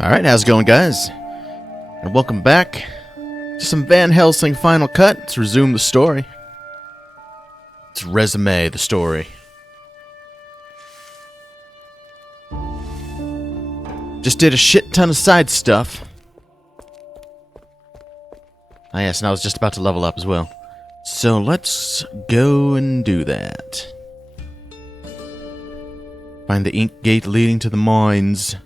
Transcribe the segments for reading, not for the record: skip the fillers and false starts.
Alright, how's it going, guys? And welcome back to some Van Helsing Final Cut. Let's resume the story. Let's resume the story. Just did a shit ton of side stuff. Ah yes, and I was just about to level up as well. So let's go and do that. Find the ink gate leading to the mines.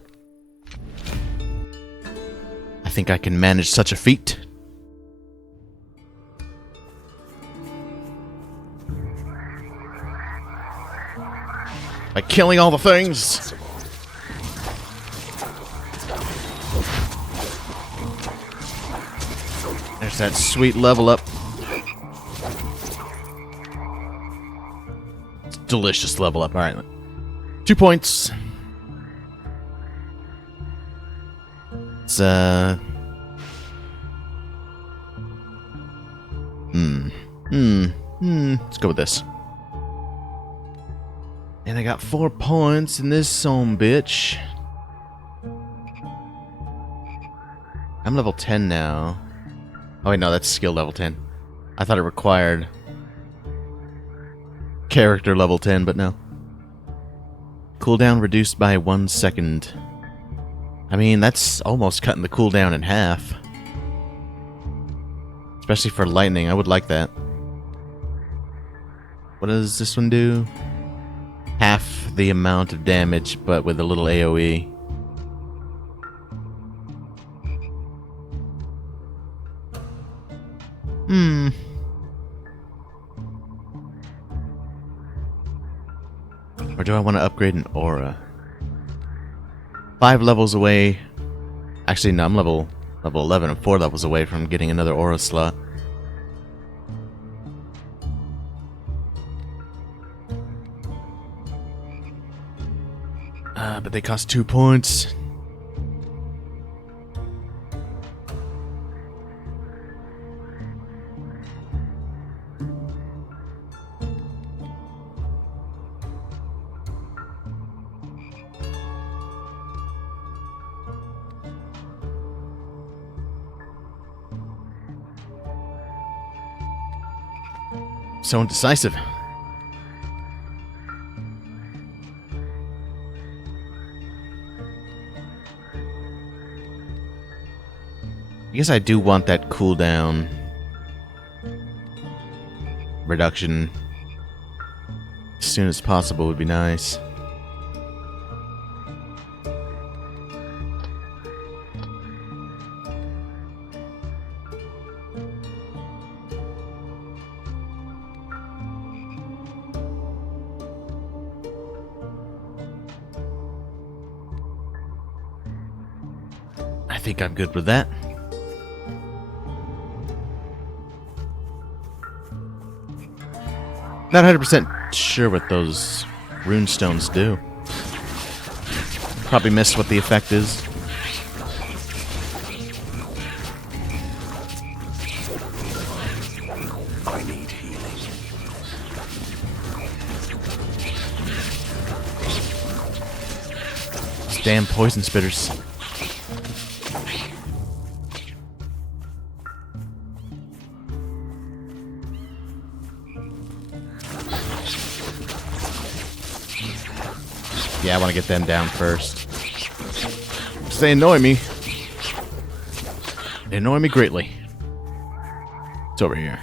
I think I can manage such a feat. By killing all the things. There's that sweet level up. It's delicious level up. Alright. 2 points. It's, let's go with this. And I got 4 points in this son bitch. I'm level 10 now. Oh wait, no, that's skill level 10. I thought it required character level 10, but no. Cooldown reduced by 1 second. I mean, that's almost cutting the cooldown in half. Especially for lightning, I would like that. What does this one do? Half the amount of damage, but with a little AoE. Or do I want to upgrade an aura? 5 levels away. Actually, no, I'm level 11. I'm 4 levels away from getting another aura slot. But they cost 2 points. So indecisive. I guess I do want that cooldown reduction as soon as possible would be nice. I think I'm good with that. Not 100% sure what those runestones do. Probably missed what the effect is. I need healing. These damn poison spitters. Yeah, I want to get them down first. Because they annoy me. They annoy me greatly. It's over here.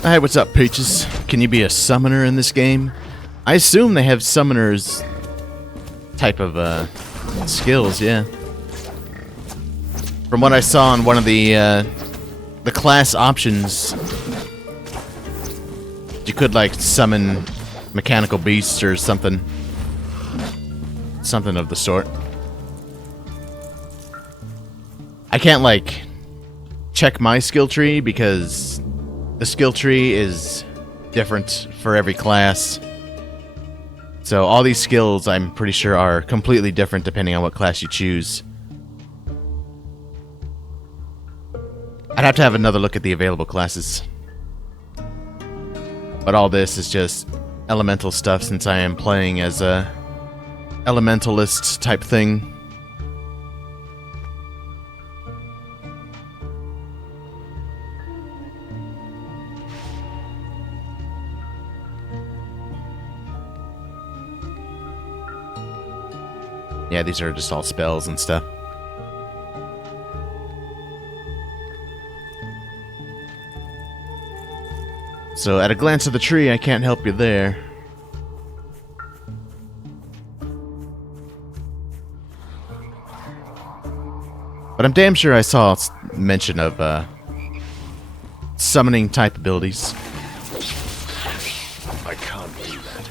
Hey, what's up, Peaches? Can you be a summoner in this game? I assume they have summoners type of, skills, yeah. From what I saw on one of the class options, you could, like, summon mechanical beasts or something. Something of the sort. I can't, like, check my skill tree because the skill tree is different for every class. So all these skills, I'm pretty sure, are completely different depending on what class you choose. I'd have to have another look at the available classes. But all this is just elemental stuff since I am playing as a elementalist type thing. Yeah, these are just all spells and stuff. So, at a glance of the tree, I can't help you there. But I'm damn sure I saw mention of, summoning type abilities. I can't do that.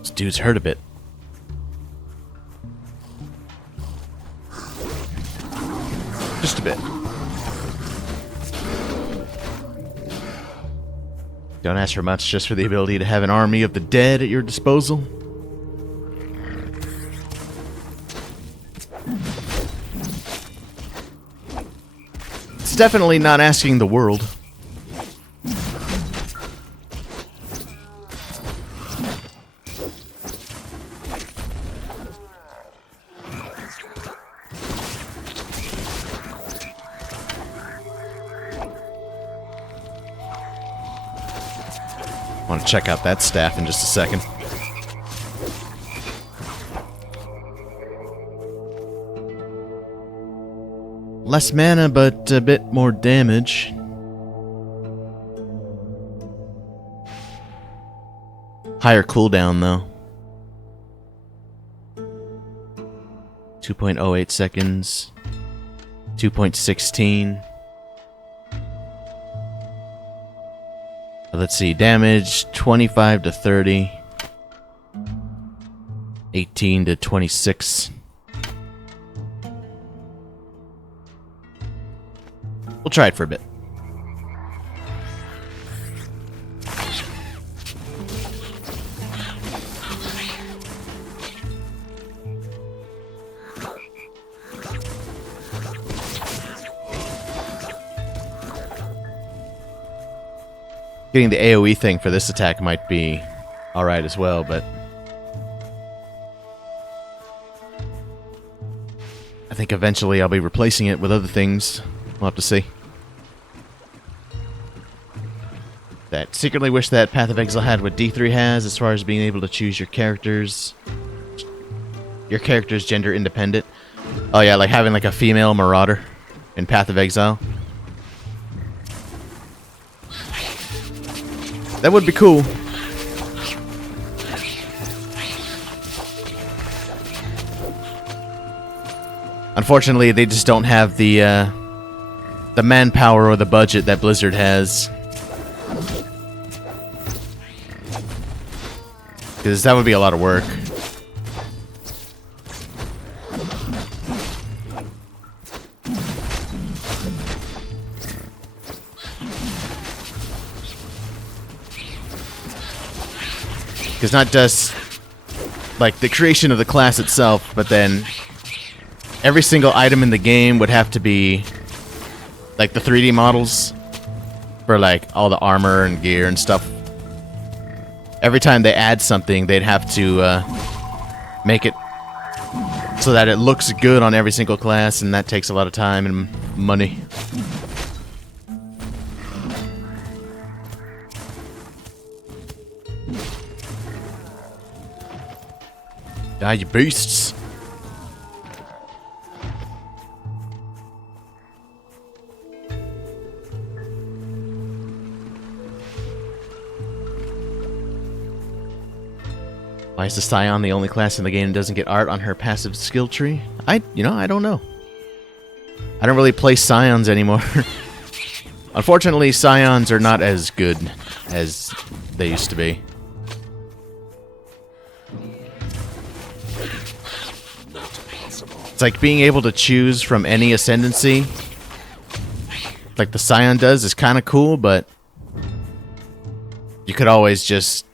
This dude's hurt a bit. Just a bit. Don't ask for much just for the ability to have an army of the dead at your disposal. It's definitely not asking the world. I want to check out that staff in just a second. Less mana, but a bit more damage. Higher cooldown, though. 2.08 seconds. 2.16. Let's see, damage 25 to 30, 18 to 26. We'll try it for a bit. Getting the AoE thing for this attack might be alright as well, but I think eventually I'll be replacing it with other things. We'll have to see. That secretly wish that Path of Exile had what D3 has as far as being able to choose your character's gender independent. Oh yeah, like having like a female marauder in Path of Exile. That would be cool. Unfortunately, they just don't have the manpower or the budget that Blizzard has. Because that would be a lot of work. Because not just, like, the creation of the class itself, but then every single item in the game would have to be, like, the 3D models for, like, all the armor and gear and stuff. Every time they add something, they'd have to make it so that it looks good on every single class, and that takes a lot of time and money. Die, you beasts! Why is the Scion the only class in the game that doesn't get art on her passive skill tree? I don't know. I don't really play Scions anymore. Unfortunately, Scions are not as good as they used to be. It's like being able to choose from any ascendancy like the Scion does is kind of cool, but you could always just,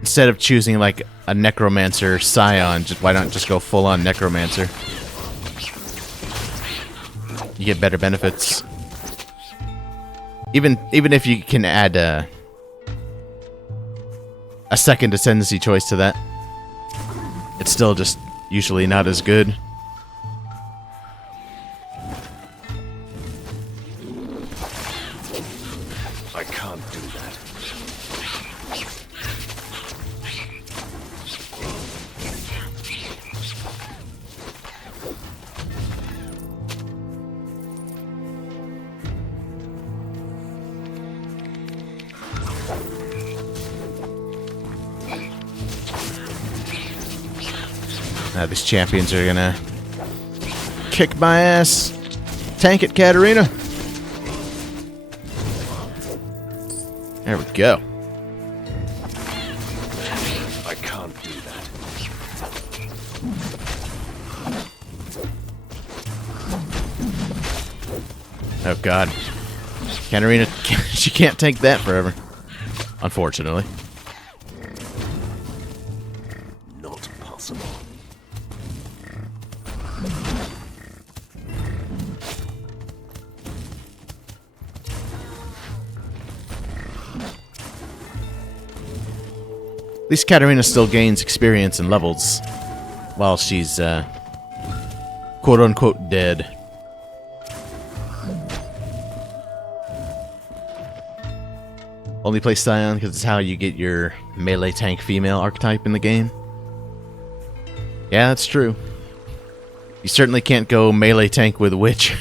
instead of choosing like a Necromancer Scion, why not just go full on Necromancer? You get better benefits. Even if you can add a second ascendancy choice to that, it's still just usually not as good. I can't do that. Now these champions are gonna kick my ass. Tank it, Katarina. There we go. I can't do that. Oh god. Katarina, she can't tank that forever. Unfortunately. Not possible. At least Katarina still gains experience and levels while she's, quote-unquote dead. Only play Scion because it's how you get your melee tank female archetype in the game. Yeah, that's true. You certainly can't go melee tank with Witch.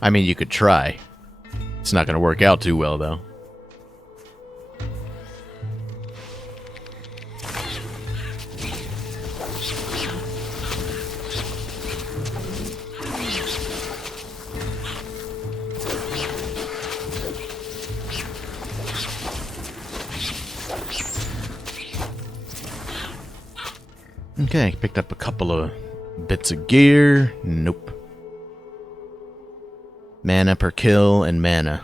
I mean, you could try. It's not going to work out too well, though. Okay, picked up a couple of bits of gear. Nope. Mana per kill and mana.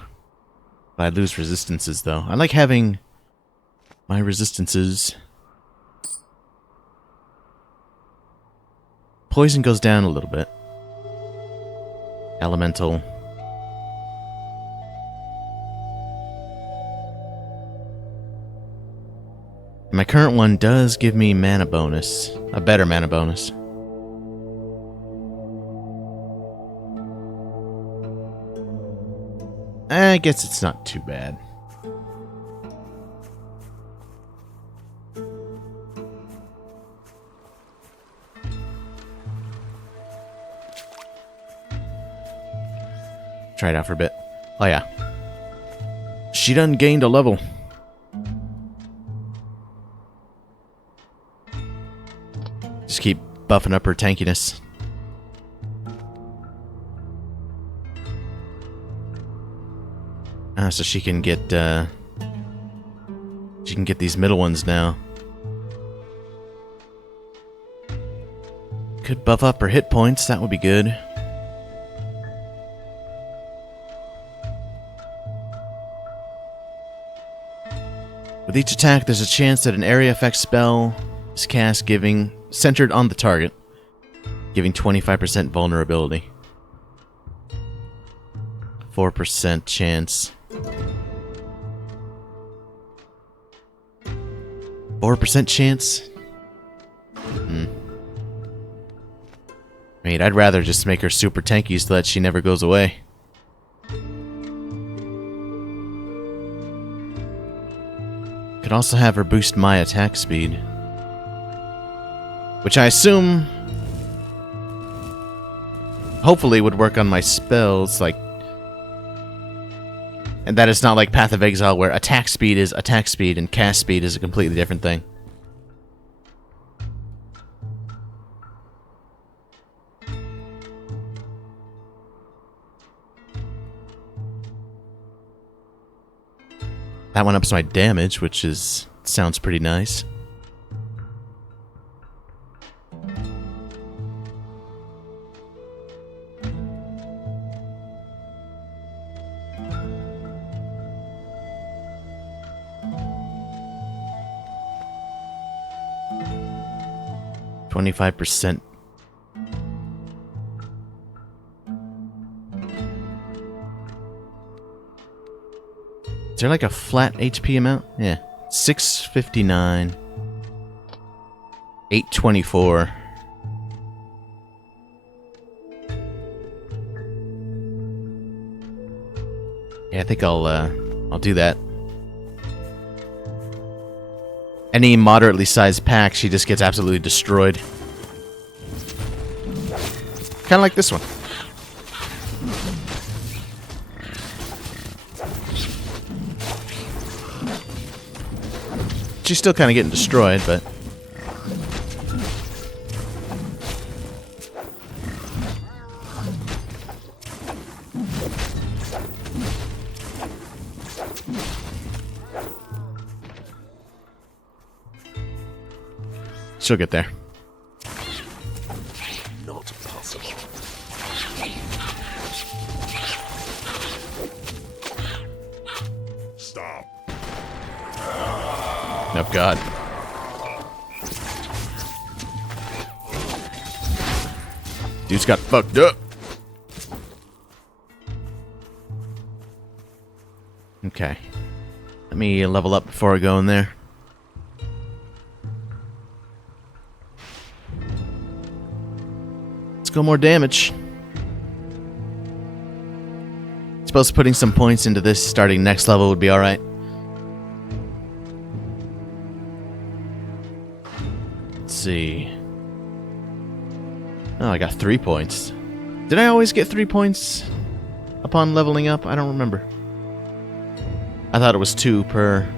I lose resistances, though. I like having my resistances. Poison goes down a little bit. Elemental. My current one does give me mana bonus. A better mana bonus. I guess it's not too bad. Try it out for a bit. Oh yeah. She done gained a level. Just keep buffing up her tankiness. So she can get these middle ones now. Could buff up her hit points, that would be good. With each attack, there's a chance that an area effect spell is cast centered on the target, giving 25% vulnerability. 4% chance. 4% chance? I mean, I'd rather just make her super tanky so that she never goes away. Could also have her boost my attack speed. Which I assume hopefully would work on my spells, like, and that it's not like Path of Exile where attack speed is attack speed and cast speed is a completely different thing. That one ups my damage, which sounds pretty nice. %. Is there like a flat HP amount? Yeah. 659. 824. Yeah, I think I'll do that. Any moderately sized pack, she just gets absolutely destroyed. Kind of like this one. She's still kind of getting destroyed, but... she'll get there. Not possible. Stop. Oh, God. Dude's got fucked up. Okay. Let me level up before I go in there. Let's go more damage. Suppose putting some points into this starting next level would be alright. Let's see. Oh, I got 3 points. Did I always get 3 points upon leveling up? I don't remember. I thought it was 2 per.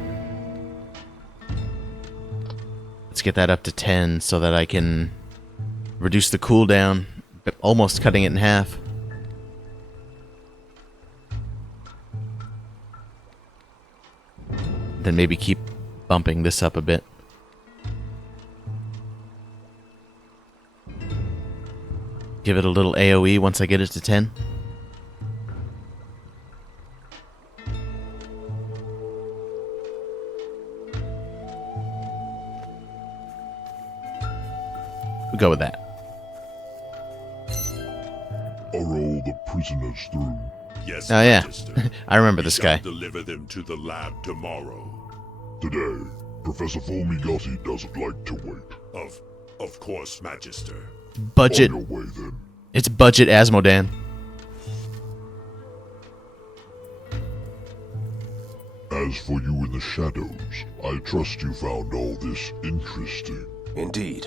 Let's get that up to 10 so that I can reduce the cooldown, almost cutting it in half. Then maybe keep bumping this up a bit. Give it a little AoE once I get it to 10. We'll go with that. Are all the prisoners through? Yes, Oh, yeah. Magister. I remember We this shall guy. deliver them to the lab tomorrow. Today, Professor Formigotti doesn't like to wait. Of course, Magister. Budget. On your way, then. It's budget Asmodan. As for you in the shadows, I trust you found all this interesting. Indeed.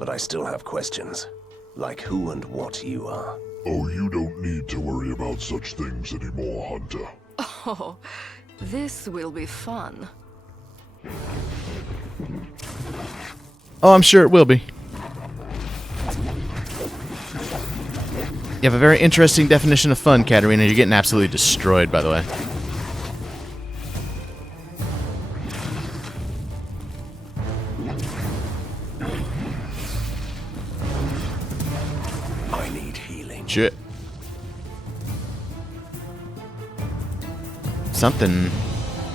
But I still have questions. Like who and what you are. Oh, you don't need to worry about such things anymore, Hunter. Oh, this will be fun. Oh, I'm sure it will be. You have a very interesting definition of fun, Katarina. You're getting absolutely destroyed, by the way. I need healing. Shit.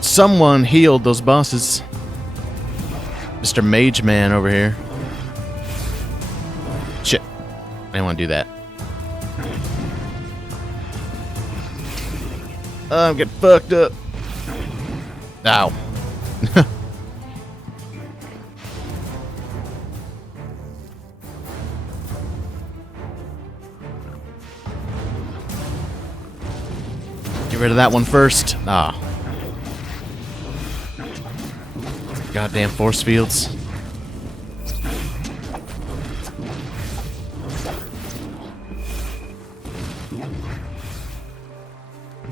Someone healed those bosses. Mr. Mage Man over here. Shit. I didn't want to do that. I'm getting fucked up. Ow. Get rid of that one first. Ah. Goddamn force fields.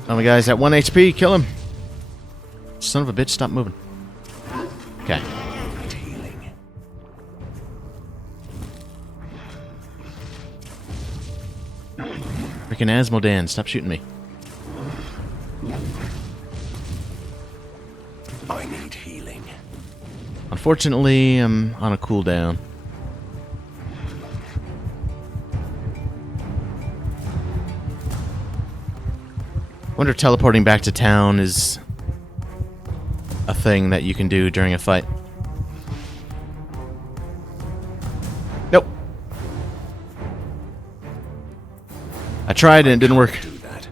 Oh my guy's at 1 HP. Kill him. Son of a bitch, stop moving. Okay. Healing. Freaking Asmodan, stop shooting me. I need healing. Unfortunately, I'm on a cooldown. Wonder if teleporting back to town is a thing that you can do during a fight. Nope. I tried and it didn't work. Do that.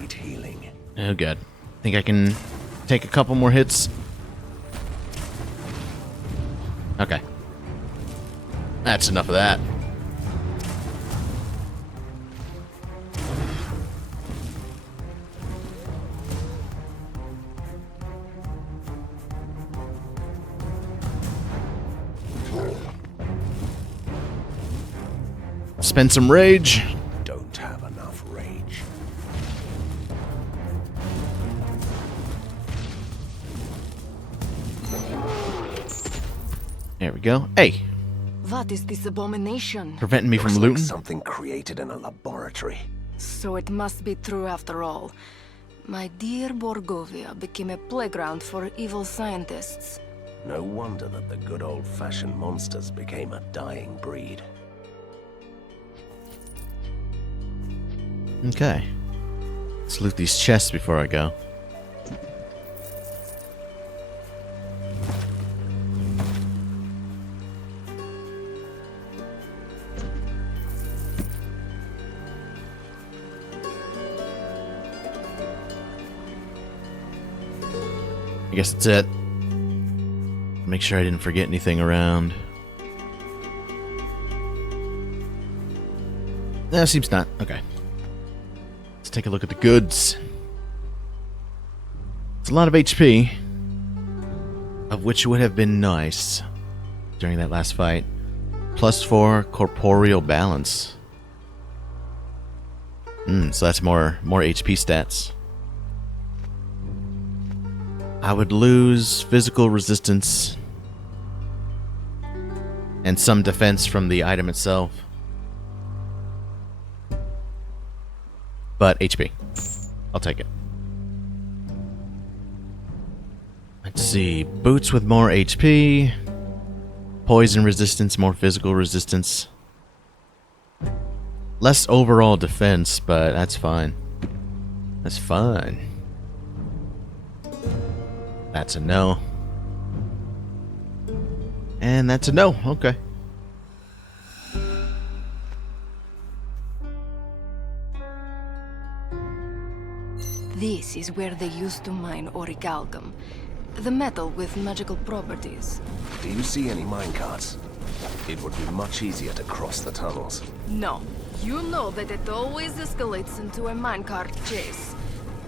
Need healing. Oh god. Think I can take a couple more hits? Okay. That's enough of that. Spend some rage. Don't have enough rage. There we go. Hey, What is this abomination? preventing me from Looks like looting. something created in a laboratory. So it must be true after all. My dear Borgovia became a playground for evil scientists. No wonder that the good old-fashioned monsters became a dying breed. Okay. Let's loot these chests before I go. I guess that's it. Make sure I didn't forget anything around. No, seems not. Okay. Let's take a look at the goods. It's a lot of HP, of which would have been nice during that last fight. +4 corporeal balance. So that's more HP stats. I would lose physical resistance and some defense from the item itself. But HP. I'll take it. Let's see. Boots with more HP. Poison resistance, more physical resistance. Less overall defense, but that's fine. That's fine. That's a no. And that's a no. Okay. This is where they used to mine orichalcum, the metal with magical properties. Do you see any minecarts? It would be much easier to cross the tunnels. No, you know that it always escalates into a minecart chase.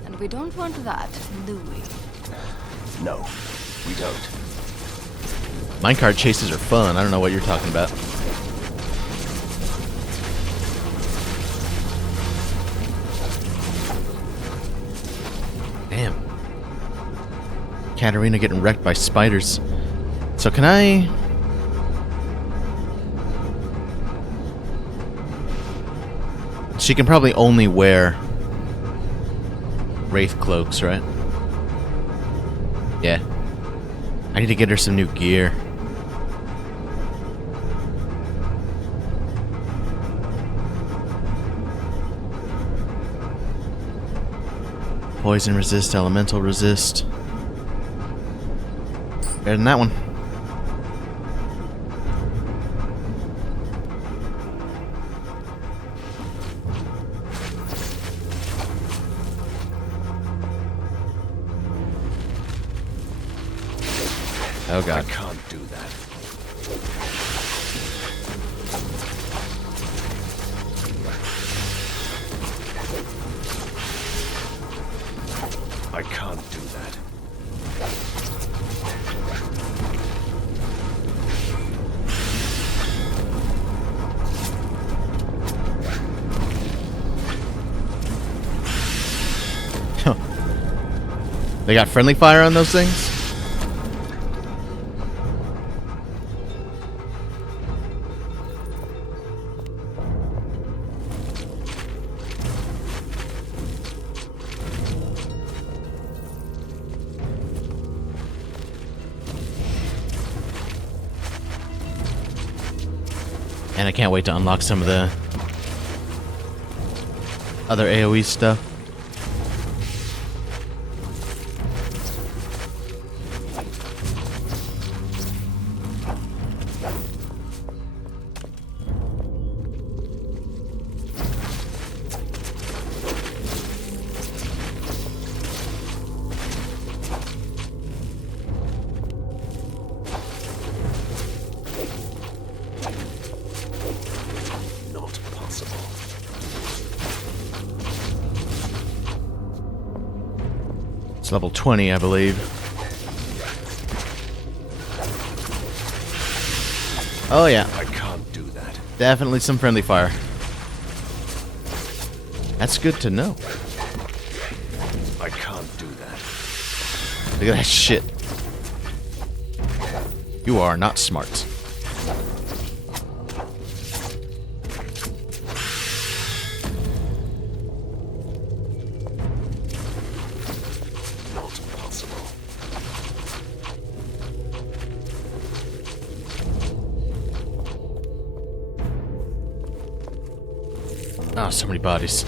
And we don't want that, do we? No, we don't. Minecart chases are fun. I don't know what you're talking about. Damn. Katarina getting wrecked by spiders. So can I... She can probably only wear wraith cloaks, right? Yeah. I need to get her some new gear. Poison resist, elemental resist. Better than that one. Oh I god. can't do that. I can't do that. They got friendly fire on those things? And I can't wait to unlock some of the other AoE stuff. Not possible. It's level 20, I believe. Oh yeah, I can't do that. definitely some friendly fire. That's good to know. I can't do that. Look at that shit. You are not smart. Not possible. Oh, so many bodies.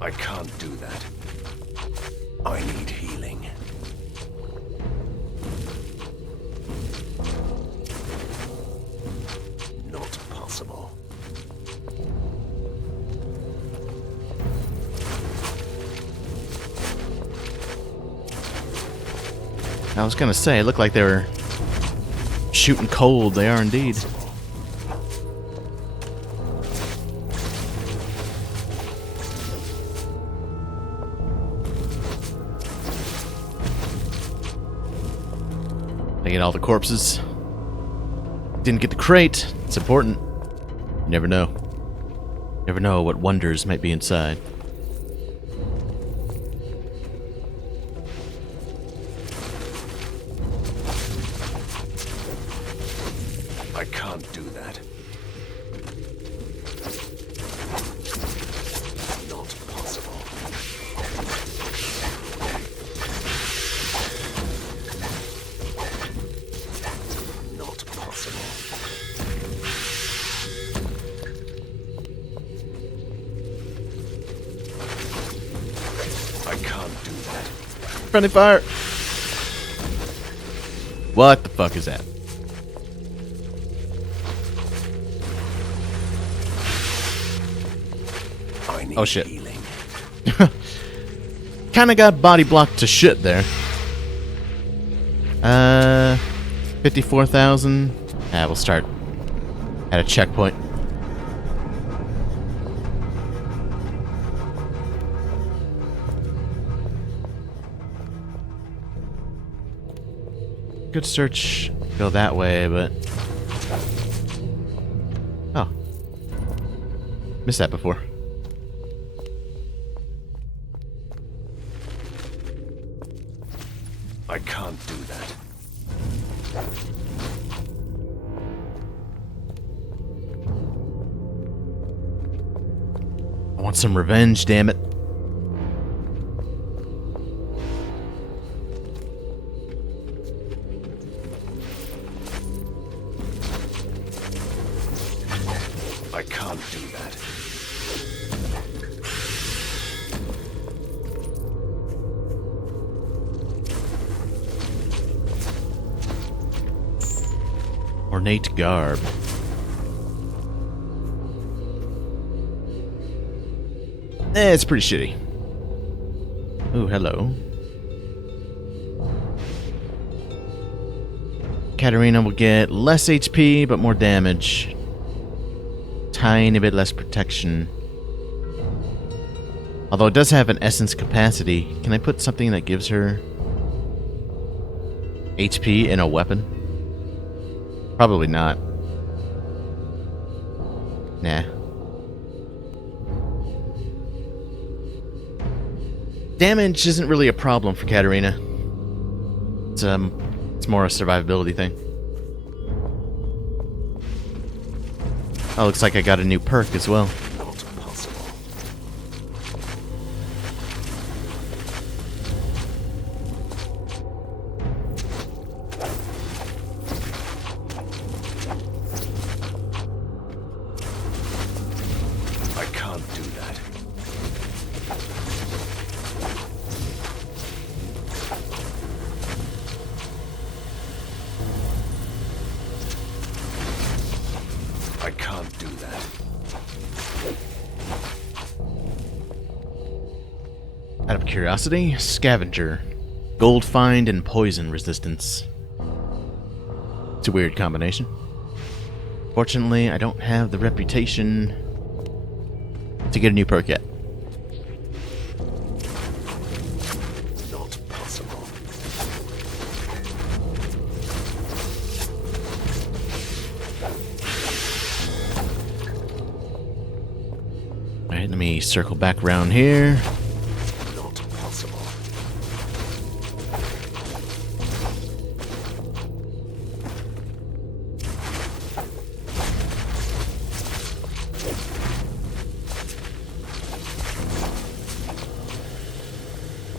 I can't do that. I need healing. Not possible. I was gonna say, it looked like they were shooting cold. They are indeed. I get all the corpses. Didn't get the crate. It's important. You never know. Never know what wonders might be inside. I can't do that. Not possible. Not possible. I can't do that. Friendly fire! What the fuck is that? I need Oh, shit. healing. Kinda got body blocked to shit there. 54,000. We'll start at a checkpoint. Could search, go that way, but... Oh. Missed that before. I can't do that. I want some revenge, damn it. I can't do that. Ornate garb. It's pretty shitty. Ooh, hello. Katarina will get less HP, but more damage. Tiny bit less protection. Although it does have an essence capacity. Can I put something that gives her HP in a weapon? Probably not. Nah. Damage isn't really a problem for Katarina. It's more a survivability thing. Oh, looks like I got a new perk as well. Not possible. I can't do that. I can't do that. Out of curiosity, scavenger. Gold find and poison resistance. It's a weird combination. Fortunately, I don't have the reputation to get a new perk yet. Not possible. Alright, let me circle back around here. Not possible.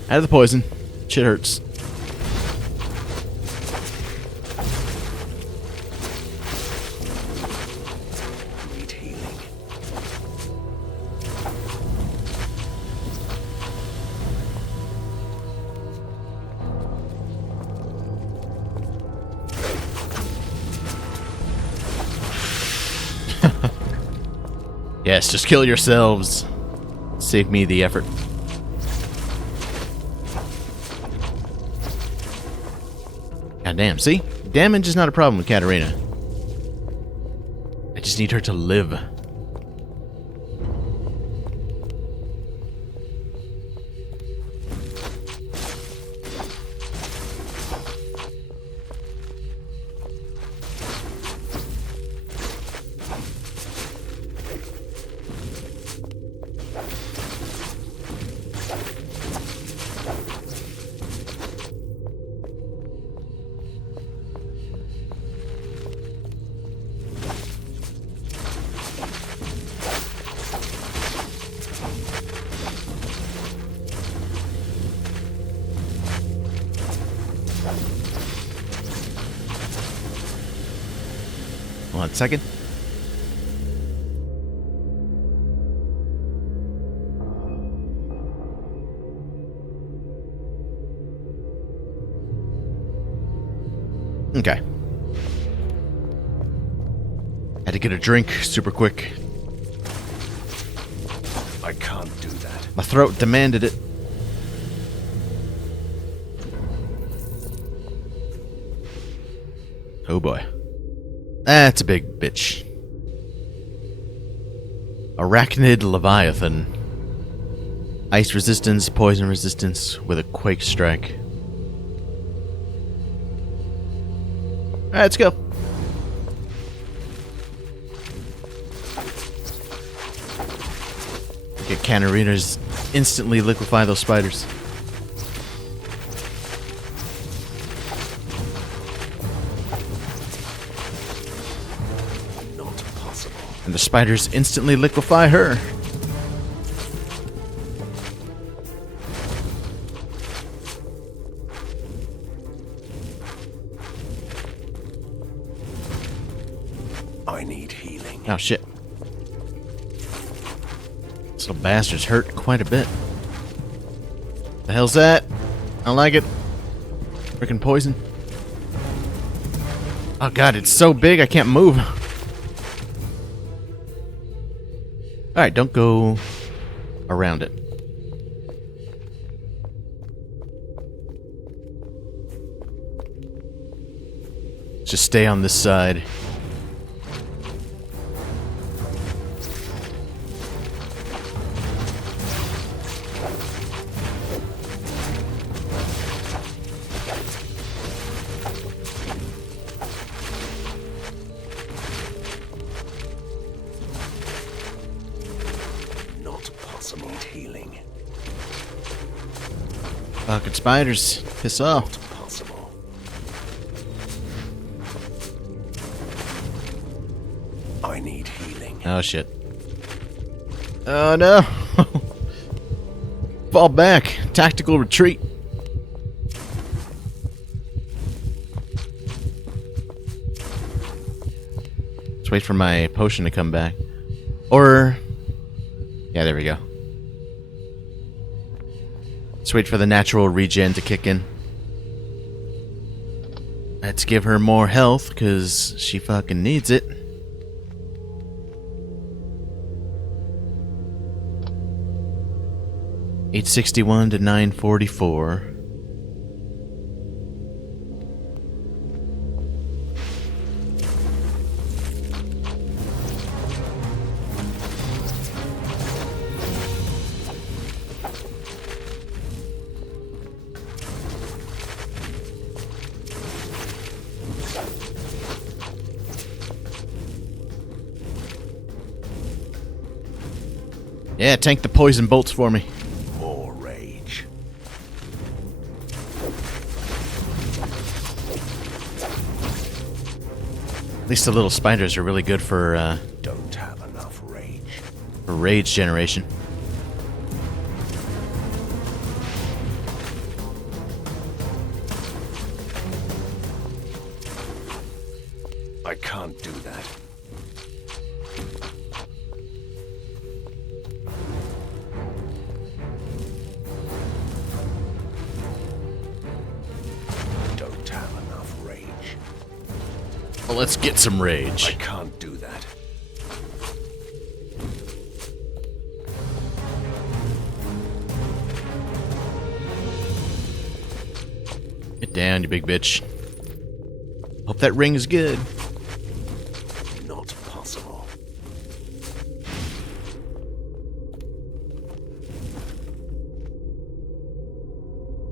Out of the poison. Shit hurts. Need healing. Yes, just kill yourselves. Save me the effort. God damn, see? Damage is not a problem with Katarina. I just need her to live. One second. Okay. Had to get a drink super quick. I can't do that. My throat demanded it. Oh boy. That's a big bitch. Arachnid Leviathan. Ice resistance, poison resistance with a quake strike. Alright, let's go. Get Katarina's instantly liquefy those spiders. Not possible. And the spiders instantly liquefy her. I need healing. Oh shit. This little bastard's hurt quite a bit. The hell's that? I don't like it. Freaking poison. Oh god, it's so big I can't move. Alright, don't go around it. Just stay on this side. Fucking spiders. Piss off. Possible. I need healing. Oh shit. Oh no! Fall back. Tactical retreat. Let's wait for my potion to come back. Or... yeah, there we go. Let's wait for the natural regen to kick in. Let's give her more health, because she fucking needs it. $861 to $944. Yeah, tank the poison bolts for me. More rage. At least the little spiders are really good for Don't have enough rage. rage generation. I can't do that. Don't have enough rage. Well, let's get some I rage. can't do that. Get down, you big bitch. Hope that ring is good. Not possible.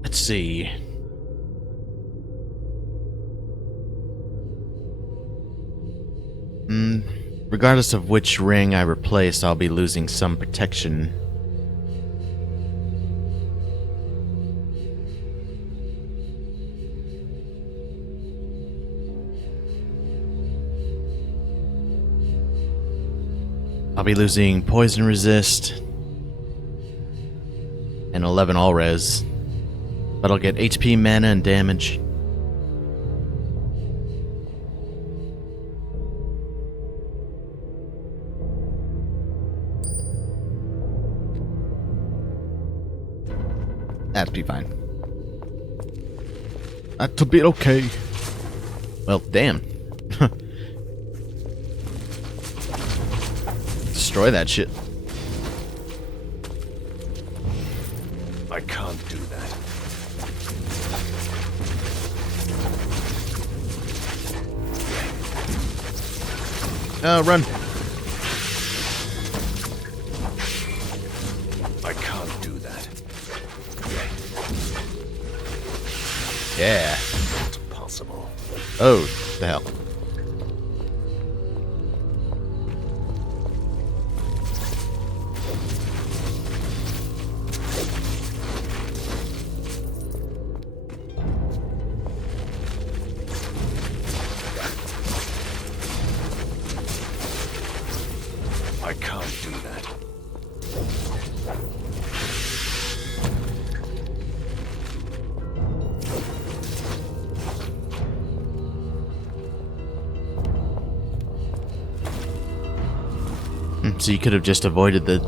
Let's see. Regardless of which ring I replace, I'll be losing some protection. I'll be losing poison resist and 11 all res, but I'll get HP, mana, and damage. That'd be fine. That'll be okay. Well, damn. Destroy that shit. I can't do that. Run. I can't do that. Yeah. Not possible. Oh, the hell. I can't do that. So you could have just avoided the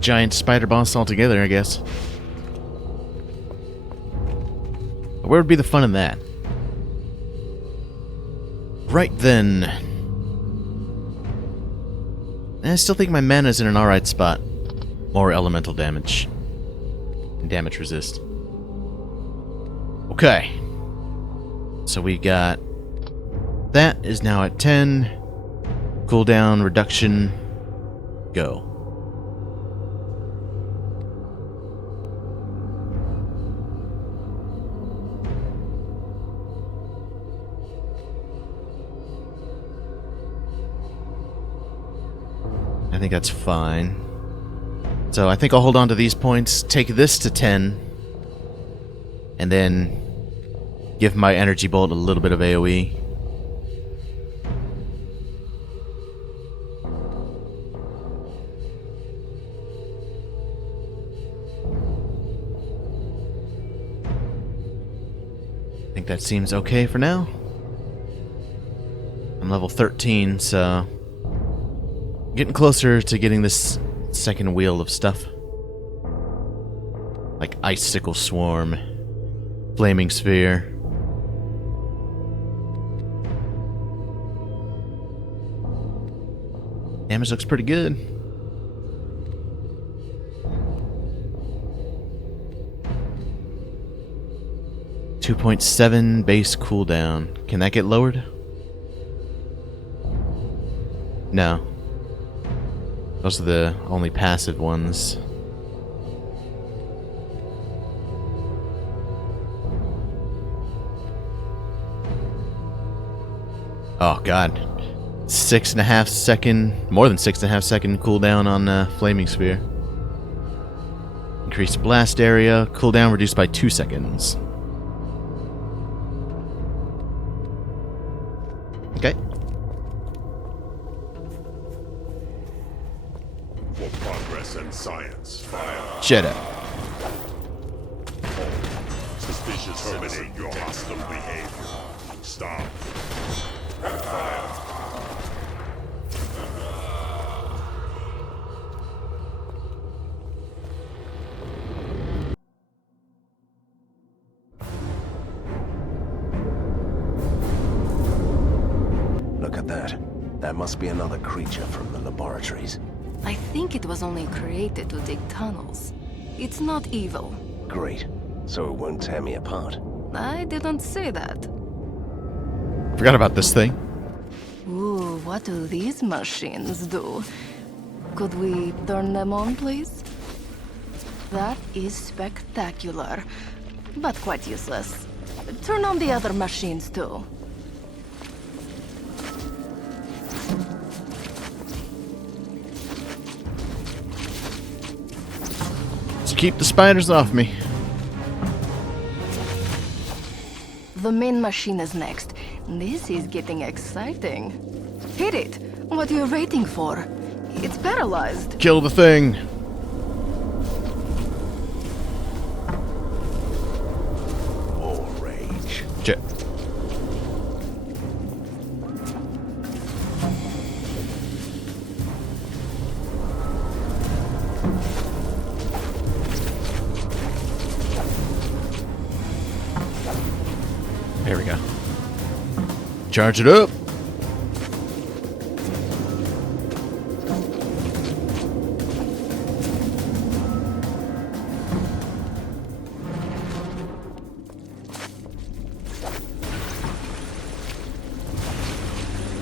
giant spider boss altogether, I guess. Where would be the fun in that? Right then. I still think my mana's in an alright spot. More elemental damage. And damage resist. Okay. So we got... that is now at 10. Cooldown, reduction... go. I think that's fine. So I think I'll hold on to these points, take this to 10, and then give my energy bolt a little bit of AoE. I think that seems okay for now. I'm level 13, so getting closer to getting this second wheel of stuff. Like Icicle Swarm, Flaming Sphere. Damage looks pretty good. .7 base cooldown. Can that get lowered? No. Those are the only passive ones. Oh god. 6.5 second, more than 6.5 second cooldown on Flaming Sphere. Increased blast area, cooldown reduced by 2 seconds. Okay. For progress and science, fire. Shut up. Suspicious terminate your hostile behavior. Stop. Fire. Look at that. That must be another creature from the laboratories. I think it was only created to dig tunnels. It's not evil. Great. So it won't tear me apart. I didn't say that. Forgot about this thing. Ooh, what do these machines do? Could we turn them on, please? That is spectacular, but quite useless. Turn on the other machines too. So keep the spiders off me. The main machine is next. This is getting exciting. Hit it! What are you waiting for? It's paralyzed. Kill the thing. More rage. Shit. There we go. Charge it up.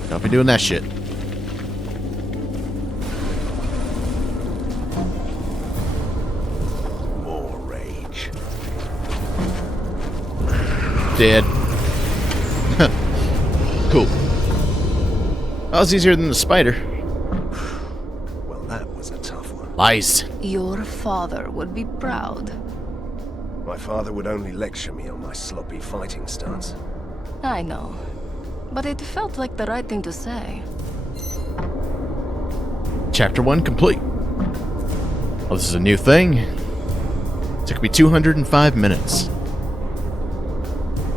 Don't be doing that shit. More rage. Dead. Cool. That was easier than the spider. Well, that was a tough one. Lies. Your father would be proud. My father would only lecture me on my sloppy fighting stance. I know. But it felt like the right thing to say. Chapter 1 complete. Oh, this is a new thing. Took me 205 minutes.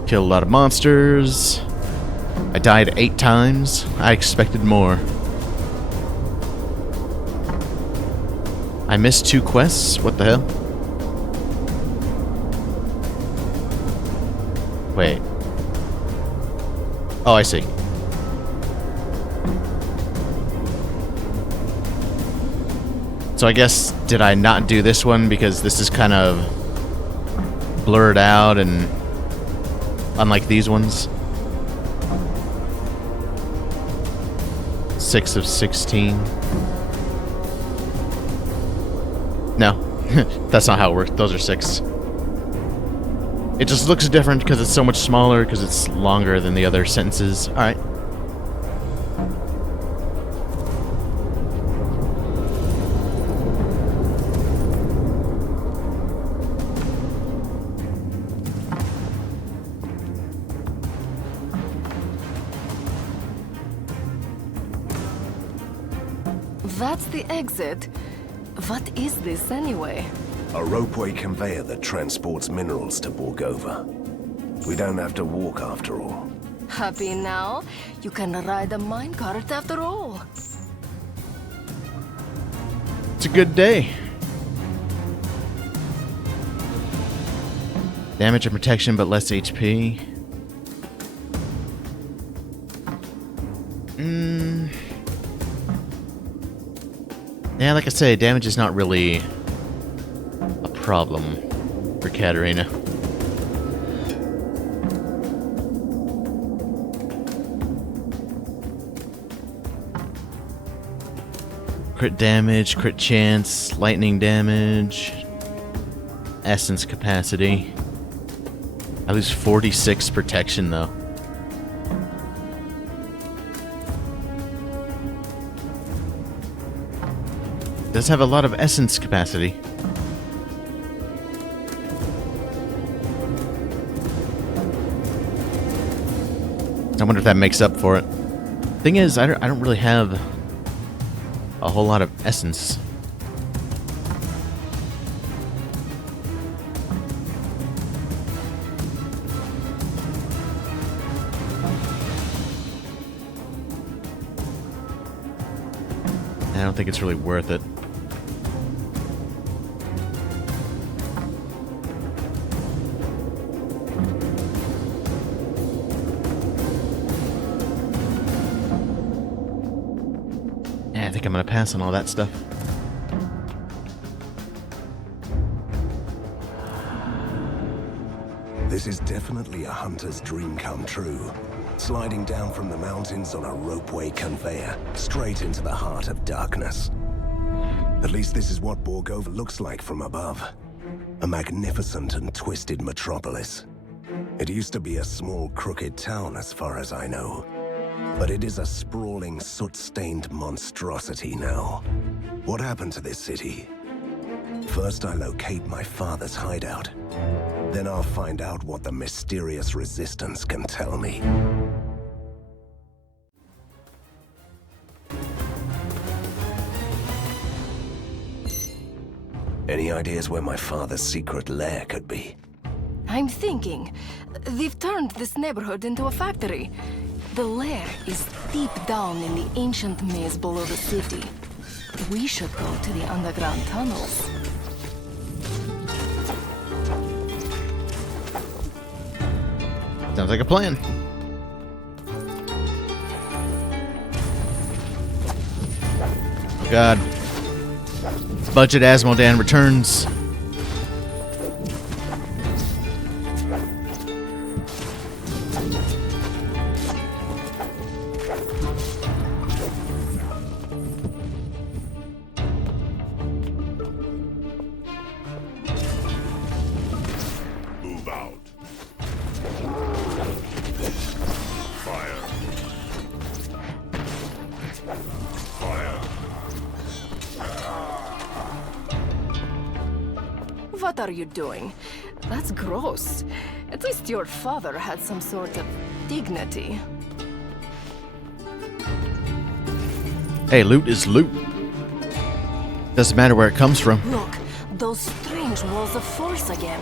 Killed a lot of monsters. I died 8 times. I expected more. I missed 2 quests? What the hell? Wait. Oh, I see. So I guess, did I not do this one because this is kind of blurred out and unlike these ones? 6 of 16. No, that's not how it works. Those are 6. It just looks different because it's so much smaller, because it's longer than the other sentences. Alright. That's the exit. What is this anyway? A ropeway conveyor that transports minerals to Borgova. We don't have to walk after all. Happy now? You can ride a minecart after all. It's a good day. Damage and protection, but less HP. Yeah, like I say, damage is not really a problem for Katarina. Crit damage, crit chance, lightning damage, essence capacity. I lose 46 protection though. Does have a lot of essence capacity. I wonder if that makes up for it. Thing is, I don't really have a whole lot of essence. I don't think it's really worth it. Yeah, I think I'm gonna pass on all that stuff. This is definitely a hunter's dream come true. Sliding down from the mountains on a ropeway conveyor, straight into the heart of darkness. At least this is what Borgova looks like from above. A magnificent and twisted metropolis. It used to be a small, crooked town as far as I know. But it is a sprawling, soot-stained monstrosity now. What happened to this city? First I locate my father's hideout. Then I'll find out what the mysterious resistance can tell me. Any ideas where my father's secret lair could be? I'm thinking. They've turned this neighborhood into a factory. The lair is deep down in the ancient maze below the city. We should go to the underground tunnels. Sounds like a plan. Oh god. Budget Asmodan returns. Move out. Fire. Fire. What are you doing? That's gross. At least your father had some sort of dignity. Hey, loot is loot. Doesn't matter where it comes from. Look, those strange walls of force again.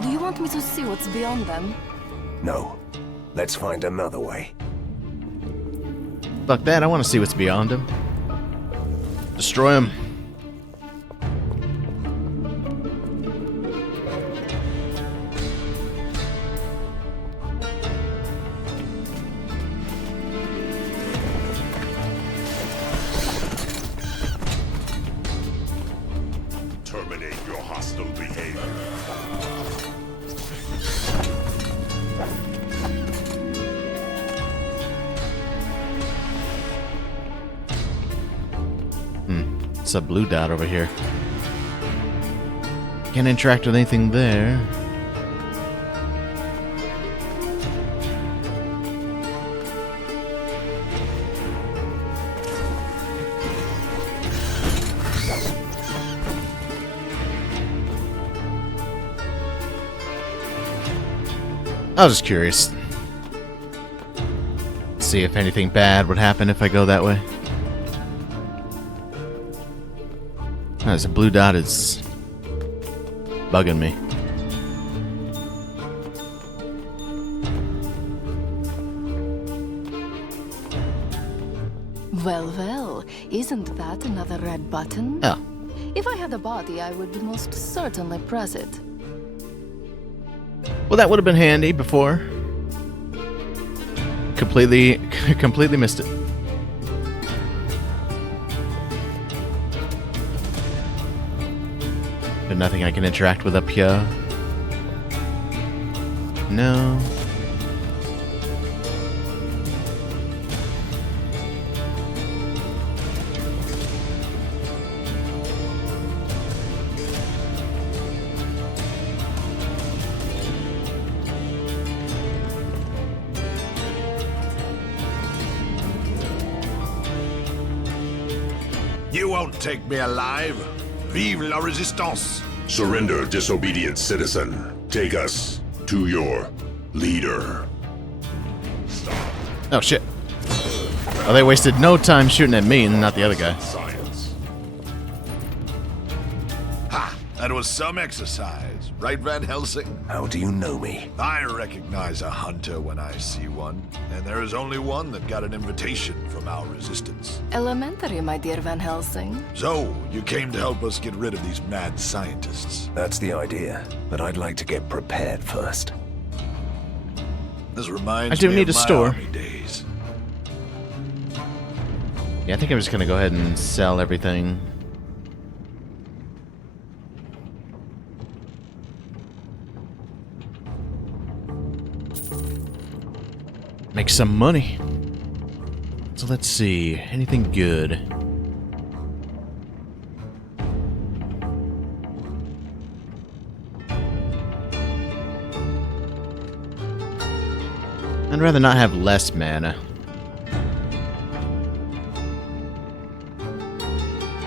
Do you want me to see what's beyond them? No. Let's find another way. Fuck that, I want to see what's beyond him. Destroy him. Terminate your hostile behavior. It's a blue dot over here. Can't interact with anything there. I was just curious. See if anything bad would happen if I go that way. This blue dot is bugging me. Well, well, isn't that another red button? Oh. If I had a body, I would most certainly press it. Well, that would have been handy before. Completely missed it. But nothing I can interact with up here. No. You won't take me alive. Vive la résistance. Surrender, disobedient citizen. Take us to your leader. Oh shit. Oh, they wasted no time shooting at me and not the other guy. Science. Ha! That was some exercise, right, Van Helsing? How do you know me? I recognize a hunter when I see one, and there is only one that got an invitation from our resistance. Elementary, my dear Van Helsing. So, you came to help us get rid of these mad scientists. That's the idea, but I'd like to get prepared first. This reminds I do me need of a my store. army days. Yeah, I think I'm just gonna go ahead and sell everything. Make some money. So let's see. Anything good? I'd rather not have less mana.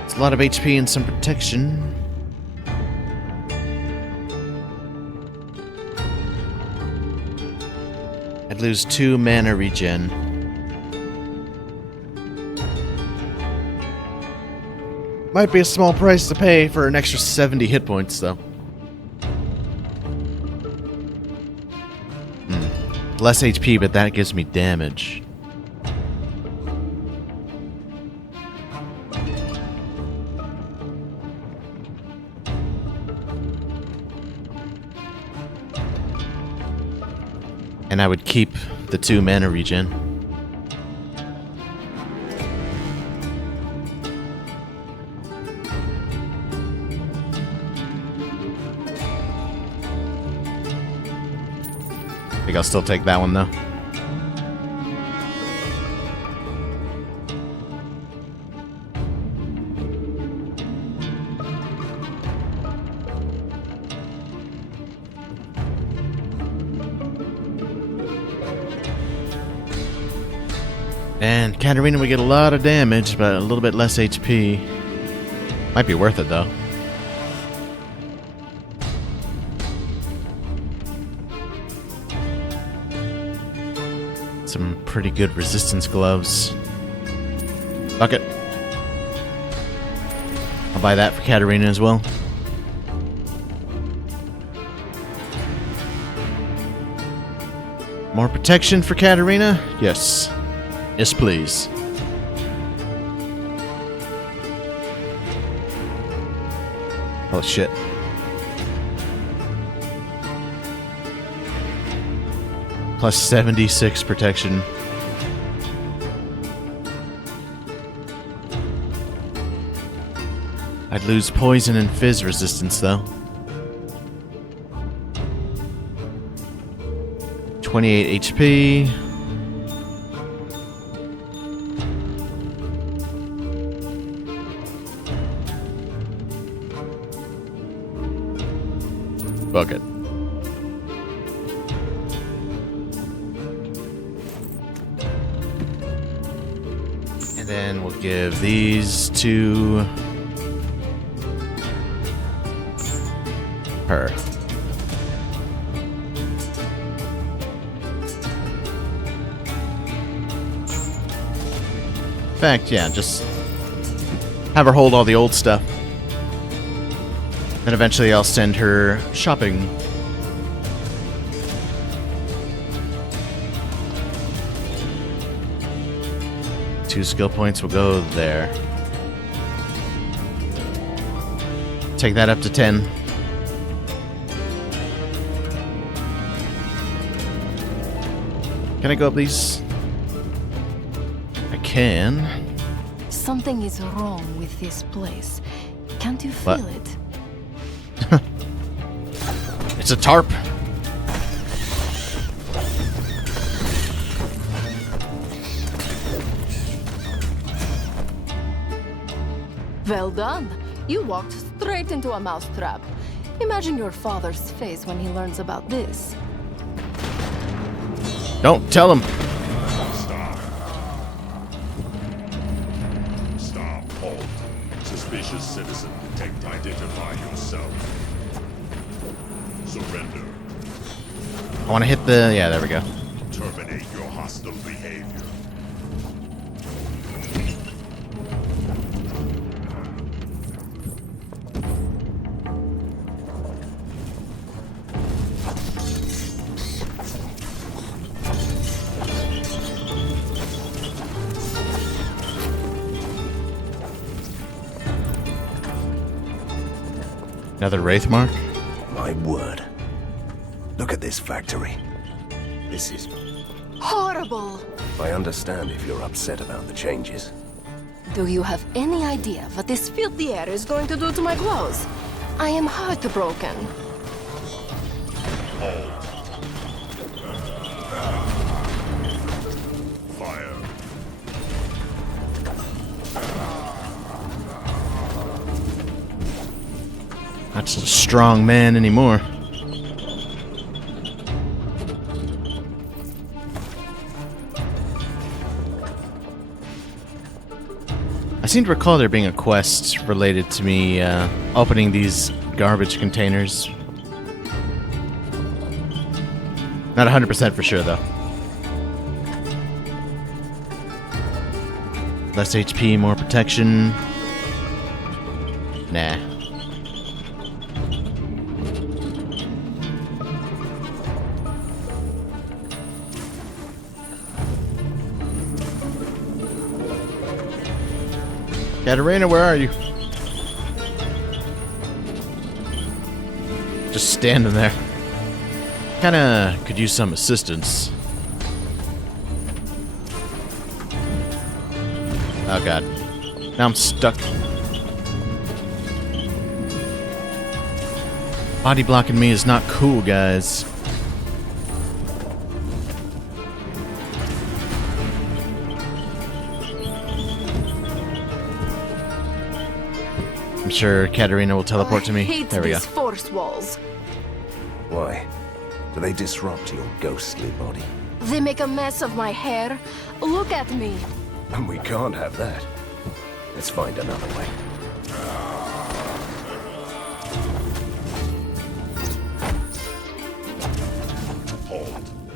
It's a lot of HP and some protection. I'd lose 2 mana regen. Might be a small price to pay for an extra 70 hit points, though. Less HP, but that gives me damage. And I would keep the 2 mana regen. I think I'll still take that one though. And Katarina would get a lot of damage, but a little bit less HP. Might be worth it though. Some pretty good resistance gloves. Fuck it. I'll buy that for Katarina as well. More protection for Katarina? Yes. Yes, please. Oh, shit. Plus 76 protection. I'd lose poison and fizz resistance, though. 28 HP. Fuck it. And then we'll give these to her. In fact, yeah, just have her hold all the old stuff. Then eventually I'll send her shopping. Two skill points will go there. Take that up to 10. Can I go up these? I can. Something is wrong with this place. Can't you What? feel it? It's a tarp. Well done. You walked straight into a mousetrap. Imagine your father's face when he learns about this. Don't tell him. Stop. Halt. Suspicious citizen. Detect. Identify yourself. Surrender. I want to hit the... Yeah, there we go. Terminate your hostile behavior. Another Wraith Mark? My word. Look at this factory. This is... Horrible! I understand if you're upset about the changes. Do you have any idea what this filthy air is going to do to my clothes? I am heartbroken. Fire. Not a strong man anymore. I seem to recall there being a quest related to me opening these garbage containers. Not 100% for sure, though. Less HP, more protection. Nah. Katarina, where are you? Just standing there. Kinda could use some assistance. Oh god. Now I'm stuck. Body blocking me is not cool, guys. I'm sure Katarina will teleport to me. I hate There we go. these force walls. Why? Do they disrupt your ghostly body? They make a mess of my hair. Look at me. And we can't have that. Let's find another way. Halt.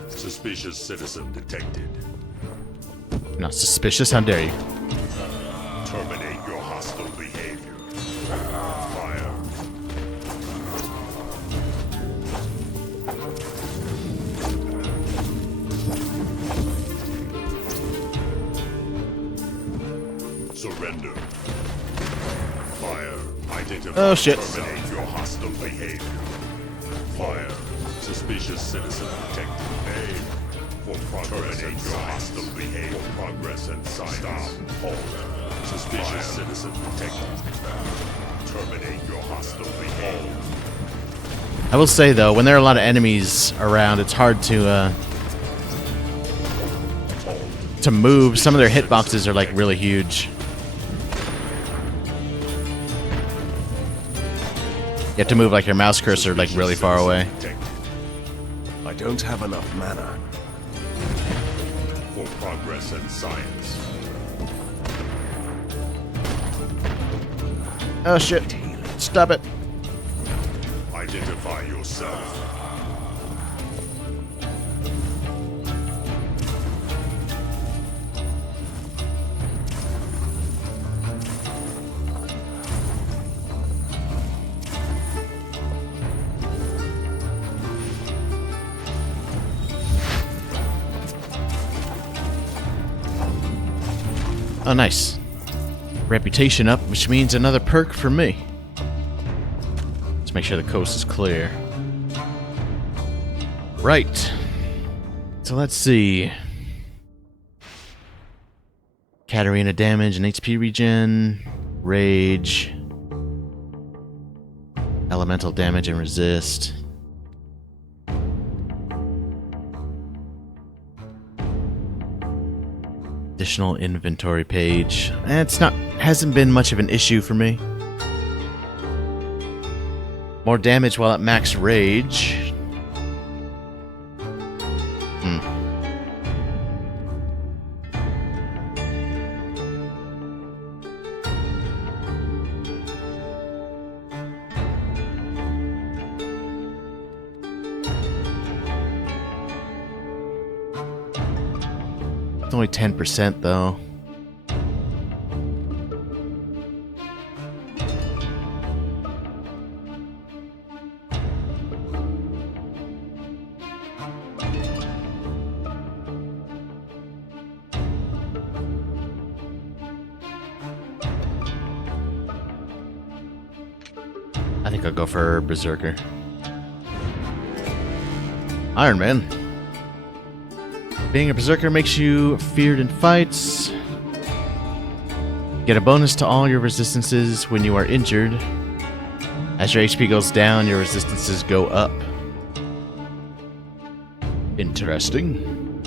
Suspicious citizen detected. Not suspicious, how dare you? Terminate your hostile behavior. Fire. Surrender. Fire. Identify. Oh, shit. Terminate your hostile behavior. Fire. Suspicious citizen detected. Aim. For progress. Terminate your hostile behavior. For progress and science. Stop. Halt. Suspicious citizen detected. Terminate your hostile behavior. I will say though, when there are a lot of enemies around, it's hard to move. Some of their hitboxes are like really huge. You have to move like your mouse cursor like really far away. I don't have enough mana. For progress and science. Oh shit. Stop it. Identify yourself. Oh, nice. Reputation up, which means another perk for me. Let's make sure the coast is clear. Right. So let's see. Katarina damage and HP regen. Rage. Elemental damage and resist. Additional inventory page. Hasn't been much of an issue for me. More damage while at max rage. It's only 10% though. I think I'll go for Berserker. Iron Man. Being a Berserker makes you feared in fights. Get a bonus to all your resistances when you are injured. As your HP goes down, your resistances go up. Interesting.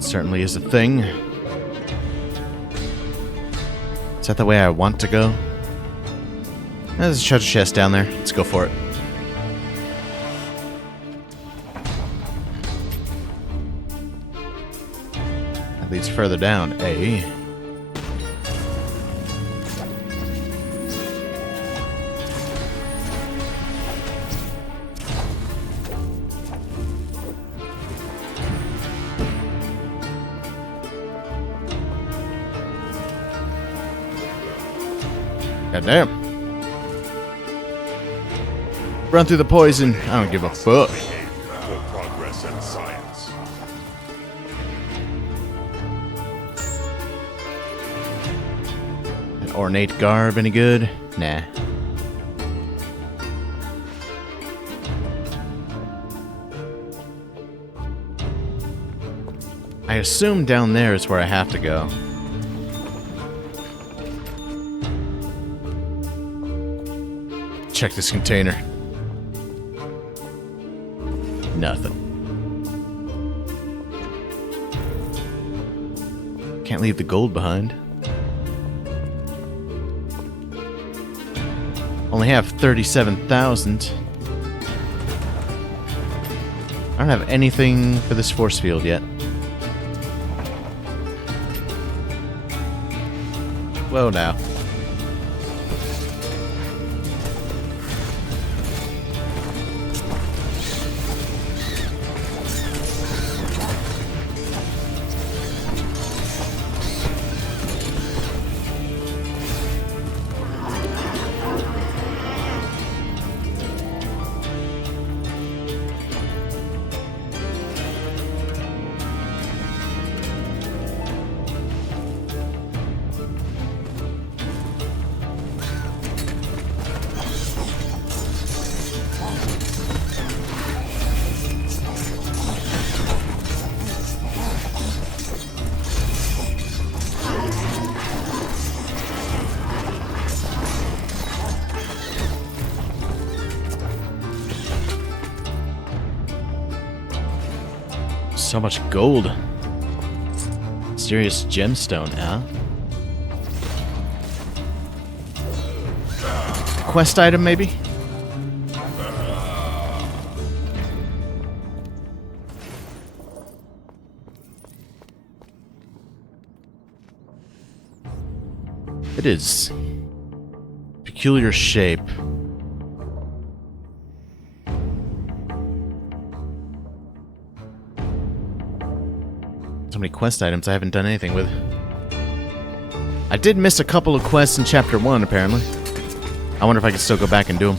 Certainly is a thing. Is that the way I want to go? There's a treasure chest down there. Let's go for it. That leads further down. A. Goddamn. Run through the poison. I don't give a fuck. For progress and science. An ornate garb any good? Nah. I assume down there is where I have to go. Check this container. Nothing. Can't leave the gold behind. Only have 37,000. I don't have anything for this force field yet. Whoa now. So much gold. Mysterious gemstone, huh? Quest item, maybe? It is. Peculiar shape. So many quest items I haven't done anything with. I did miss a couple of quests in Chapter 1, apparently. I wonder if I can still go back and do them.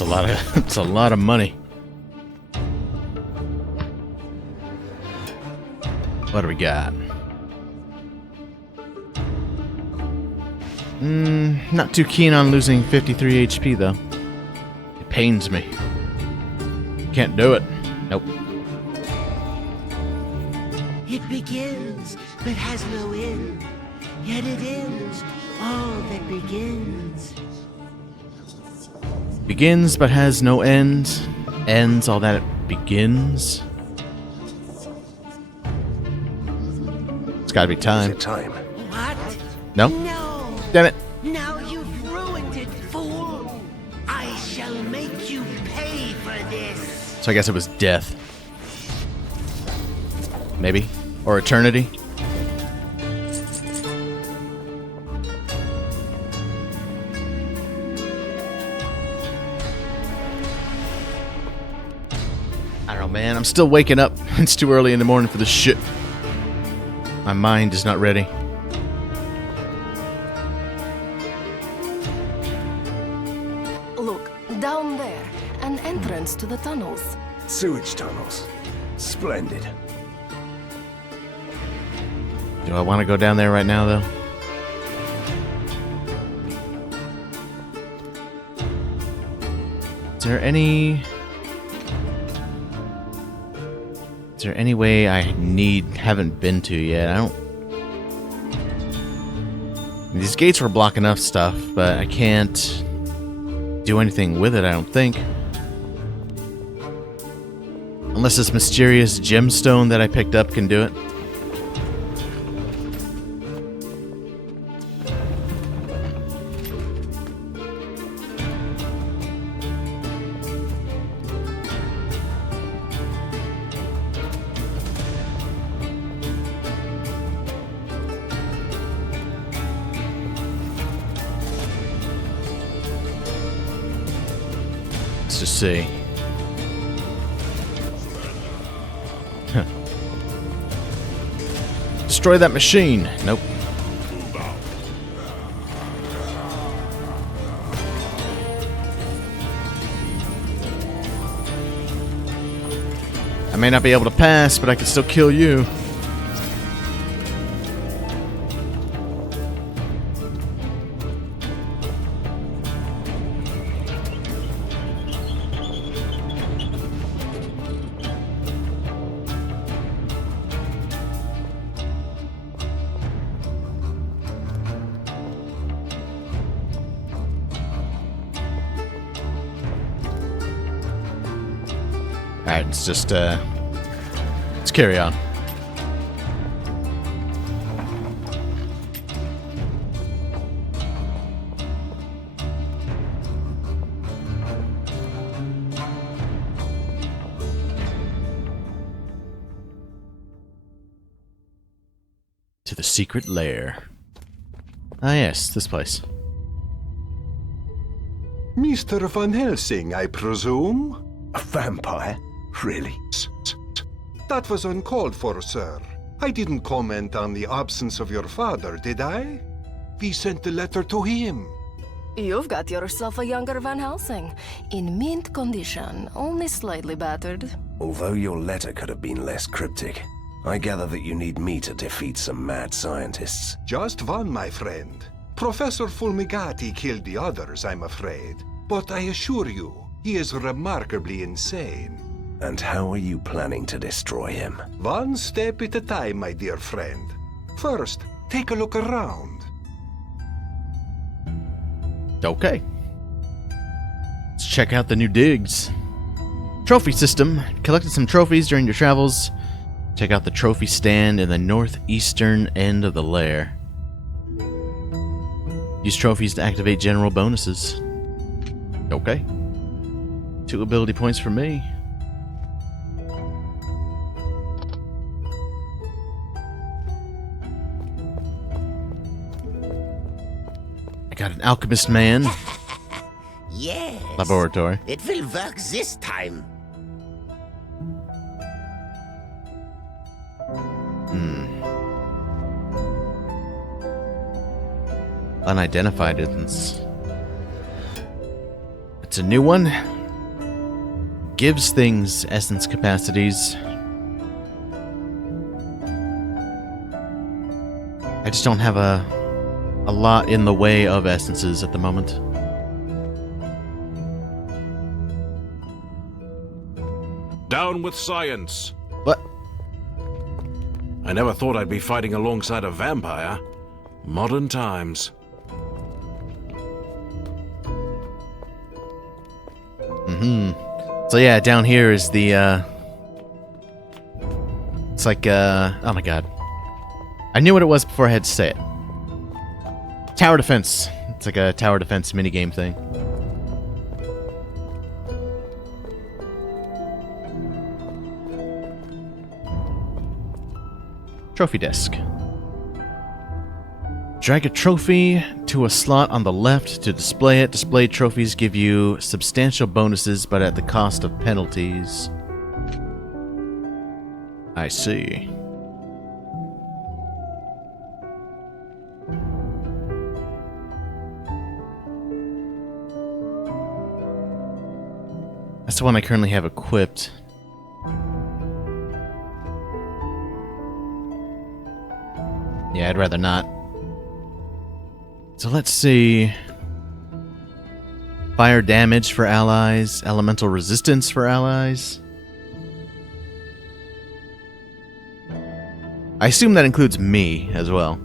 It's a lot of it's a lot of money. What do we got? Not too keen on losing 53 HP though. It pains me. Can't do it. Nope. It begins, but has no end. Yet it ends all that begins. Begins but has no end. Ends all that it begins. It's gotta be Is time. it time? What? No? No! Damn it. Now you've ruined it, fool! I shall make you pay for this! So I guess it was death. Maybe. Or eternity. I don't know, man. I'm still waking up. It's too early in the morning for this shit. My mind is not ready. Look, down there, an entrance to the tunnels. Sewage tunnels. Splendid. Do I want to go down there right now, though? Is there any way I haven't been to yet? I don't. These gates were blocking up stuff, but I can't do anything with it, I don't think. Unless this mysterious gemstone that I picked up can do it. Let's just see. Destroy that machine. Nope. I may not be able to pass, but I can still kill you. Alright, let's just, let's carry on. To the secret lair. Ah yes, this place. Mr. Van Helsing, I presume? A vampire? Really? That was uncalled for, sir. I didn't comment on the absence of your father, did I? We sent the letter to him. You've got yourself a younger Van Helsing. In mint condition, only slightly battered. Although your letter could have been less cryptic, I gather that you need me to defeat some mad scientists. Just one, my friend. Professor Fulmigati killed the others, I'm afraid. But I assure you, he is remarkably insane. And how are you planning to destroy him? One step at a time, my dear friend. First, take a look around. Okay. Let's check out the new digs. Trophy system. Collected some trophies during your travels. Check out the trophy stand in the northeastern end of the lair. Use trophies to activate general bonuses. Okay. 2 ability points for me. I got an alchemist man. Yes. Laboratory. It will work this time. Unidentified instance. It's a new one. gives things essence capacities. I just don't have a lot in the way of essences at the moment. Down with science! What? I never thought I'd be fighting alongside a vampire. Modern times. So yeah, down here is the, it's like, oh my god. I knew what it was before I had to say it. Tower defense. It's like a tower defense minigame thing. Trophy desk. Drag a trophy to a slot on the left to display it. Displayed trophies give you substantial bonuses, but at the cost of penalties. I see. That's the one I currently have equipped. Yeah, I'd rather not. So let's see. Fire damage for allies, elemental resistance for allies. I assume that includes me as well.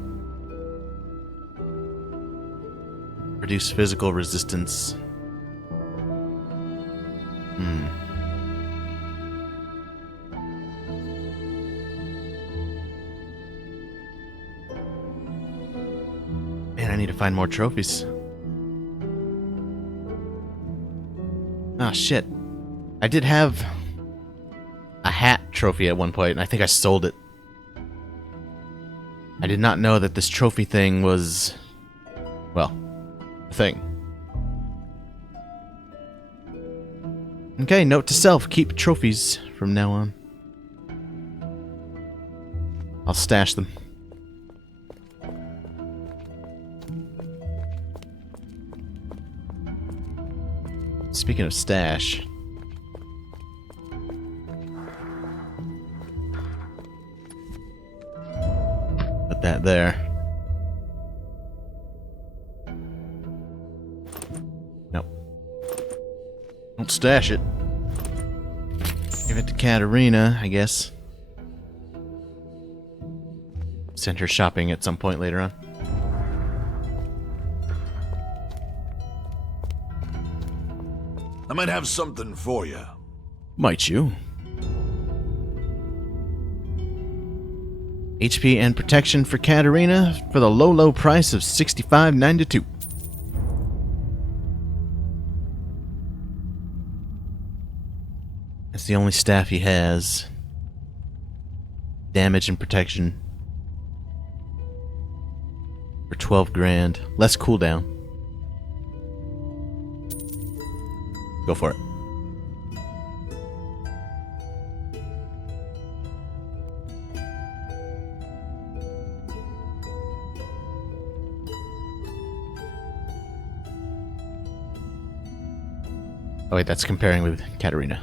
Reduce physical resistance. Man, I need to find more trophies. Ah, shit. I did have a hat trophy at one point, and I think I sold it. I did not know that this trophy thing was, well, a thing. Okay, note to self, keep trophies from now on. I'll stash them. Speaking of stash. Put that there. Nope. Don't stash it. Give it to Katarina, I guess. Send her shopping at some point later on. I might have something for you. Might you? HP and protection for Katarina for the low, low price of $65.92. That's the only staff he has. Damage and protection for 12 grand. Less cooldown. Go for it. Oh wait, that's comparing with Katarina.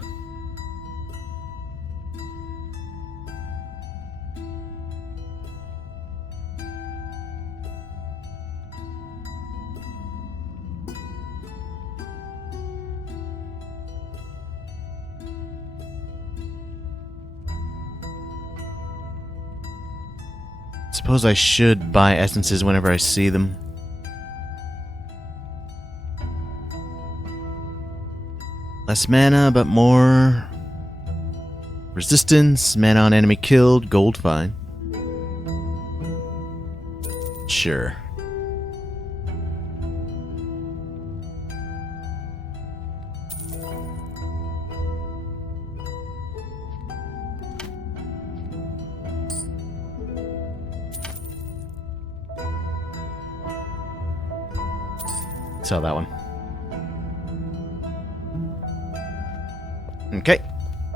Suppose I should buy essences whenever I see them. Less mana, but more resistance, mana on enemy killed, gold fine. Sure. Sell that one. Okay.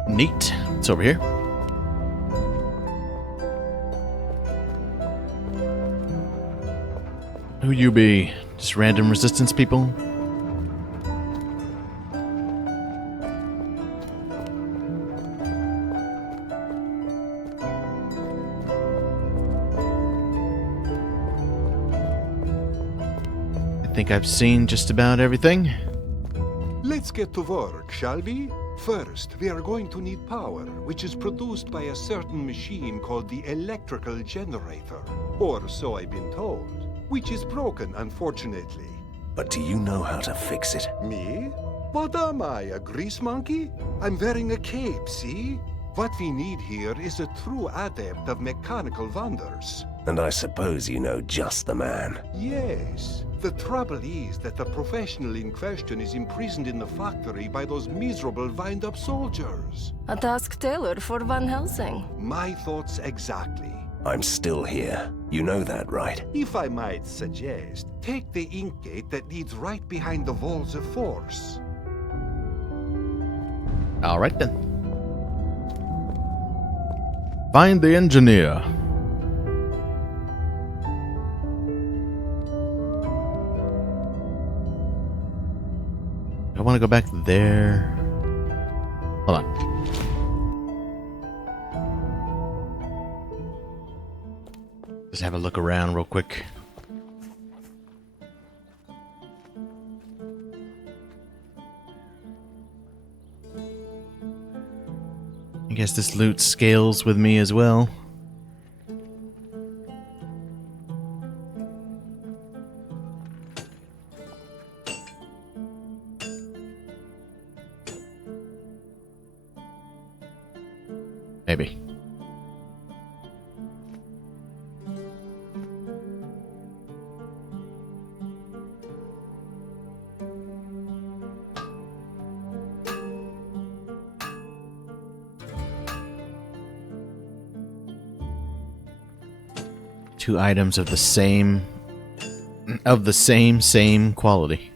Neat. It's over here. Who you be? Just random resistance people? think I've seen just about everything. Let's get to work, shall we? First, we are going to need power, which is produced by a certain machine called the electrical generator. Or so I've been told. Which is broken, unfortunately. But do you know how to fix it? Me? What am I, a grease monkey? I'm wearing a cape, see? What we need here is a true adept of mechanical wonders. And I suppose you know just the man. Yes. The trouble is that the professional in question is imprisoned in the factory by those miserable wind-up soldiers. A task tailored for Van Helsing. My thoughts exactly. I'm still here. You know that, right? If I might suggest, take the ink gate that leads right behind the walls of force. Alright then. Find the engineer. I want to go back there. Hold on. Just have a look around real quick. I guess this loot scales with me as well. Maybe. Two items of the same quality.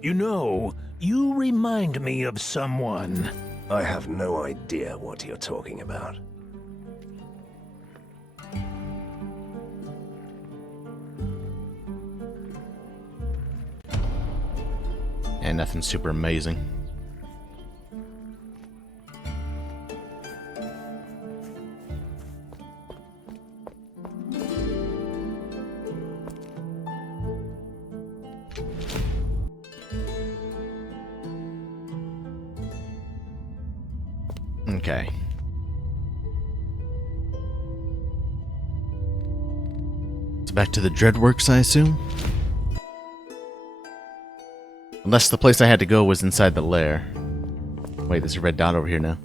You know, you remind me of someone. I have no idea what you're talking about. And nothing super amazing. Okay. It's back to the Dreadworks, I assume? Unless the place I had to go was inside the lair. Wait, there's a red dot over here now.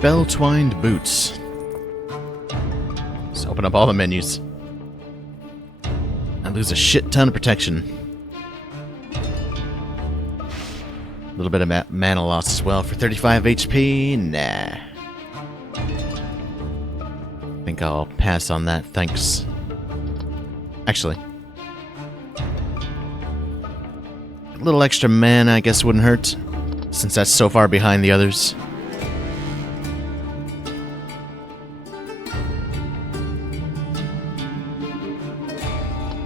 Spell-twined boots. Let's open up all the menus. I lose a shit ton of protection. A little bit of mana loss as well for 35 HP. Nah. I think I'll pass on that, thanks. Actually. A little extra mana I guess wouldn't hurt, since that's so far behind the others.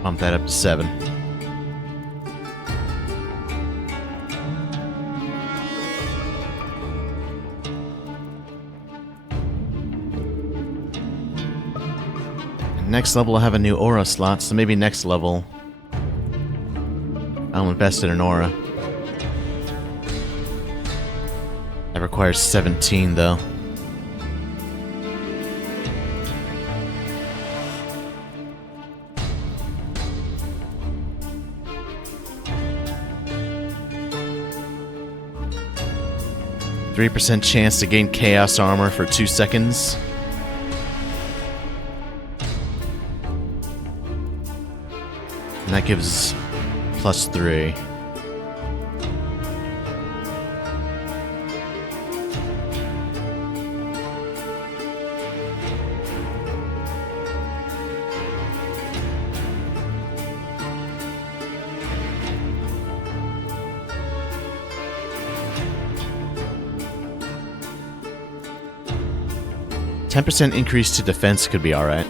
Bump that up to 7. Next level I'll have a new aura slot, so maybe next level I'll invest in an aura. That requires 17 though. 3% chance to gain chaos armor for 2 seconds. And that gives +3. %10 increase to defense could be alright.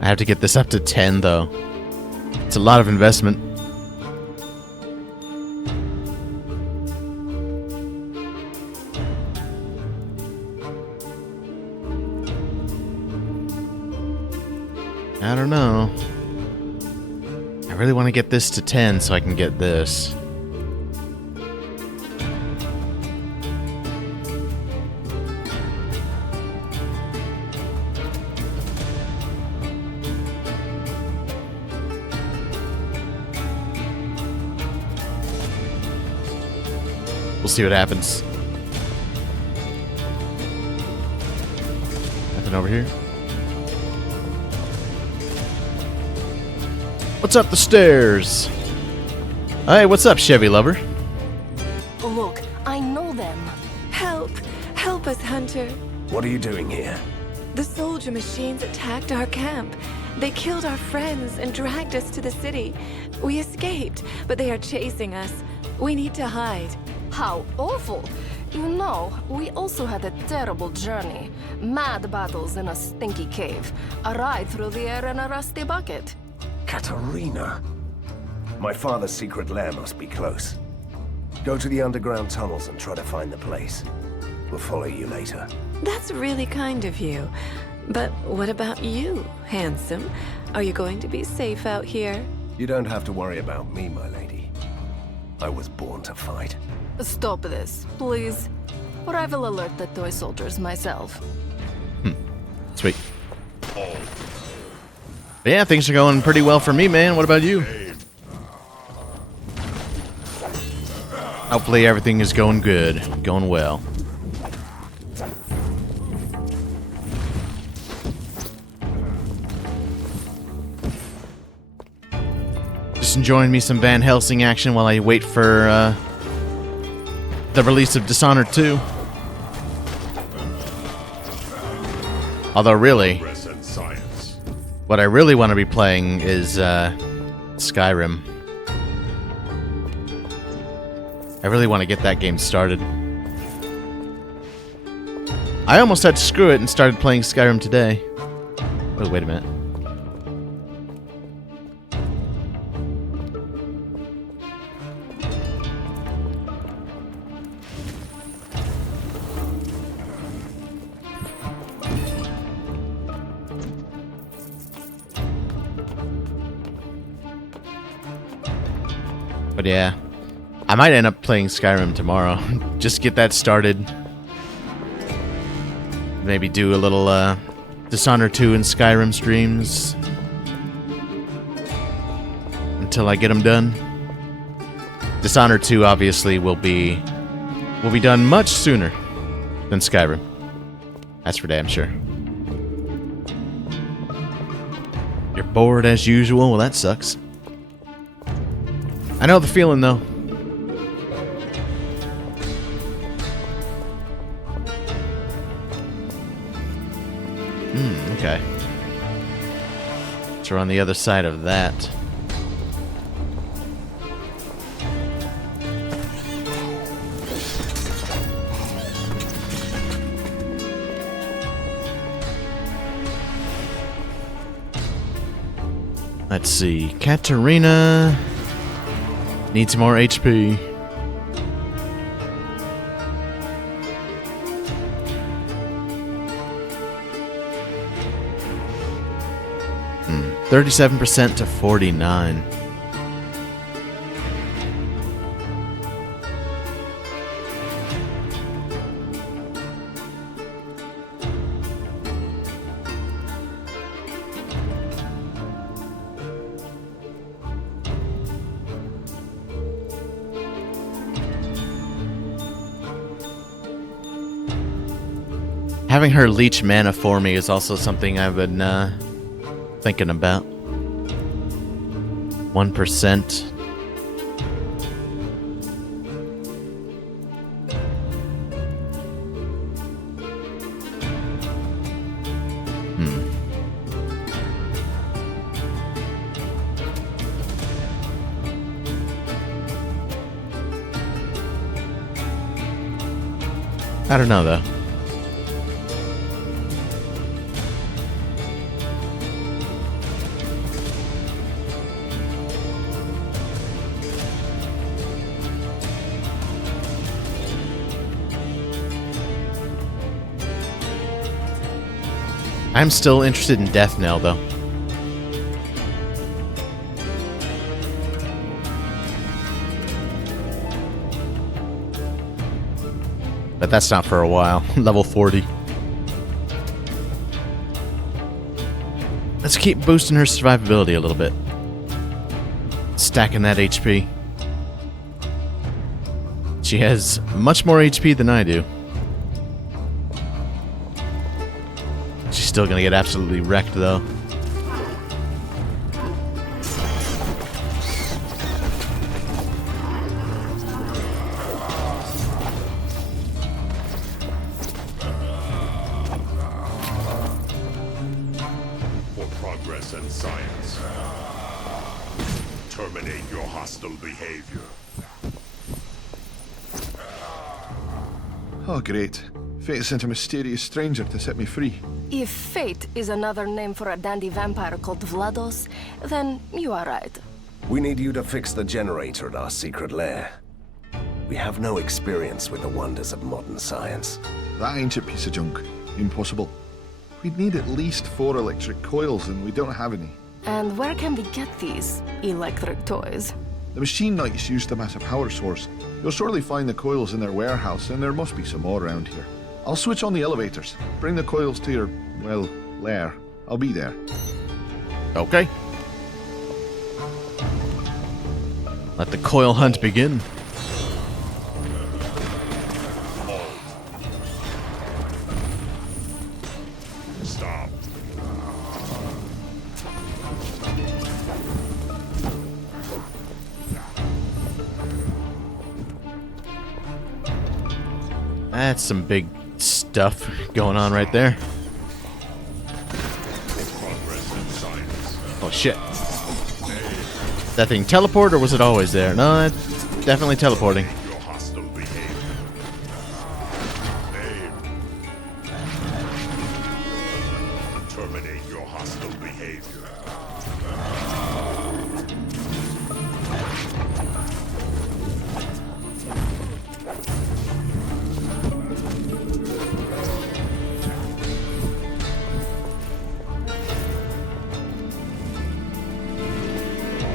I have to get this up to 10 though. It's a lot of investment. I don't know. I really want to get this to 10 so I can get this. We'll see what happens. Nothing over here. What's up the stairs? Hey, what's up, Chevy lover? Look, I know them. Help! Help us, Hunter. What are you doing here? The soldier machines attacked our camp. They killed our friends and dragged us to the city. We escaped, but they are chasing us. We need to hide. How awful! You know, we also had a terrible journey. Mad battles in a stinky cave. A ride through the air in a rusty bucket. Katarina. My father's secret lair must be close. Go to the underground tunnels and try to find the place. We'll follow you later. That's really kind of you. But what about you, handsome? Are you going to be safe out here? You don't have to worry about me, my lady. I was born to fight. Stop this, please. Or I will alert the toy soldiers myself. Sweet. But yeah, things are going pretty well for me, man. What about you? Hopefully everything is going good. Going well. Just enjoying me some Van Helsing action while I wait for the release of Dishonored 2. Although really, what I really want to be playing is Skyrim. I really want to get that game started. I almost had to screw it and started playing Skyrim today. Oh, wait a minute. But yeah, I might end up playing Skyrim tomorrow. Just get that started. Maybe do a little Dishonored 2 and Skyrim streams until I get them done. Dishonored 2 obviously will be done much sooner than Skyrim. That's for damn sure. You're bored as usual? Well, that sucks. I know the feeling, though. Okay. So we're on the other side of that. Let's see. Katarina needs more HP. Hmm. 37% to 49. Having her leech mana for me is also something I've been thinking about. 1%. I don't know, though. I'm still interested in Death Knell, though. But that's not for a while. Level 40. Let's keep boosting her survivability a little bit. Stacking that HP. She has much more HP than I do. She's still gonna get absolutely wrecked, though. And science. Terminate your hostile behavior. Oh, great. Fate sent a mysterious stranger to set me free. If fate is another name for a dandy vampire called Vlados, then you are right. We need you to fix the generator at our secret lair. We have no experience with the wonders of modern science. That ancient piece of junk. Impossible. We'd need at least 4 electric coils, and we don't have any. And where can we get these electric toys? The machine knights used them as a power source. You'll surely find the coils in their warehouse, and there must be some more around here. I'll switch on the elevators. Bring the coils to your, well, lair. I'll be there. Okay. Let the coil hunt begin. Stop. That's some big stuff going on right there. Oh shit. That thing teleport, or was it always there? No, it's definitely teleporting. Terminate your hostile behavior.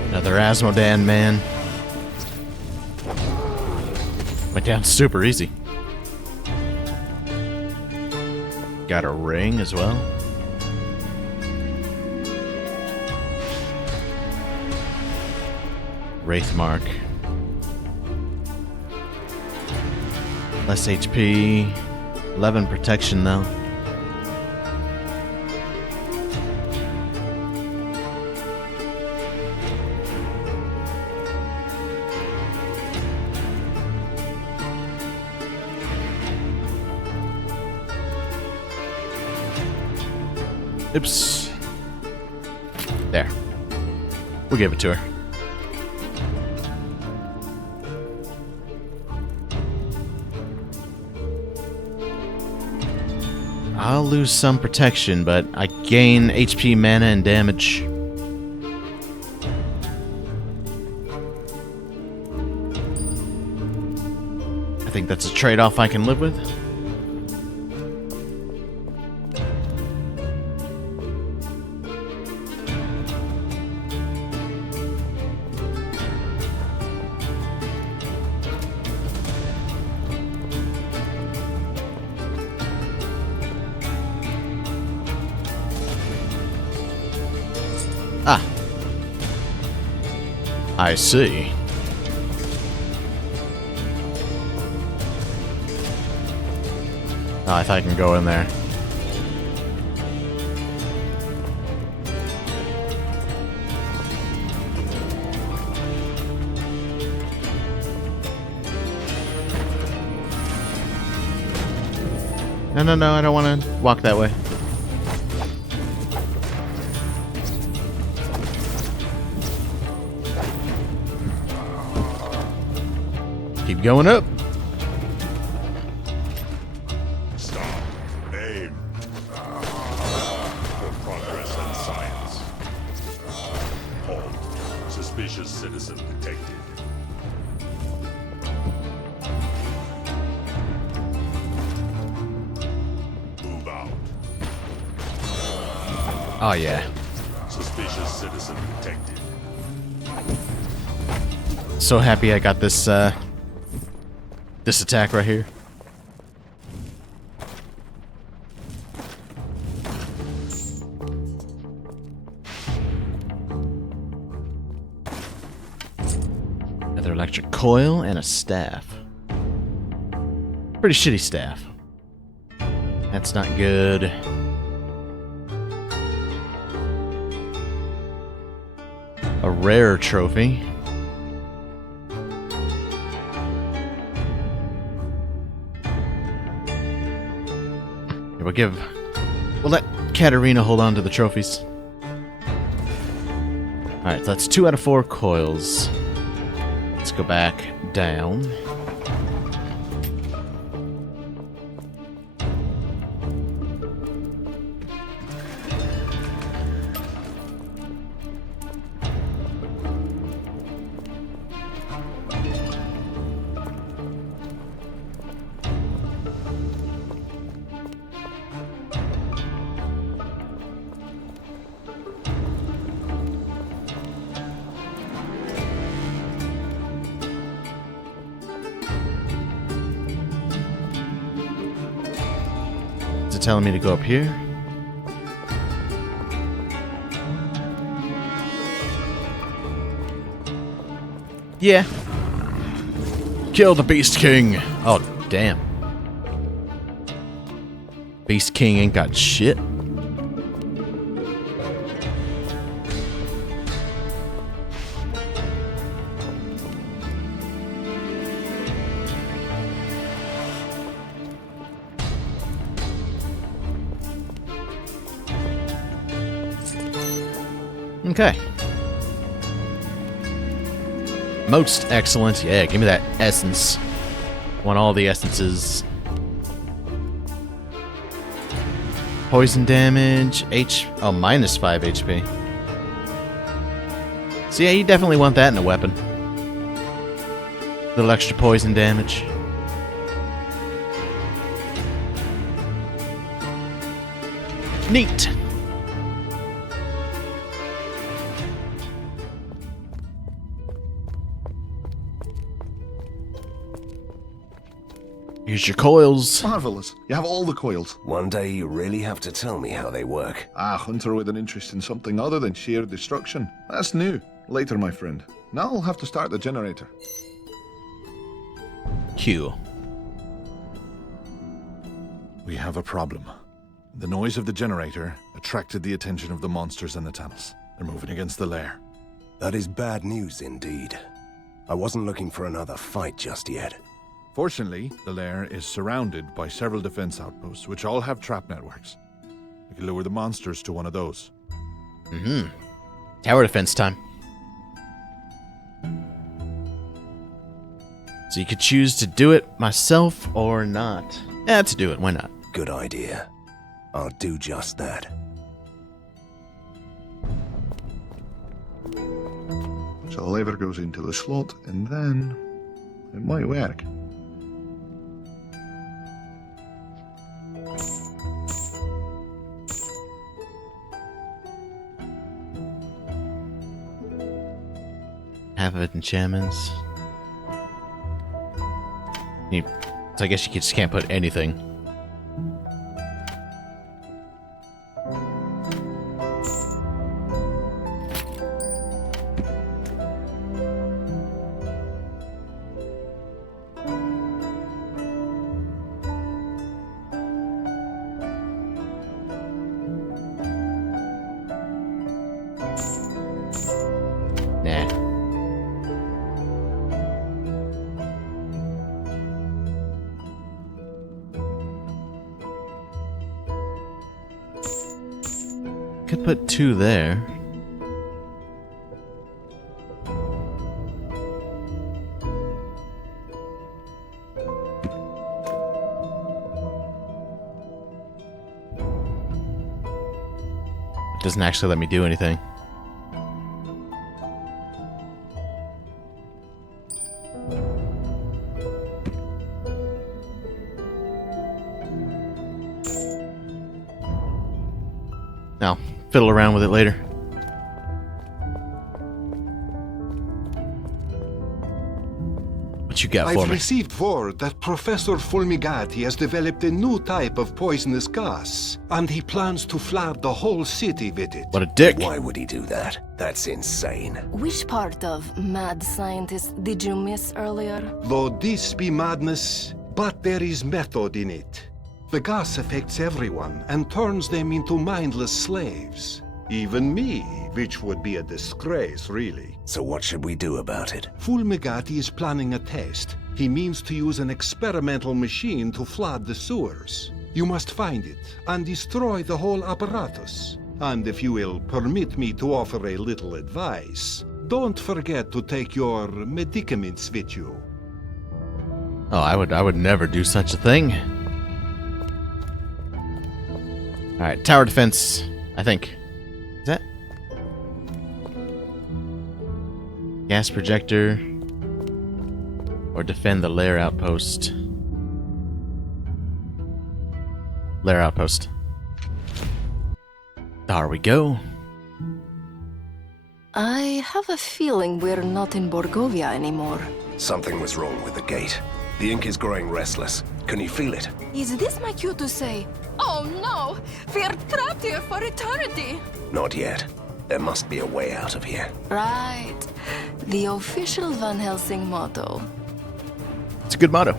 Another Asmodan, man. Went down super easy. Got a ring as well. Wraithmark. Less HP. 11 protection though. Oops. There. We'll give it to her. I'll lose some protection, but I gain HP, mana, and damage. I think that's a trade-off I can live with. Ah. I see. Oh, I thought I can go in there. No, I don't want to walk that way. Keep going up. Stop. Aim. For progress and science. Halt. Suspicious citizen detected. Move out. Oh, yeah. Suspicious citizen detected. So happy I got this, this attack right here. Another electric coil and a staff. Pretty shitty staff. That's not good. A rare trophy. We'll let Katarina hold on to the trophies. Alright, so that's 2 out of 4 coils. Let's go back down. Is it telling me to go up here? Yeah. Kill the Beast King. Oh, damn. Beast King ain't got shit. Okay. Most excellent. Yeah, give me that essence. Want all the essences. Poison damage. Minus 5 HP. So yeah, you definitely want that in a weapon. Little extra poison damage. Neat. Here's your coils. Marvelous. You have all the coils. One day you really have to tell me how they work. Ah, hunter with an interest in something other than sheer destruction. That's new. Later, my friend. Now I'll have to start the generator. Q. We have a problem. The noise of the generator attracted the attention of the monsters in the tunnels. They're moving against the lair. That is bad news indeed. I wasn't looking for another fight just yet. Fortunately, the lair is surrounded by several defense outposts, which all have trap networks. We can lure the monsters to one of those. Mm-hmm. Tower defense time. So you could choose to do it myself or not. Yeah, to do it. Why not? Good idea. I'll do just that. So the lever goes into the slot, and then it might work. Half of it enchantments. So I guess you just can't put anything. Nah. could put 2 there. It doesn't actually let me do anything. I'll fiddle around with it later. What you got for I've me? received word that Professor Fulmigati has developed a new type of poisonous gas, and he plans to flood the whole city with it. What a dick. Why would he do that? That's insane. Which part of mad scientist did you miss earlier? Though this be madness, but there is method in it. The gas affects everyone and turns them into mindless slaves. Even me, which would be a disgrace, really. So what should we do about it? Fulmigati is planning a test. He means to use an experimental machine to flood the sewers. You must find it and destroy the whole apparatus. And if you will permit me to offer a little advice, don't forget to take your medicaments with you. Oh, I would never do such a thing. Alright, tower defense, I think. Is that? Gas projector. Or defend the lair outpost. Lair outpost. There we go. I have a feeling we're not in Borgovia anymore. Something was wrong with the gate. The ink is growing restless. Can you feel it? Is this my cue to say, "Oh no, we're trapped here for eternity"? Not yet. There must be a way out of here. Right. The official Van Helsing motto. It's a good motto.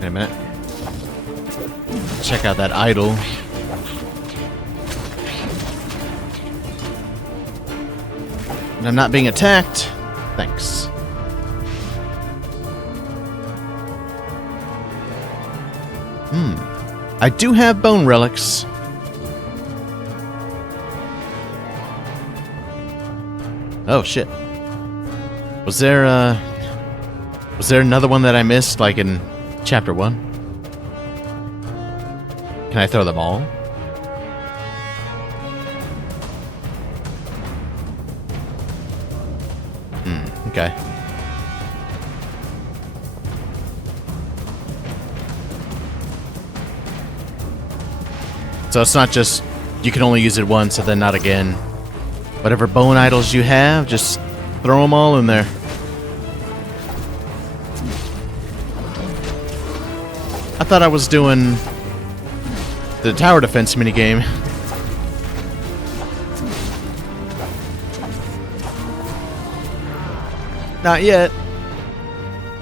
Wait a minute. Check out that idol. And I'm not being attacked. Thanks. I do have bone relics. Oh shit. Was there another one that I missed, like in Chapter 1? Can I throw them all? Okay. So it's not just you can only use it once and then not again. Whatever bone idols you have, just throw them all in there. I thought I was doing the tower defense minigame. Not yet.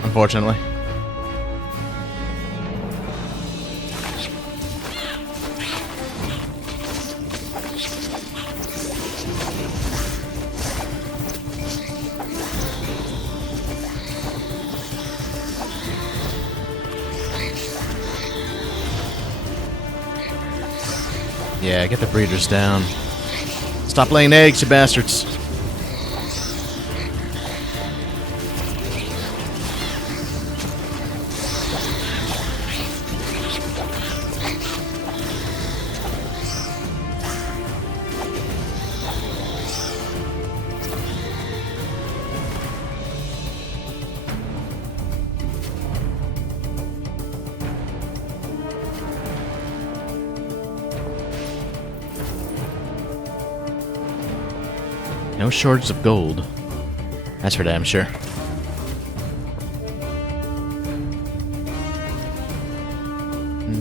Unfortunately. Yeah, get the breeders down. Stop laying eggs, you bastards. No shortage of gold. That's for damn sure.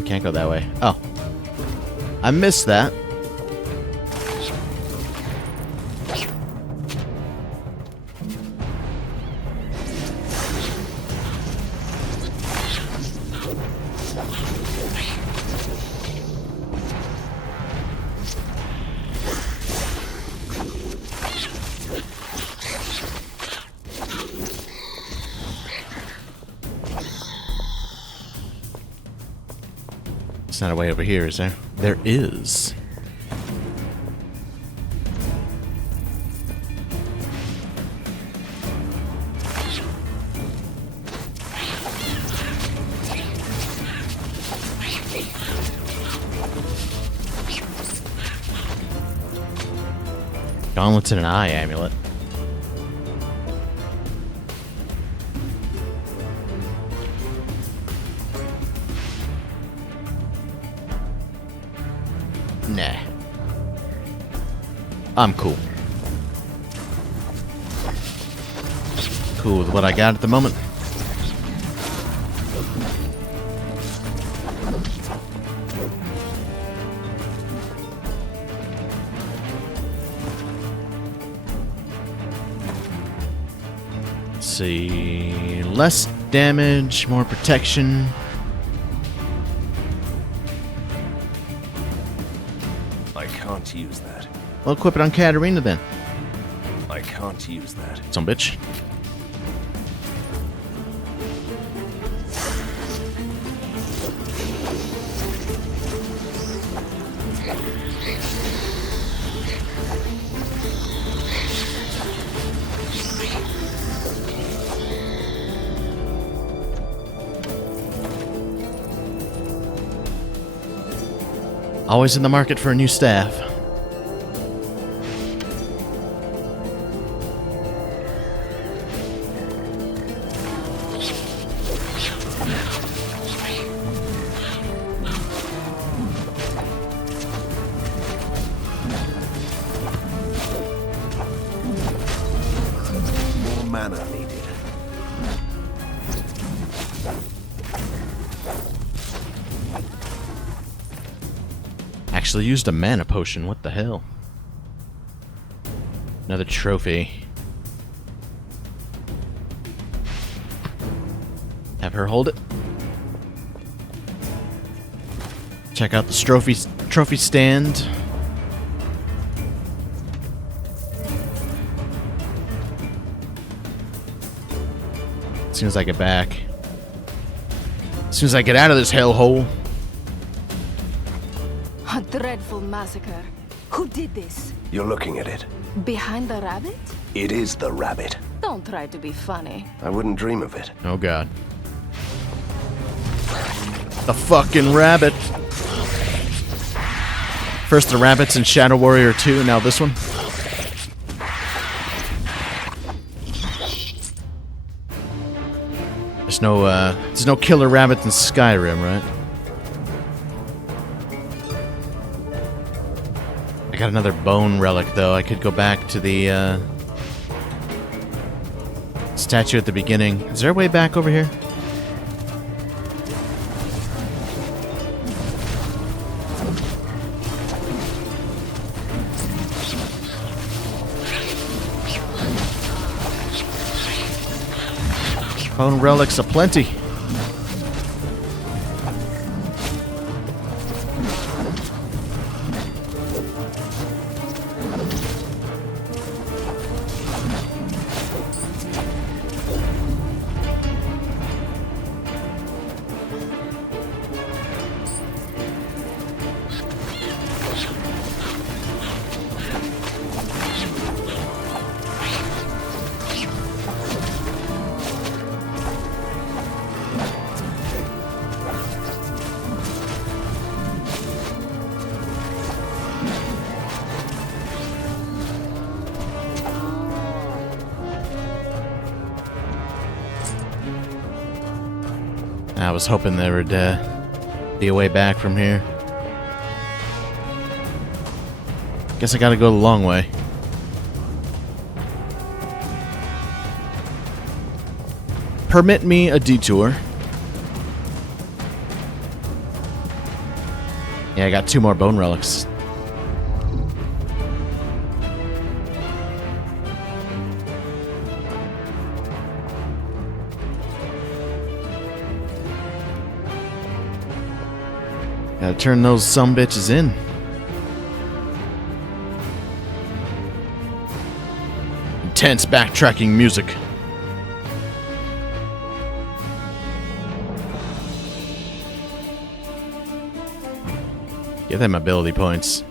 Can't go that way. Oh. I missed that. It's not a way over here, is there? There is. Gauntlets and an eye amulet. Nah. I'm cool. Cool with what I got at the moment. Let's see. Less damage, more protection. I can't use that. Well, equip it on Katarina then. I can't use that. Some bitch. Always in the market for a new staff. More mana needed. Actually used a mana potion. What the hell? Another trophy. Have her hold it. Check out the trophy stand. As soon as I get back. As soon as I get out of this hellhole. A dreadful massacre. Who did this? You're looking at it. Behind the rabbit? It is the rabbit. Don't try to be funny. I wouldn't dream of it. Oh god. The fucking rabbit. First the rabbits in Shadow Warrior 2, and now this one. There's no killer rabbit in Skyrim, right? I got another bone relic, though. I could go back to the statue at the beginning. Is there a way back over here? Bone relics aplenty. I was hoping there would be a way back from here. Guess I gotta go the long way. Permit me a detour. Yeah, I got 2 more bone relics. Gotta turn those sumbitches in. Intense backtracking music. Give them ability points.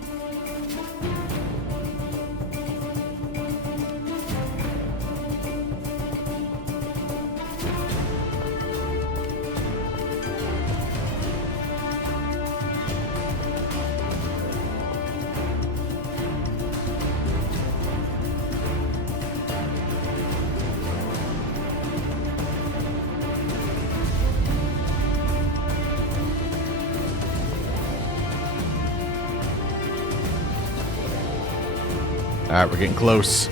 Alright, we're getting close.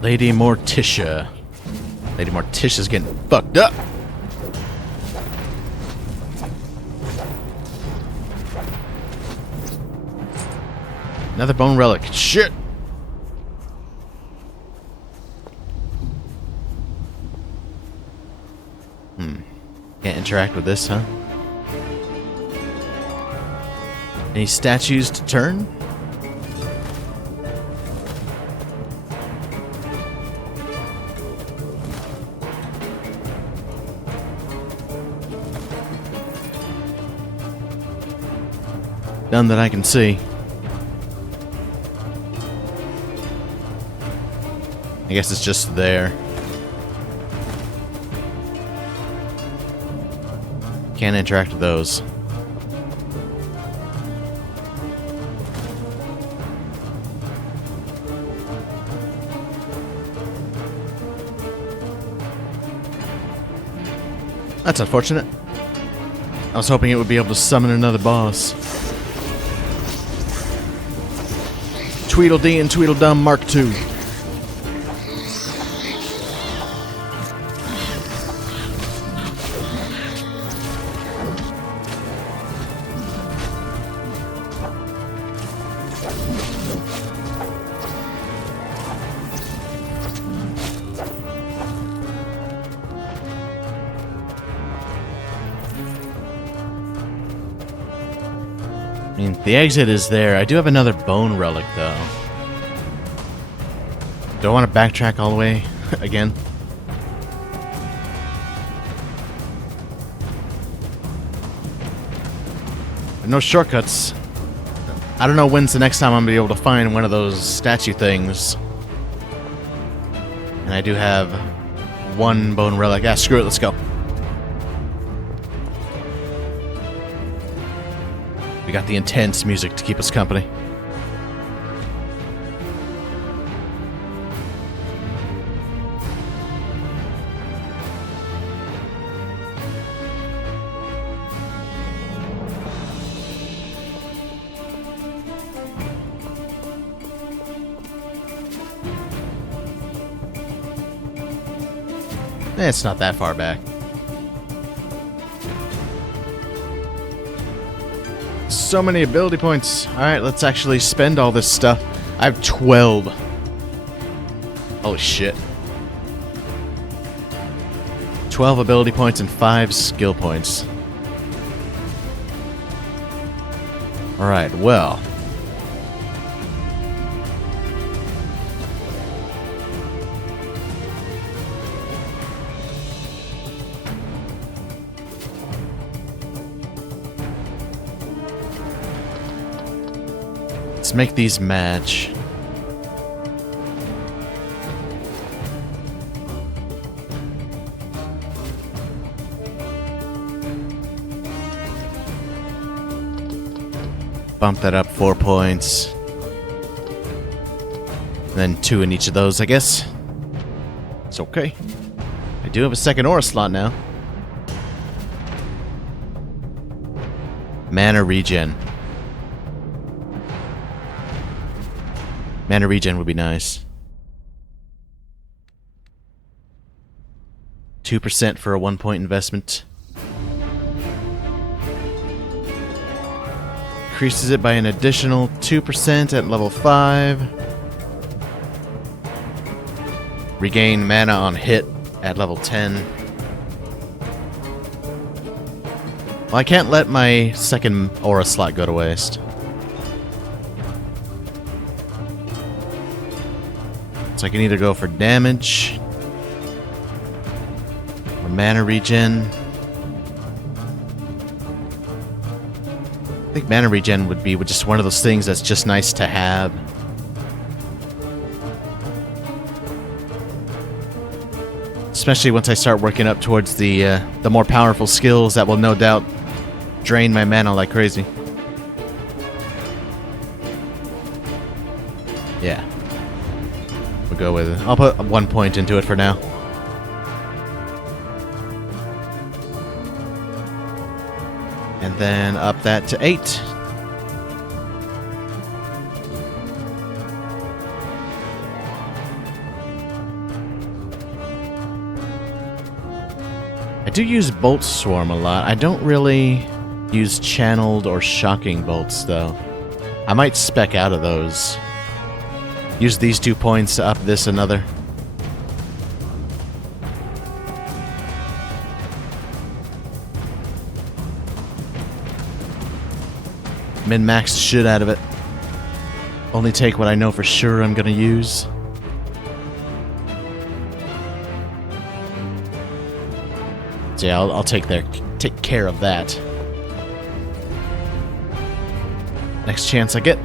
Lady Morticia. Lady Morticia's getting fucked up. Another bone relic. Shit. Can't interact with this, huh? Any statues to turn? None that I can see. I guess it's just there. Can't interact with those. That's unfortunate. I was hoping it would be able to summon another boss. Tweedledee and Tweedledum Mark II. I mean, the exit is there. I do have another bone relic, though. Do I want to backtrack all the way again? No shortcuts. I don't know when's the next time I'm going to be able to find one of those statue things. And I do have one bone relic. Ah, screw it, let's go. We got the intense music to keep us company. It's not that far back. So many ability points. Alright, let's actually spend all this stuff. I have 12. Holy shit. 12 ability points and 5 skill points. Alright, well. Let's make these match. Bump that up 4 points. And then 2 in each of those, I guess. It's okay. I do have a second aura slot now. Mana regen. Mana regen would be nice. 2% for a 1-point investment. Increases it by an additional 2% at level 5. Regain mana on hit at level 10. Well, I can't let my second aura slot go to waste. So I can either go for damage or mana regen. I think mana regen would be just one of those things that's just nice to have. Especially once I start working up towards the more powerful skills that will no doubt drain my mana like crazy. Yeah. We'll go with it. I'll put 1 point into it for now. And then up that to 8. I do use Bolt Swarm a lot. I don't really use Channeled or Shocking Bolts, though. I might spec out of those. Use these 2 points to up this another. Min-max the shit out of it. Only take what I know for sure I'm gonna use. So yeah, I'll take care of that. Next chance I get.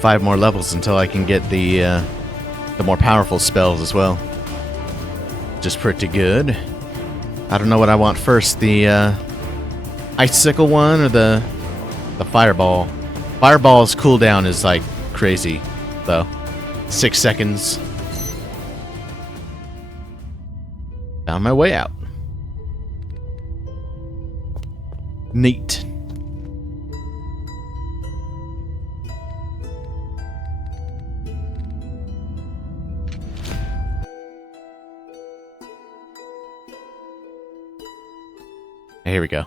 Five more levels until I can get the more powerful spells as well. Just pretty good. I don't know what I want first, the icicle one or the fireball. Fireball's cooldown is like crazy, though. 6 seconds. Found my way out. Neat. Here we go.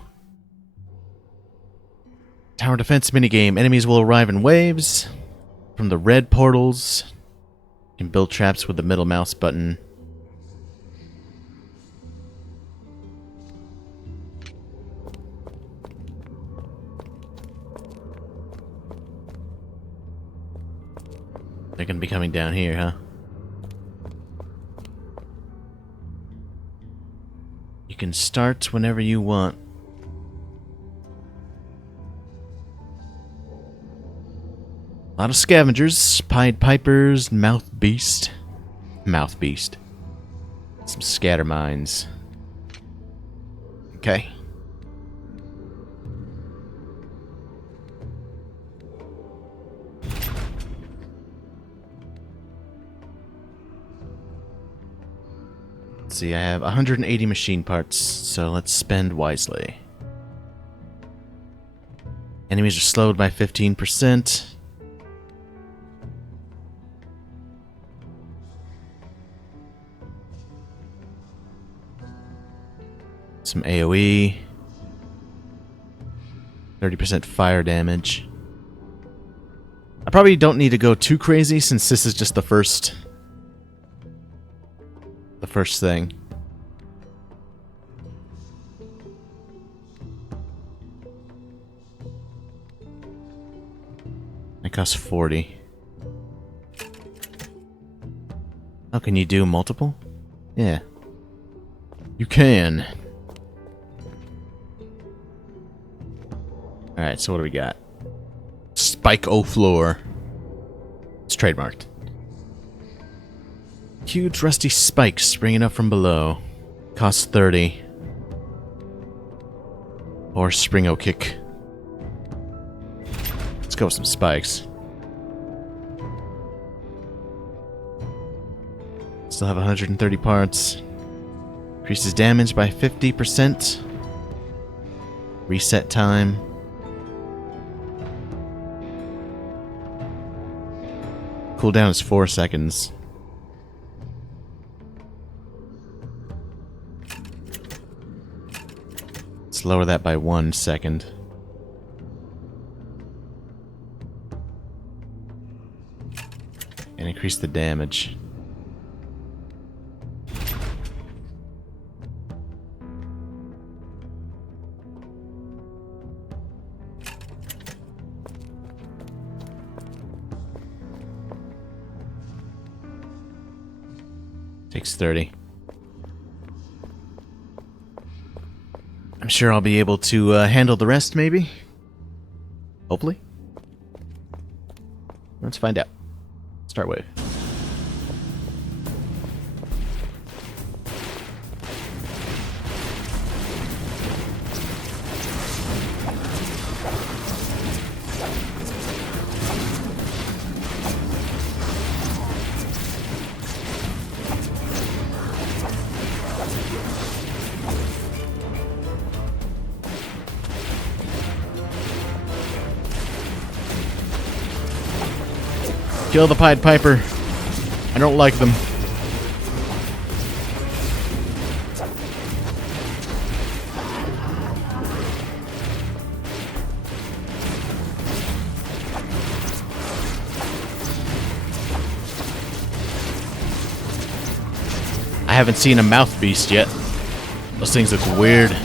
Tower defense minigame. Enemies will arrive in waves from the red portals. You can build traps with the middle mouse button. They're going to be coming down here, huh? You can start whenever you want. A lot of scavengers, Pied Pipers, Mouth Beast. Mouth Beast. Some scatter mines. Okay. Let's see, I have 180 machine parts, so let's spend wisely. Enemies are slowed by 15%. Some AoE. 30% fire damage. I probably don't need to go too crazy since this is just the first thing. It costs 40. Oh, can you do multiple? Yeah. You can. Alright, so what do we got? Spike O'Floor. It's trademarked. Huge rusty spikes springing up from below. Costs 30. Or Spring O-Kick. Let's go with some spikes. Still have 130 parts. Increases damage by 50%. Reset time. Cooldown is 4 seconds. Let's lower that by 1 second. And increase the damage. Takes 30. I'm sure I'll be able to handle the rest, maybe? Hopefully. Let's find out. Start wave. Kill the Pied Piper. I don't like them. I haven't seen a mouth beast yet. Those things look weird.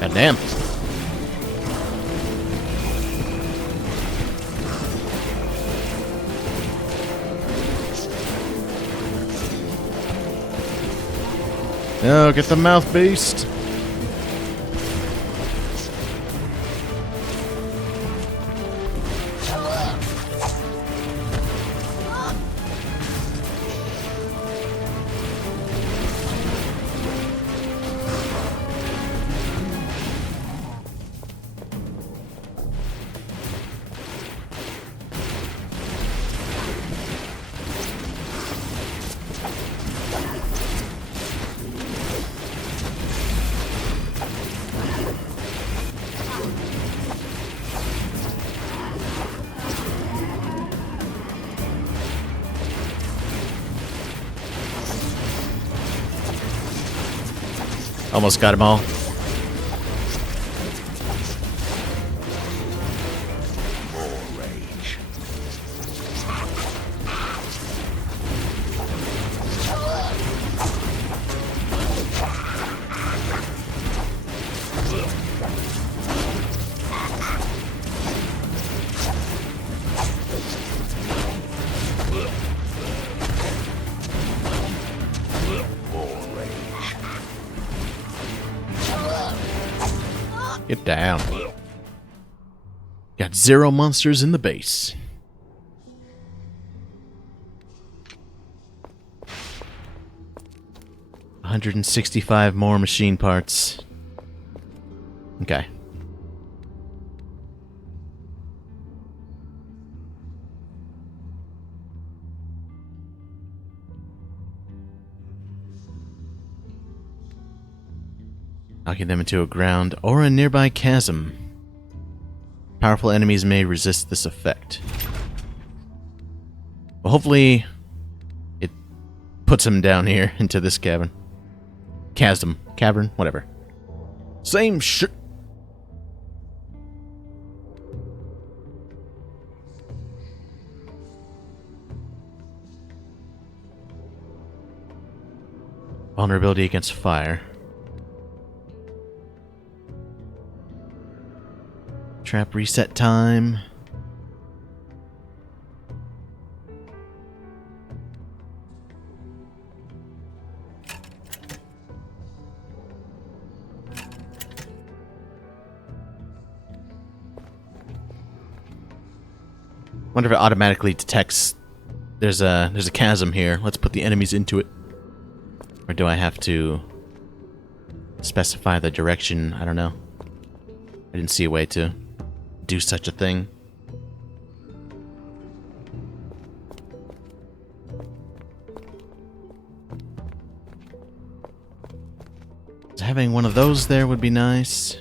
God damn. Oh, get the mouth beast. Almost got them all. Get down. Got 0 monsters in the base. $165 more machine parts. Okay. Knocking them into a ground or a nearby chasm. Powerful enemies may resist this effect. Well, hopefully it puts them down here into this cavern. Chasm. Cavern. Whatever. Same shit. Vulnerability against fire. Trap reset time. Wonder if it automatically detects there's a chasm here. Let's put the enemies into it. Or do I have to specify the direction? I don't know. I didn't see a way to do such a thing. So having one of those there would be nice.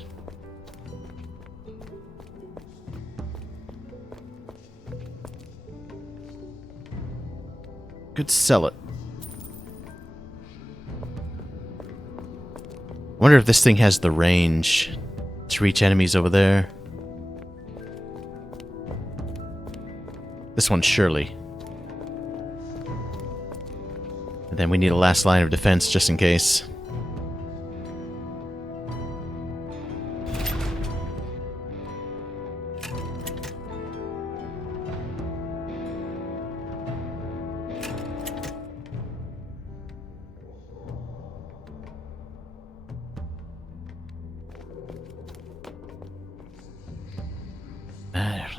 Could sell it. Wonder if this thing has the range to reach enemies over there. This one surely. And then we need a last line of defense just in case.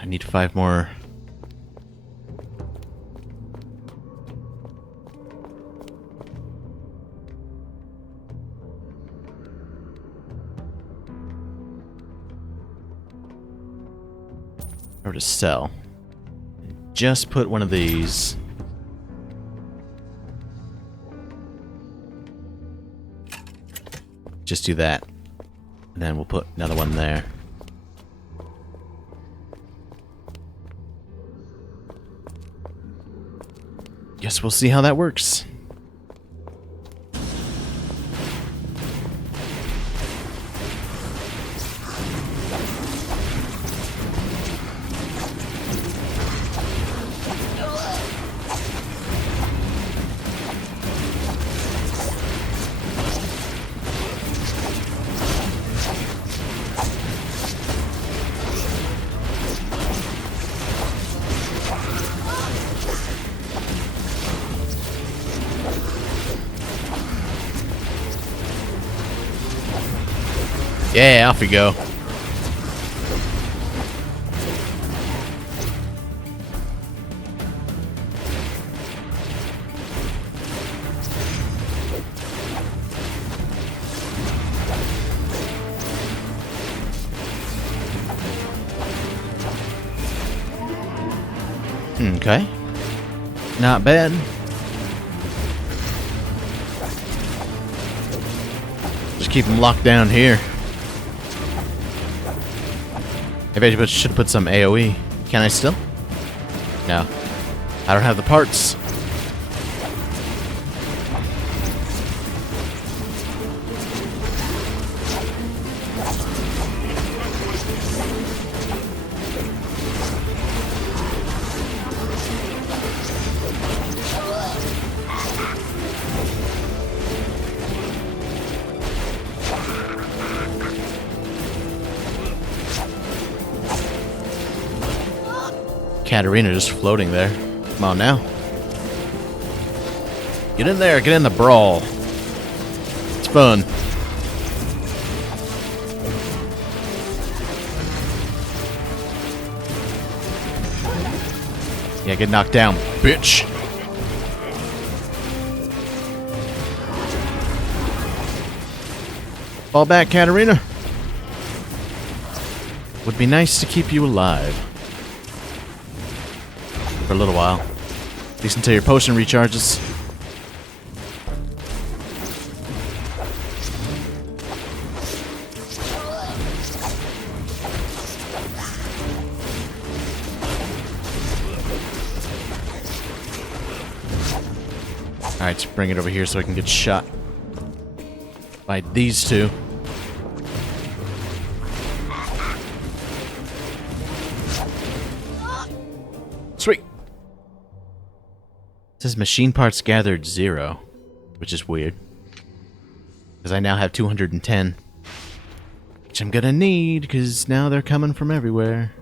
I need 5 more. Or to sell. Just put one of these. Just do that. And then we'll put another one there. Guess we'll see how that works. Yeah, off we go. Okay. Not bad. Just keep them locked down here. Maybe I should put some AoE. Can I still? No. I don't have the parts. Katarina just floating there. Come on now. Get in there, get in the brawl. It's fun. Yeah, get knocked down, bitch. Fall back, Katarina. Would be nice to keep you alive. For a little while. At least until your potion recharges. Alright, let's bring it over here so I can get shot by these two. Sweet. It says machine parts gathered 0, which is weird. Because I now have 210. Which I'm gonna need, because now they're coming from everywhere.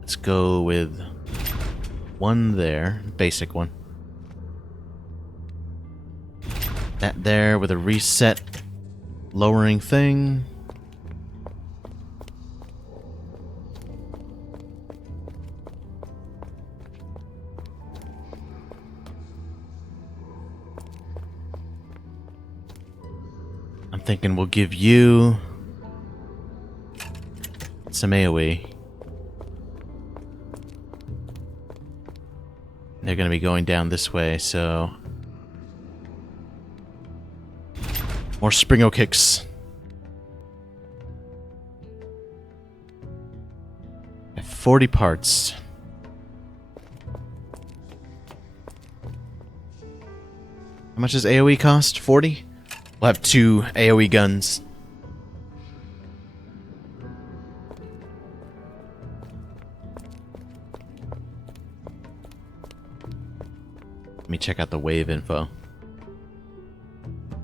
Let's go with one there, basic one. That there with a reset lowering thing. I'm thinking we'll give you some AoE. They're going to be going down this way, so... more Springo kicks. At 40 parts. How much does AoE cost? 40? We'll have 2 AoE guns. Let me check out the wave info.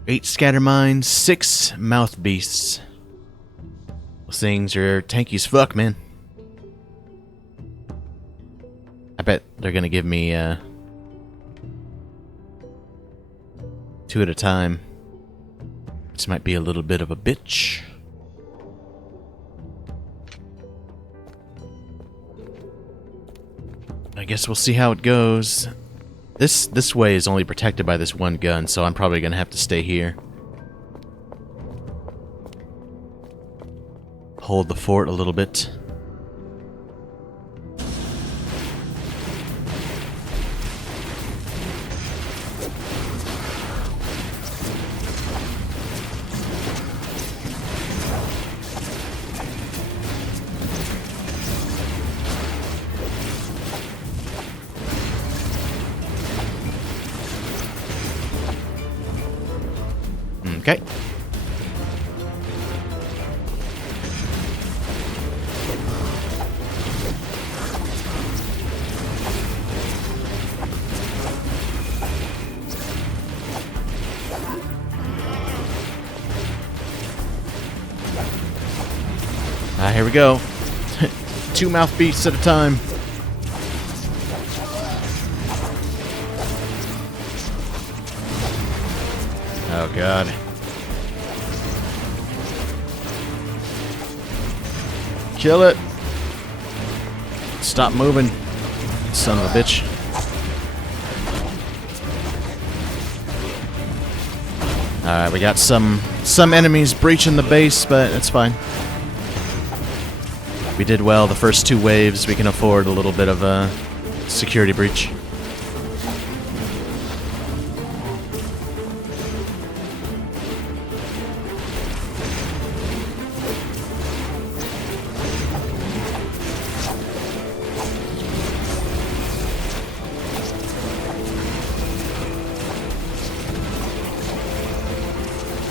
8 scatter mines, 6 mouth beasts. Those things are tanky as fuck, man. I bet they're gonna give me 2 at a time. This might be a little bit of a bitch. I guess we'll see how it goes. This way is only protected by this one gun, so I'm probably gonna have to stay here. Hold the fort a little bit. Okay. Here we go. 2 mouth beasts at a time. Oh god. Kill it. Stop moving. Son of a bitch. Alright, we got some enemies breaching the base, but it's fine. We did well the first 2 waves. We can afford a little bit of a security breach.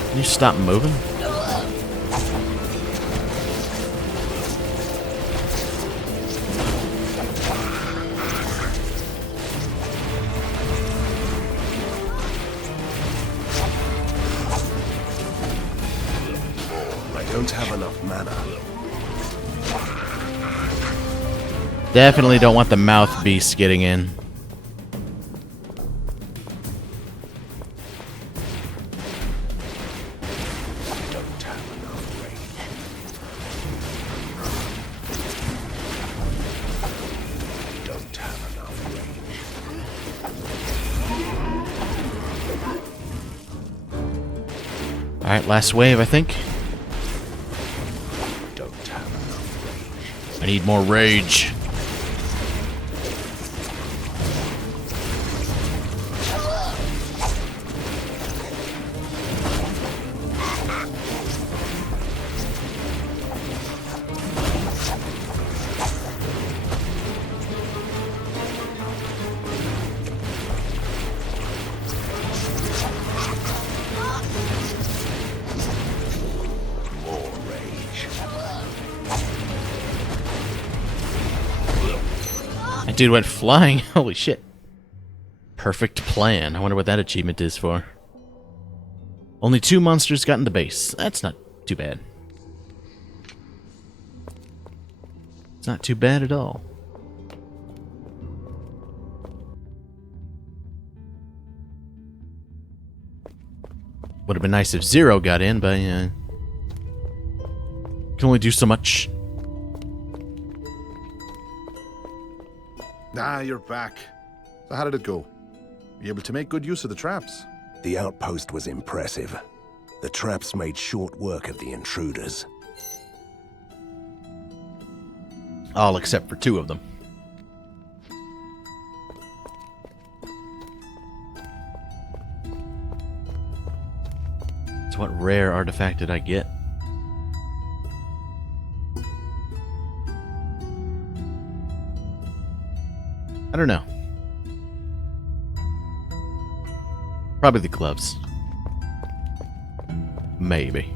Can you stop moving? I don't have enough mana. Definitely don't want the mouth beast getting in. Alright, last wave, I think. I need more rage. That dude went flying. Holy shit. Perfect plan. I wonder what that achievement is for. Only 2 monsters got in the base. That's not too bad. It's not too bad at all. Would have been nice if 0 got in, but yeah. Can only do so much. Ah, you're back. So how did it go? Were you able to make good use of the traps? The outpost was impressive. The traps made short work of the intruders. All except for 2 of them. So what rare artifact did I get? I don't know. Probably the gloves. Maybe.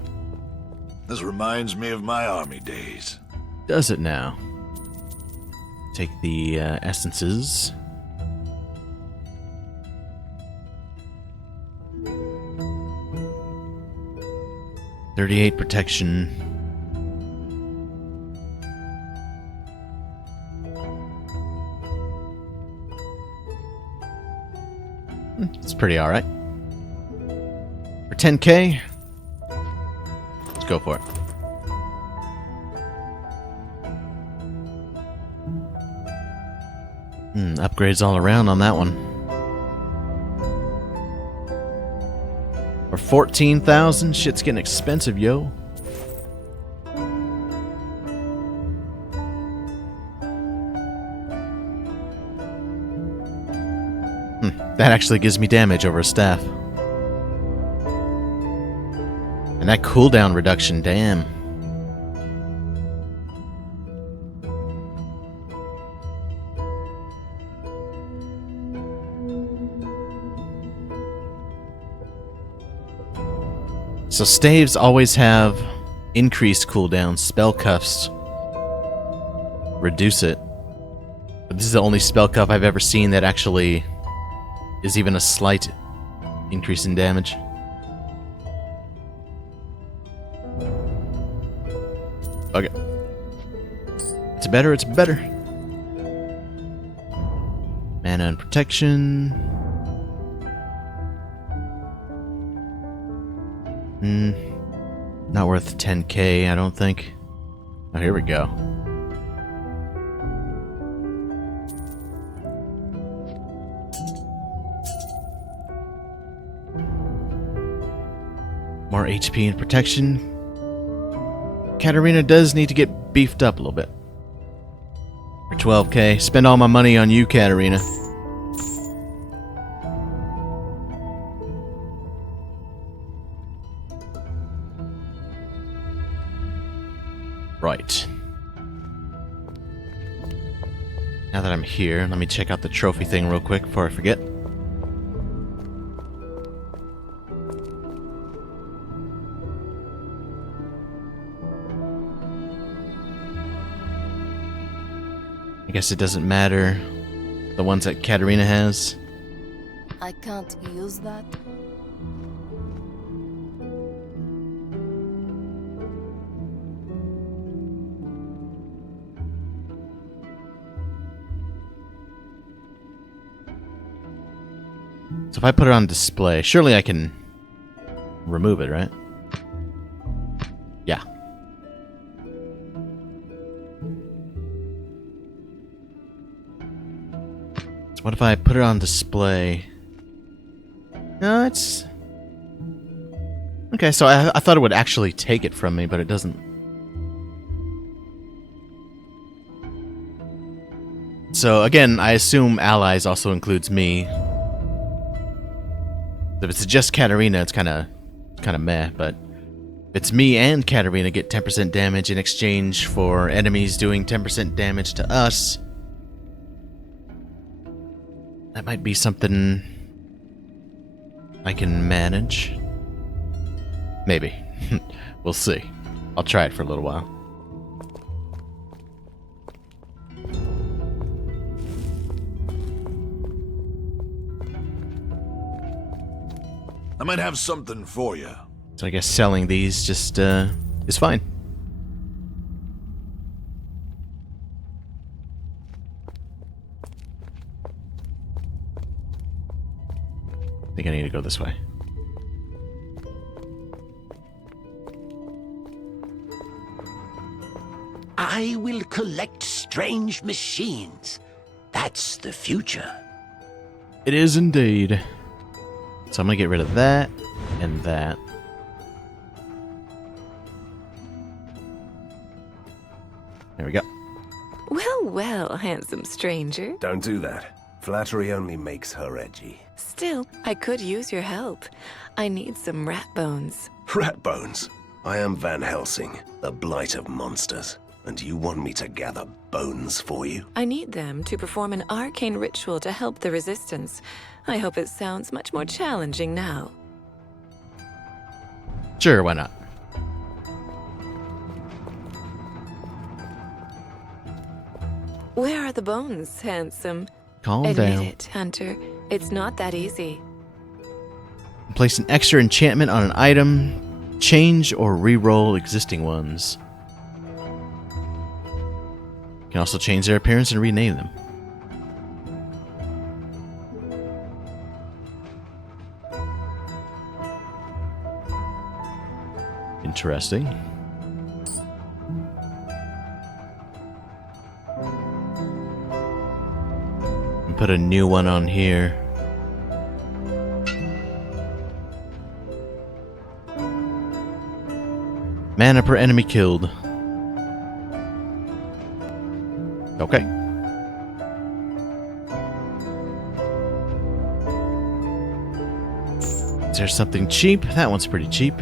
This reminds me of my army days. Does it now? Take the essences. .38 protection. It's pretty alright. For 10k, let's go for it. Upgrades all around on that one. For 14,000, shit's getting expensive, yo. That actually gives me damage over a staff. And that cooldown reduction, damn. So staves always have increased cooldown. Spell cuffs reduce it. But this is the only spell cuff I've ever seen that actually is even a slight increase in damage. Okay. It's better, it's better. Mana and protection. Not worth 10k, I don't think. Oh, here we go. More HP and protection. Katarina does need to get beefed up a little bit. For 12k. Spend all my money on you, Katarina. Right. Now that I'm here, let me check out the trophy thing real quick before I forget. I guess it doesn't matter the ones that Katarina has. I can't use that. So if I put it on display, surely I can remove it, right? Yeah. So what if I put it on display? No, it's... Okay, so I thought it would actually take it from me, but it doesn't. So again, I assume allies also includes me. If it's just Katarina, it's kind of meh, but if it's me and Katarina get 10% damage in exchange for enemies doing 10% damage to us, that might be something I can manage. Maybe. We'll see. I'll try it for a little while. might have something for you. So I guess selling these just is fine. I think I need to go this way. I will collect strange machines. That's the future. It is indeed. So I'm gonna get rid of that and that. There we go. Well, well, handsome stranger. Don't do that. Flattery only makes her edgy. Still, I could use your help. I need some rat bones. Rat bones. I am Van Helsing, the blight of monsters. And you want me to gather bones for you? I need them to perform an arcane ritual to help the resistance. I hope it sounds much more challenging now. Sure, why not? Where are the bones, handsome? Calm Admit down. it, Hunter. It's not that easy. Place an extra enchantment on an item. Change or re-roll existing ones. You can also change their appearance and rename them. Interesting. Put a new one on here. Mana per enemy killed. Okay. Is there something cheap? That one's pretty cheap.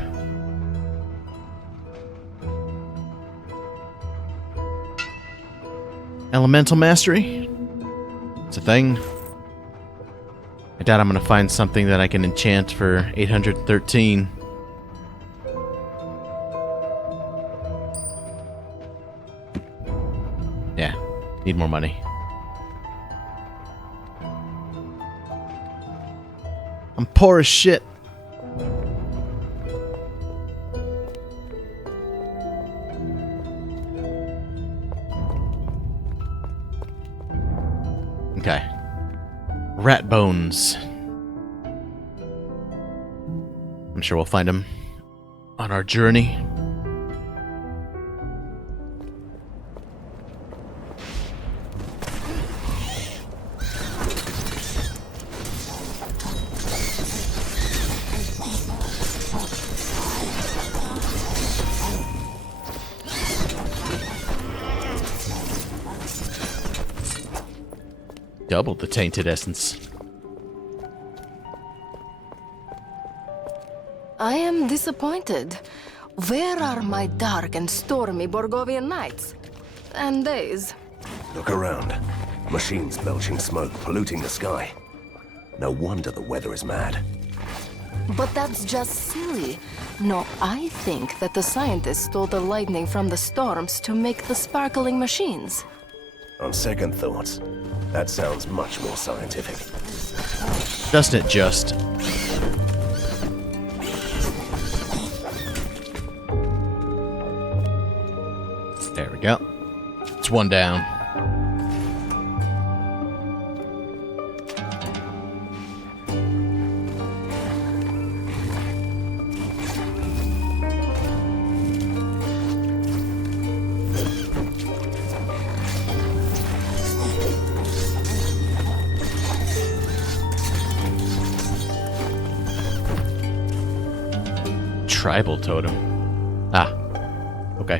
Elemental Mastery? It's a thing. I doubt I'm gonna find something that I can enchant for 813. Yeah, need more money. I'm poor as shit. Okay. Rat bones. I'm sure we'll find them on our journey. Double the tainted essence. I am disappointed. Where are my dark and stormy Borgovian nights? And days? Look around. Machines belching smoke, polluting the sky. No wonder the weather is mad. But that's just silly. No, I think that the scientists stole the lightning from the storms to make the sparkling machines. On second thoughts, that sounds much more scientific. Doesn't it just? There we go. It's one down. Tribal totem. Ah. Okay.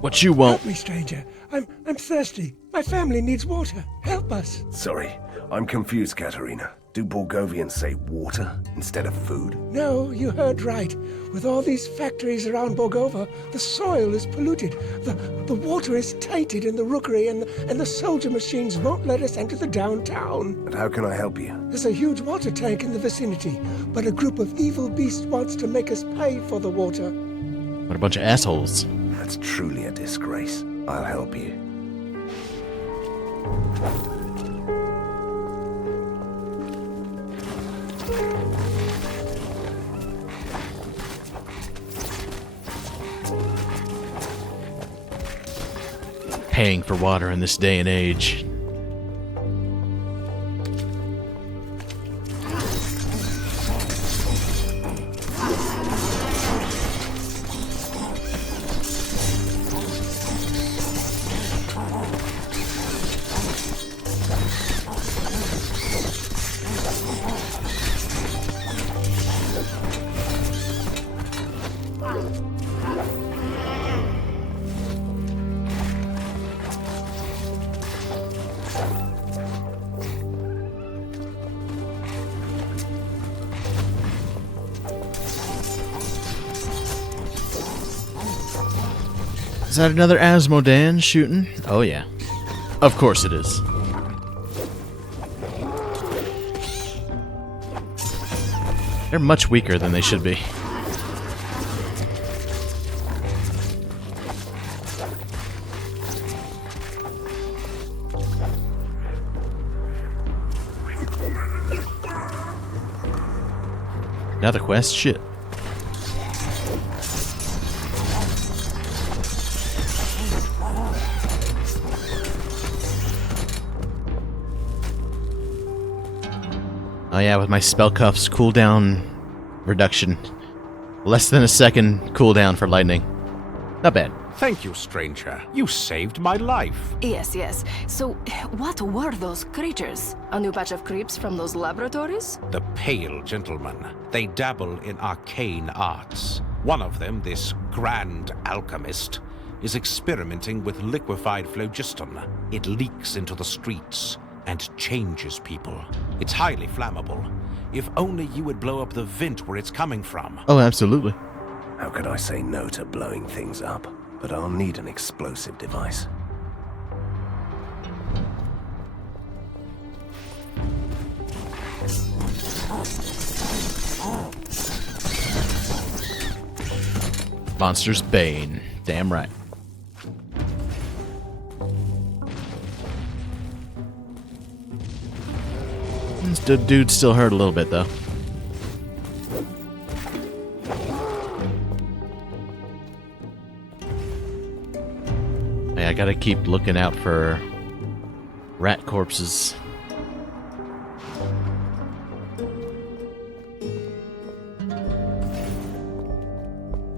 What you want? Help me, stranger. I'm thirsty. My family needs water. Help us. Sorry, I'm confused, Katarina. Do Borgovians say water instead of food? No, you heard right. With all these factories around Borgova, the soil is polluted. The water is tainted in the rookery, and the soldier machines won't let us enter the downtown. And how can I help you? There's a huge water tank in the vicinity, but a group of evil beasts wants to make us pay for the water. What a bunch of assholes. That's truly a disgrace. I'll help you. Paying for water in this day and age. Is that another Asmodan shooting? Oh yeah. Of course it is. They're much weaker than they should be. Another quest? Shit. Oh yeah, with my spell cuffs cooldown reduction. Less than a second cooldown for lightning. Not bad. Thank you, stranger. You saved my life. Yes, yes. So, what were those creatures? A new batch of creeps from those laboratories? The Pale Gentlemen. They dabble in arcane arts. One of them, this grand alchemist, is experimenting with liquefied phlogiston. It leaks into the streets and changes people. It's highly flammable. If only you would blow up the vent where it's coming from. Oh, absolutely. How could I say no to blowing things up? But I'll need an explosive device. Monster's Bane. Damn right. This dude still hurt a little bit, though. Hey, I gotta keep looking out for rat corpses.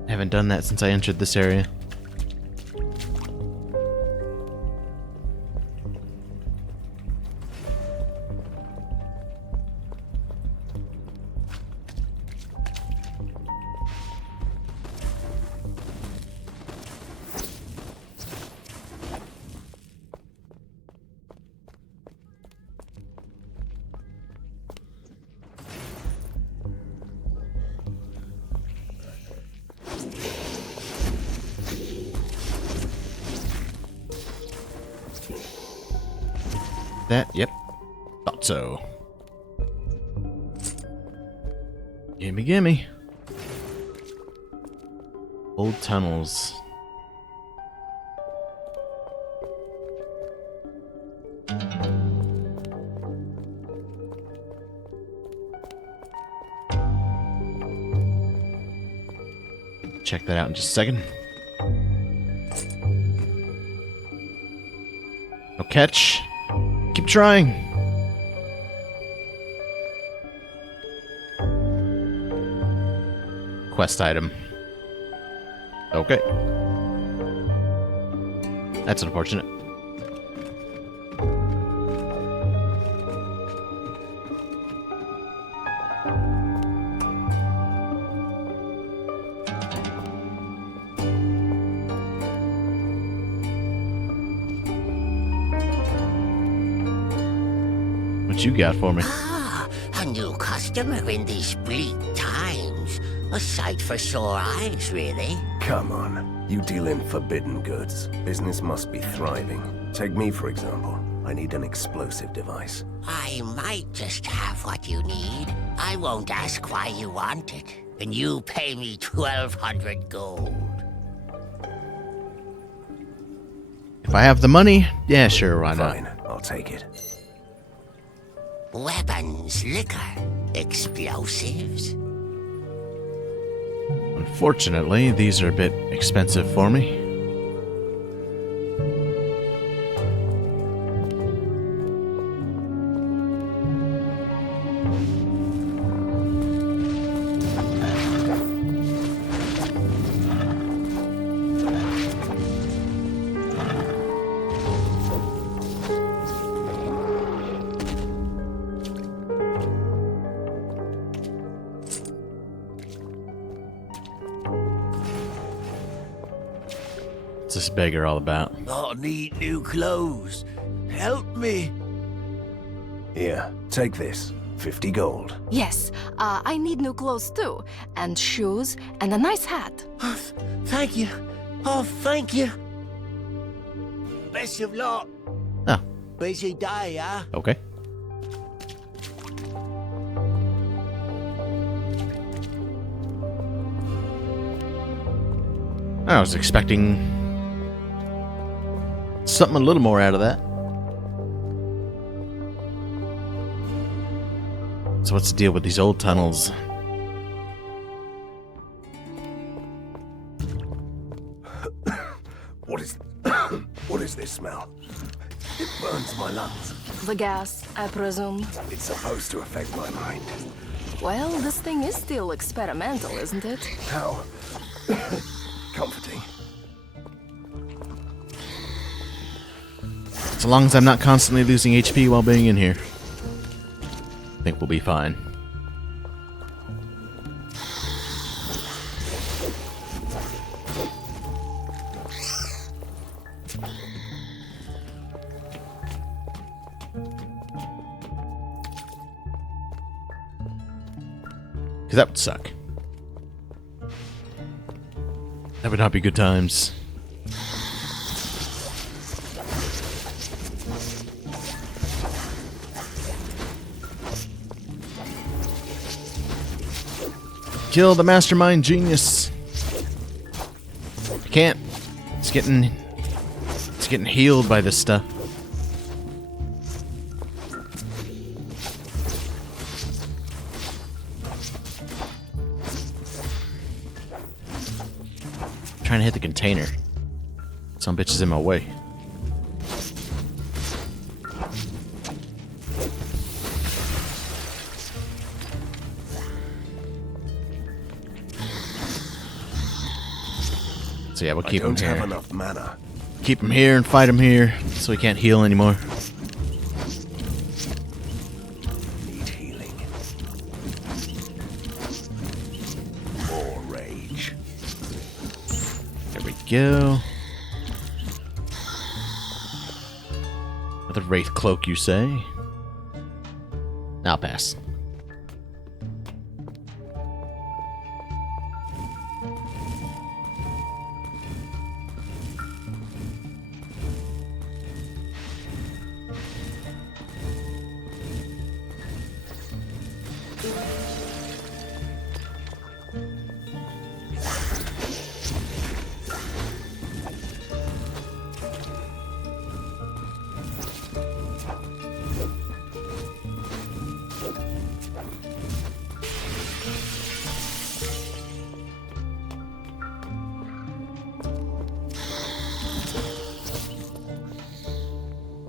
I haven't done that since I entered this area. Yep. Thought so. Gimme, gimme. Old tunnels. Check that out in just a second. No catch. Keep trying. Quest item. Okay. That's unfortunate. What you got for me? Ah, a new customer in these bleak times. A sight for sore eyes, really. Come on. You deal in forbidden goods. Business must be thriving. Take me, for example. I need an explosive device. I might just have what you need. I won't ask why you want it. And you pay me 1,200 gold. If I have the money, yeah, sure, why not? Fine. I'll take it. Weapons, liquor, explosives. Unfortunately, these are a bit expensive for me. What's this beggar all about? I need new clothes. Help me. Here, take this. 50 gold. Yes, I need new clothes too, and shoes, and a nice hat. Oh, thank you. Oh, thank you. Best of luck. Oh. Busy day, huh? Okay. I was expecting something a little more out of that. So what's the deal with these old tunnels? What is this smell? It burns my lungs. The gas, I presume. It's supposed to affect my mind. Well, this thing is still experimental, isn't it? How comforting. As long as I'm not constantly losing HP while being in here, I think we'll be fine. Because that would suck. That would not be good times. Kill the mastermind genius. I can't. It's getting healed by this stuff. Trying to hit the container. Some bitch is in my way. So yeah, we'll keep him I here. don't have enough mana. Keep him here and fight him here, so he can't heal anymore. Need healing. More rage. There we go. Another wraith cloak, you say? I'll pass.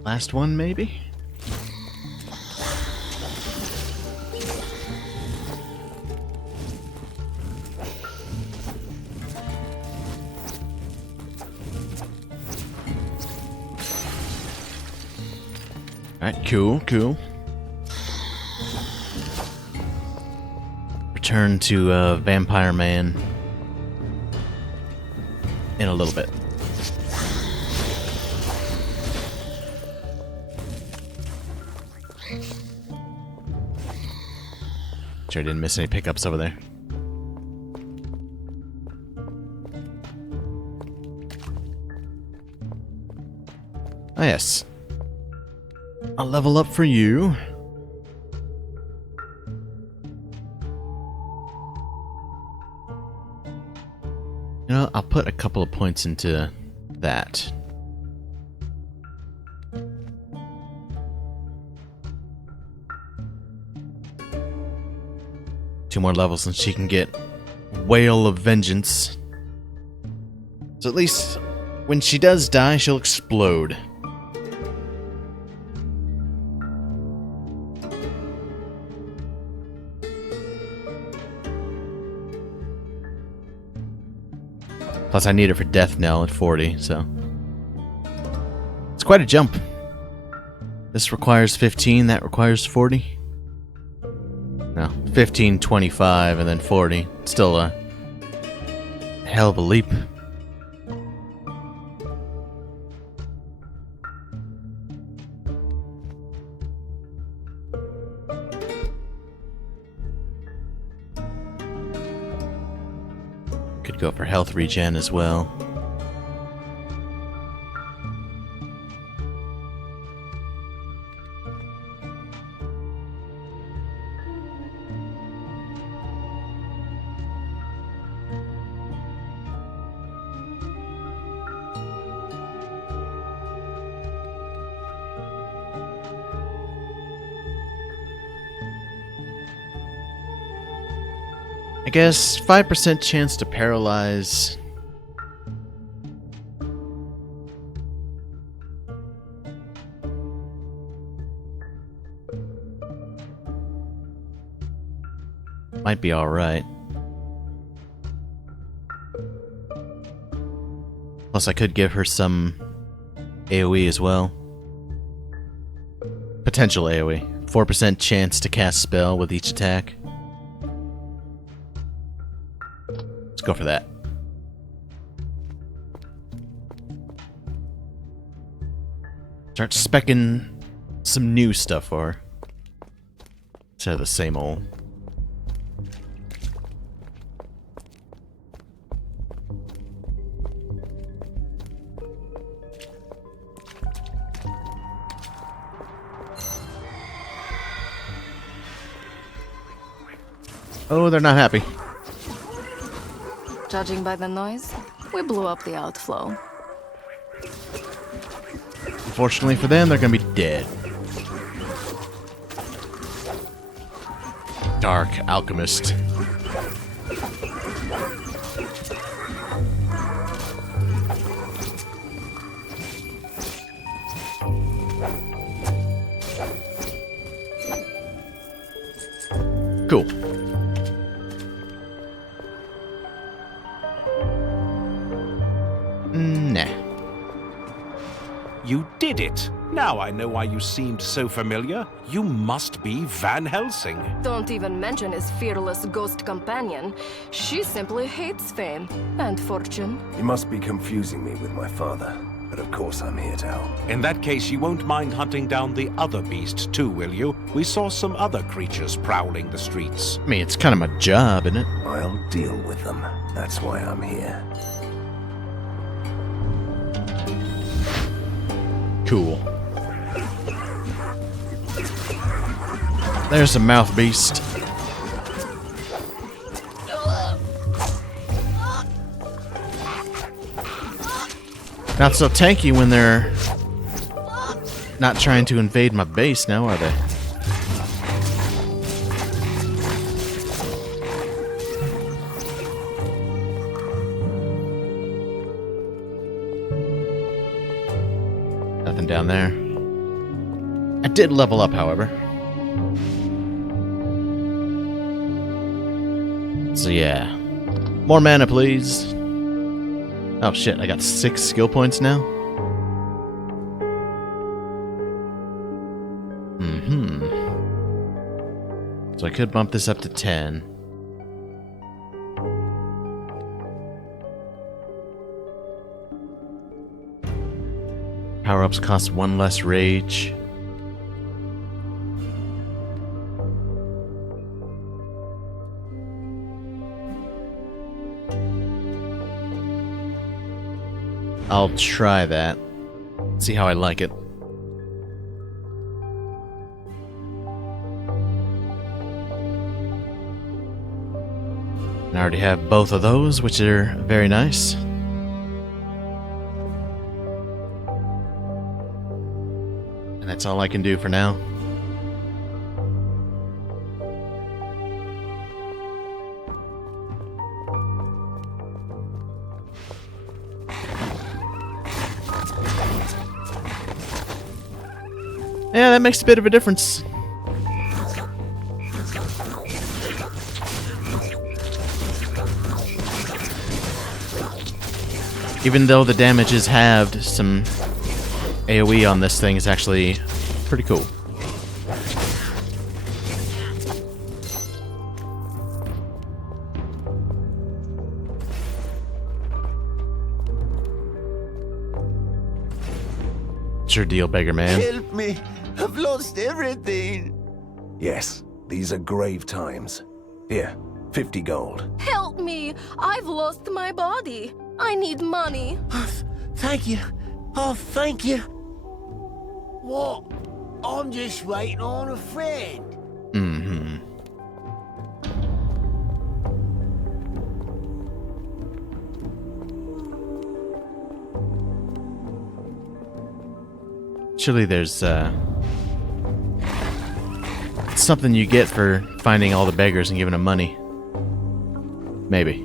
Last one, maybe? Alright, cool, cool. Return to Vampire Man in a little bit. Sure didn't miss any pickups over there. Ah, yes. I'll level up for you. You know, I'll put a couple of points into that. 2 more levels and she can get Whale of Vengeance. So at least when she does die, she'll explode. Plus I need it for Death Knell at 40, so... It's quite a jump. This requires 15, that requires 40. No, 15, 25, and then 40. Still a hell of a leap. Could go for health regen as well. I guess 5% chance to paralyze. Might be alright. Plus I could give her some AoE as well. Potential AoE. 4% chance to cast spell with each attack. Go for that. Start speccing some new stuff for her. Instead of the same old. Oh, they're not happy. Judging by the noise, we blew up the outflow. Unfortunately for them, they're gonna be dead. Dark Alchemist. Cool. Nah. You did it! Now I know why you seemed so familiar. You must be Van Helsing. Don't even mention his fearless ghost companion. She simply hates fame and fortune. You must be confusing me with my father. But of course I'm here to help. In that case, you won't mind hunting down the other beast too, will you? We saw some other creatures prowling the streets. I mean, it's kind of my job, isn't it? I'll deal with them. That's why I'm here. Cool. There's a mouth beast. Not so tanky when they're not trying to invade my base now, are they? Nothing down there. I did level up, however. So yeah. More mana, please. Oh shit, I got 6 skill points now? So I could bump this up to 10. Power-ups cost 1 less rage. I'll try that. See how I like it. And I already have both of those, which are very nice. And that's all I can do for now. Yeah, that makes a bit of a difference. Even though the damage is halved, some AoE on this thing is actually pretty cool. It's your deal, beggar man. Help me! I've lost everything! Yes, these are grave times. Here, 50 gold. Help me! I've lost my body. I need money. Thank you. Oh, thank you. What? I'm just waiting on a friend. Mm-hmm. Surely there's something you get for finding all the beggars and giving them money. Maybe.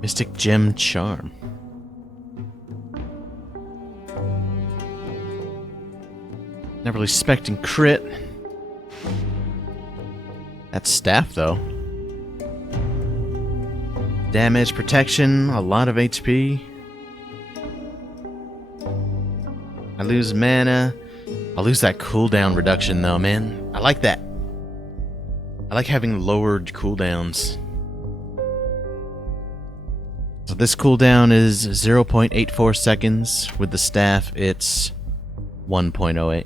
Mystic Gem Charm. Not really expecting crit. That's staff, though. Damage, protection, a lot of HP. I lose mana. I'll lose that cooldown reduction, though, man. I like that. I like having lowered cooldowns. So this cooldown is 0.84 seconds. With the staff, it's 1.08.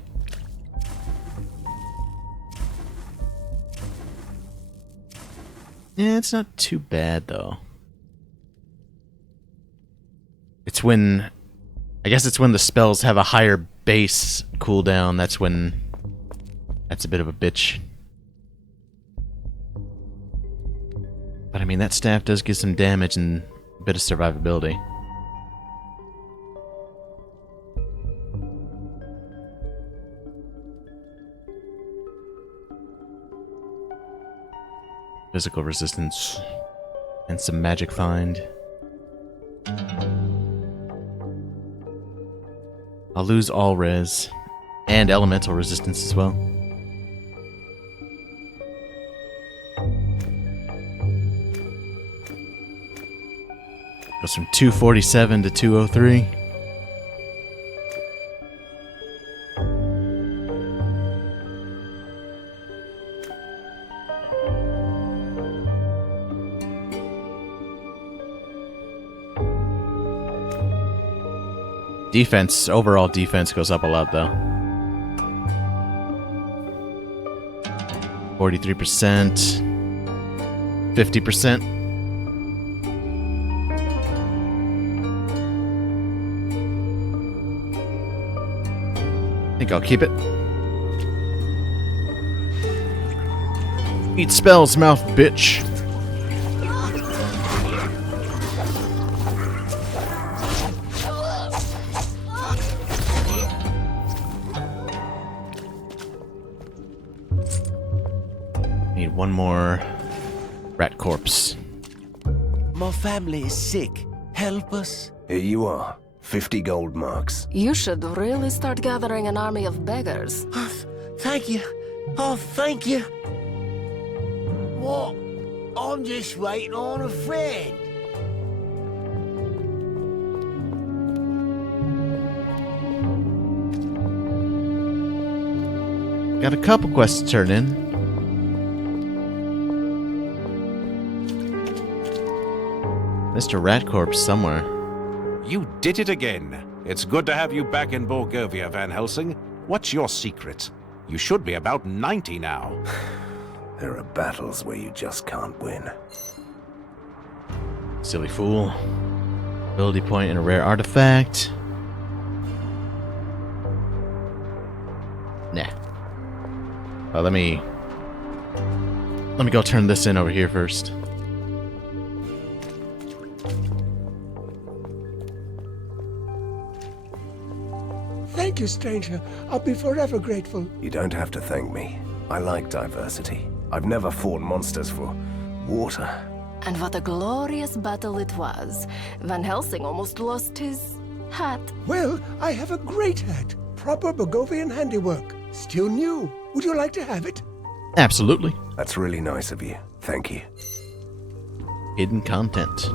Yeah, it's not too bad, though. It's when... I guess it's when the spells have a higher base cooldown. That's when... That's a bit of a bitch. But I mean, that staff does get some damage and a bit of survivability. Physical resistance. And some magic find. I'll lose all res. And elemental resistance as well. Goes from 247 to 203. Defense, overall defense goes up a lot though. 43%. 50%. I think I'll keep it. Eat spells, mouth, bitch. Need one more rat corpse. My family is sick. Help us. Here you are. 50 gold marks. You should really start gathering an army of beggars. Thank you. Oh, thank you. What? I'm just waiting on a friend. Got a couple quests to turn in. Mr. Rat Corpse somewhere. You did it again. It's good to have you back in Borgovia, Van Helsing. What's your secret? You should be about 90 now. There are battles where you just can't win. Silly fool. Ability point and a rare artifact. Nah. Well, let me go turn this in over here first. Thank you, stranger. I'll be forever grateful. You don't have to thank me. I like diversity. I've never fought monsters for water. And what a glorious battle it was. Van Helsing almost lost his hat. Well, I have a great hat. Proper Borgovian handiwork. Still new. Would you like to have it? Absolutely. That's really nice of you. Thank you. Hidden content.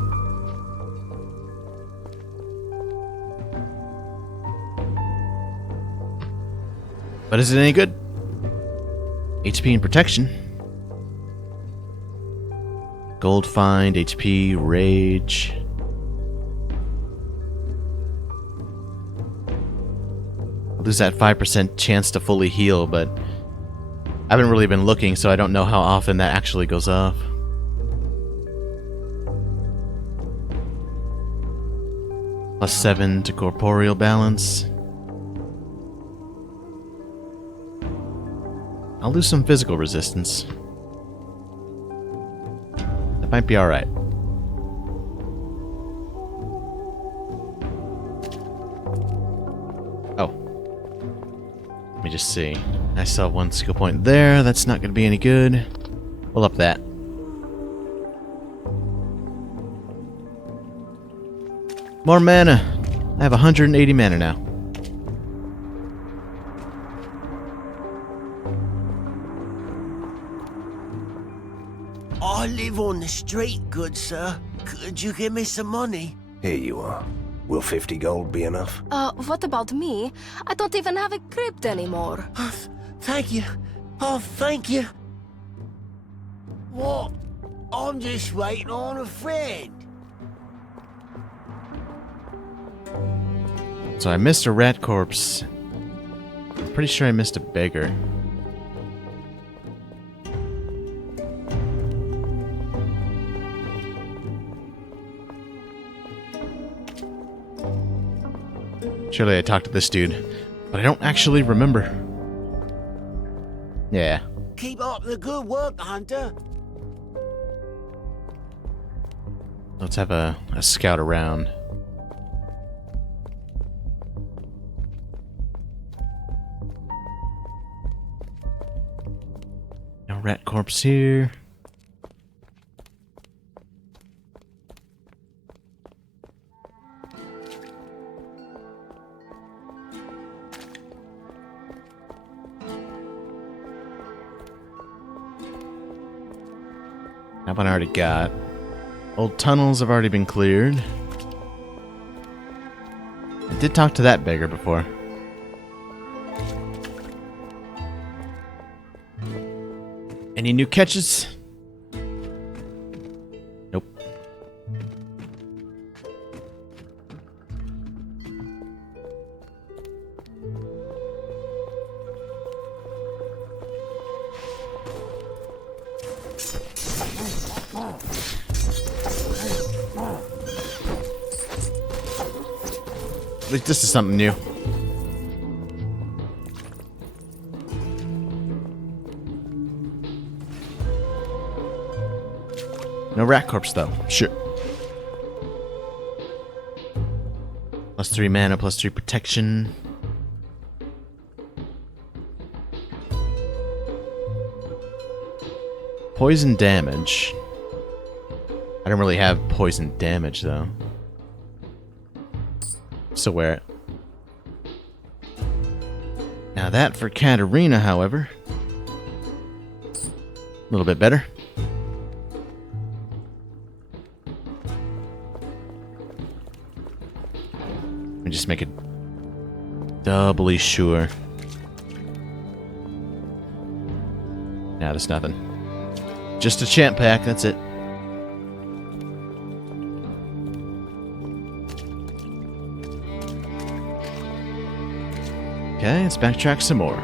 But is it any good? HP and protection. Gold find, HP, rage. I'll lose that 5% chance to fully heal, but I haven't really been looking, so I don't know how often that actually goes off. +7 to corporeal balance. I'll lose some physical resistance. That might be alright. Oh. Let me just see. I still have 1 skill point there. That's not going to be any good. We'll up that. More mana. I have 180 mana now. I live on the street, good sir. Could you give me some money? Here you are. Will 50 gold be enough? What about me? I don't even have a crypt anymore. Thank you. Oh, thank you. What? I'm just waiting on a friend. So I missed a rat corpse. I'm pretty sure I missed a beggar. Surely I talked to this dude, but I don't actually remember. Yeah. Keep up the good work, Hunter. Let's have a scout around. No rat corpse here. That one I already got. Old tunnels have already been cleared. I did talk to that beggar before. Any new catches? Nope. At least this is something new. No rat corpse though. Sure. +3 mana, +3 protection. Poison damage. I don't really have poison damage though. So wear it. Now that for Katarina, however. A little bit better. Let me just make it doubly sure. Nah, there's nothing. Just a champ pack, that's it. Okay, let's backtrack some more.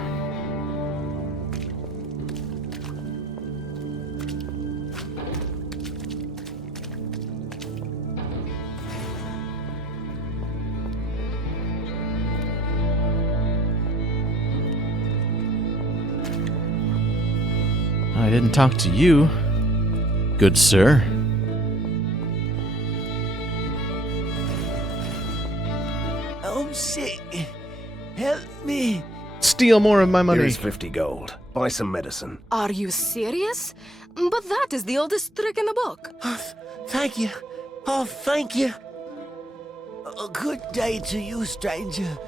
I didn't talk to you, good sir. I'm sick. Help me. Steal more of my money. Here's 50 gold. Buy some medicine. Are you serious? But that is the oldest trick in the book. Thank you. Oh, thank you. A good day to you, stranger.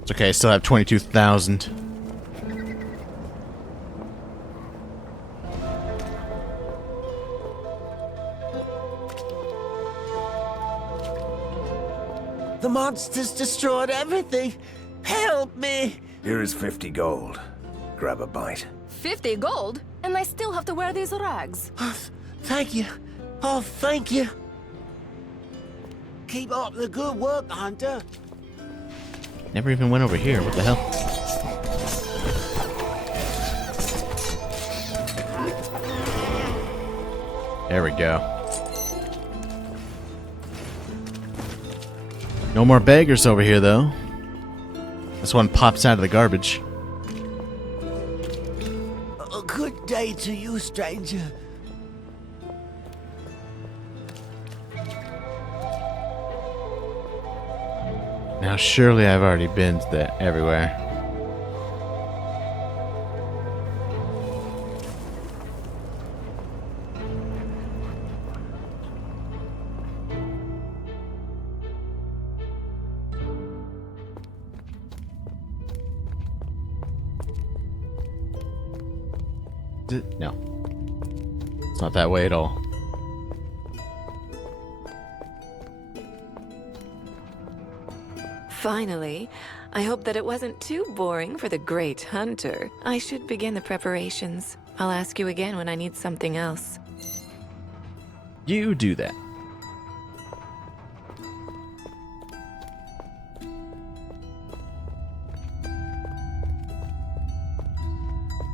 It's okay, I still have 22,000. The monsters destroyed everything. Help me. Here is 50 gold. Grab a bite. 50 gold? And I still have to wear these rags. Thank you. Oh, thank you. Keep up the good work, Hunter. Never even went over here. What the hell? There we go. No more beggars over here, though. This one pops out of the garbage. A good day to you, stranger. Now, surely I've already been to that everywhere. No. It's not that way at all. Finally, I hope that it wasn't too boring for the great hunter. I should begin the preparations. I'll ask you again when I need something else. You do that.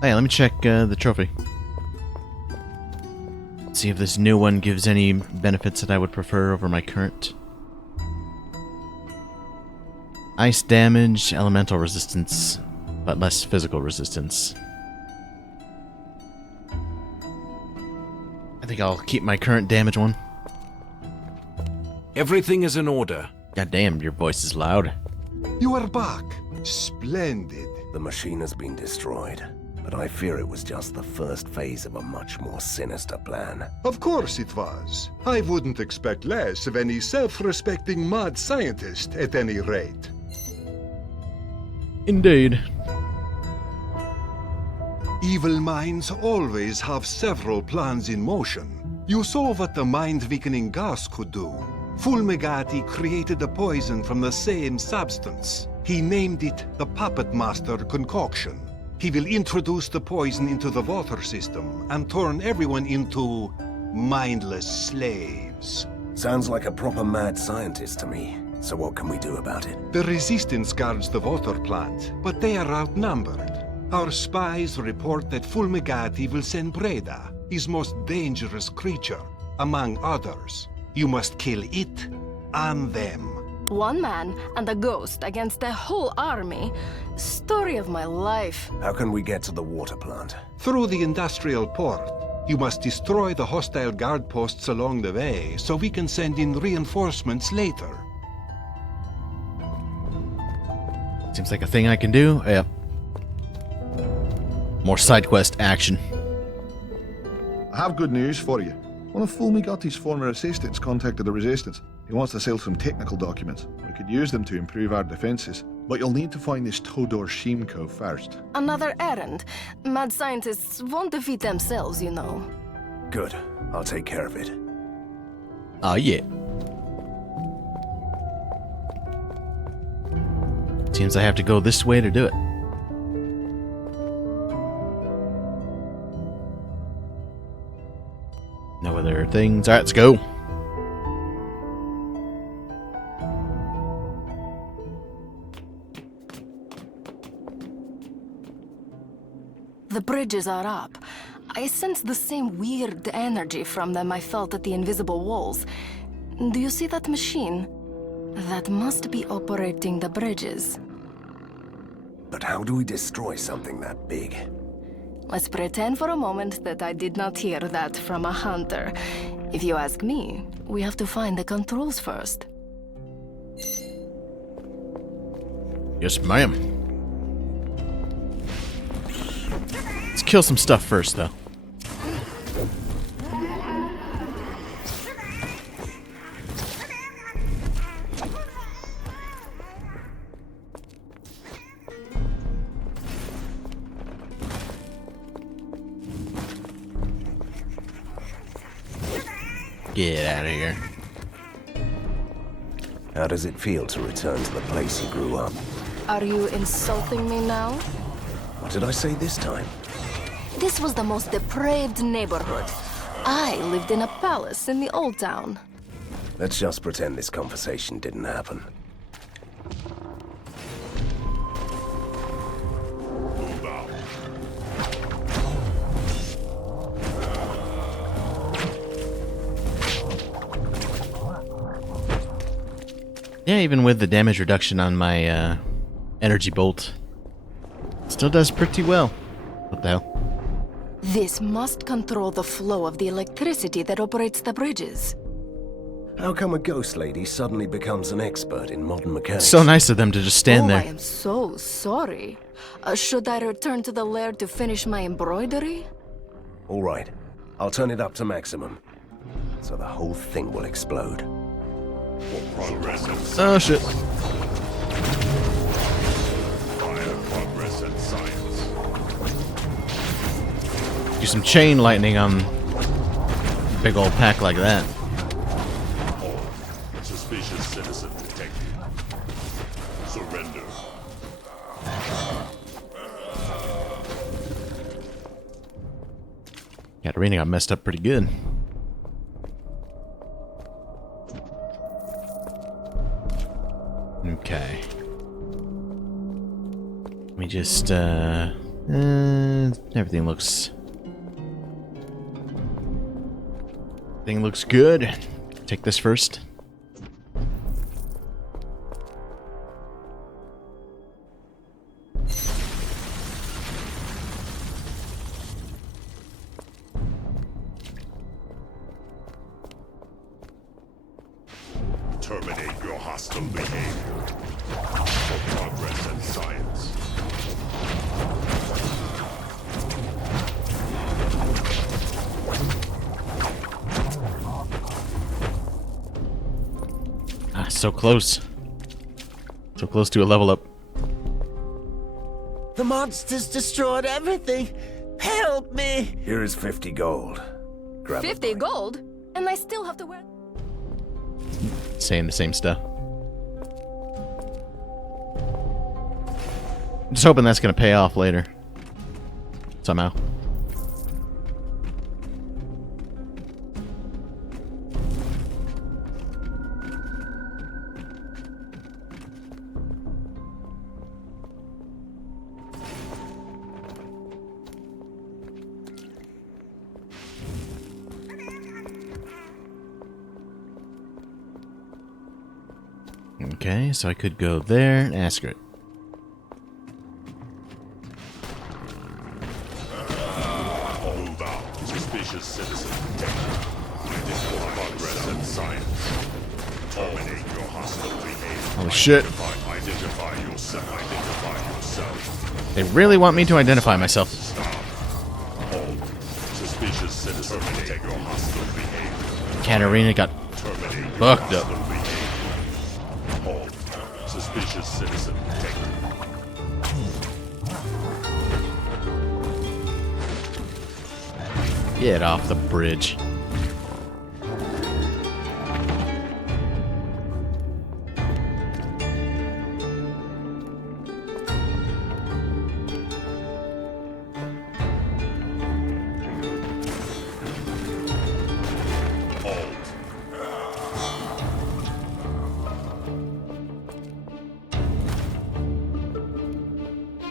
Hey, let me check the trophy. See if this new one gives any benefits that I would prefer over my current. Ice damage, elemental resistance, but less physical resistance. I think I'll keep my current damage one. Everything is in order. God damn, your voice is loud. You are back. Splendid. The machine has been destroyed, but I fear it was just the first phase of a much more sinister plan. Of course it was. I wouldn't expect less of any self-respecting mad scientist, at any rate. Indeed. Evil minds always have several plans in motion. You saw what the mind-weakening gas could do. Fulmigati created a poison from the same substance. He named it the Puppet Master Concoction. He will introduce the poison into the water system and turn everyone into mindless slaves. Sounds like a proper mad scientist to me. So what can we do about it? The Resistance guards the water plant, but they are outnumbered. Our spies report that Fulmigati will send Breda, his most dangerous creature, among others. You must kill it and them. One man and a ghost against a whole army. Story of my life. How can we get to the water plant? Through the industrial port. You must destroy the hostile guard posts along the way, so we can send in reinforcements later. Seems like a thing I can do. Yep. More side quest action. I have good news for you. One of Fulmigati's former assistants contacted the Resistance. He wants to sell some technical documents. We could use them to improve our defenses. But you'll need to find this Todor Shimko first. Another errand. Mad scientists won't defeat themselves, you know. Good. I'll take care of it. Oh, yeah. Seems I have to go this way to do it. No other things. Alright, let's go. The bridges are up. I sense the same weird energy from them I felt at the invisible walls. Do you see that machine? That must be operating the bridges. But how do we destroy something that big? Let's pretend for a moment that I did not hear that from a hunter. If you ask me, we have to find the controls first. Yes, ma'am. Let's kill some stuff first, though. Get out of here. How does it feel to return to the place you grew up? Are you insulting me now? What did I say this time? This was the most depraved neighborhood. I lived in a palace in the old town. Let's just pretend this conversation didn't happen. Move out. Yeah, even with the damage reduction on my energy bolt, still does pretty well. What the hell? This must control the flow of the electricity that operates the bridges. How come a ghost lady suddenly becomes an expert in modern mechanics? So nice of them to just stand there. I am so sorry. Should I return to the lair to finish my embroidery? All right. I'll turn it up to maximum. So the whole thing will explode. For progress and Oh, shit. fire, progress and science. Do some chain lightning on a big old pack like that. All suspicious citizen detected. Surrender. Katarina got messed up pretty good. Okay. Let me just, everything looks good. Take this first. Terminate your hostile behavior. For progress and science. Ah, so close. So close to a level up. The monsters destroyed everything. Help me! Here is 50 gold. Grab 50 gold? And I still have to wear... Saying the same stuff. Just hoping that's gonna pay off later. Somehow. Okay, so I could go there and ask her. Move out. Suspicious citizen detected. Identify progress and science. Terminate your hostile behavior. Holy shit. Identify yourself. Identify yourself. They really want me to identify myself. Halt. Suspicious citizen detected. Your hostile behavior. Katarina got Terminate your fucked up. hostile behavior. Halt. Suspicious citizen detected. Get off the bridge.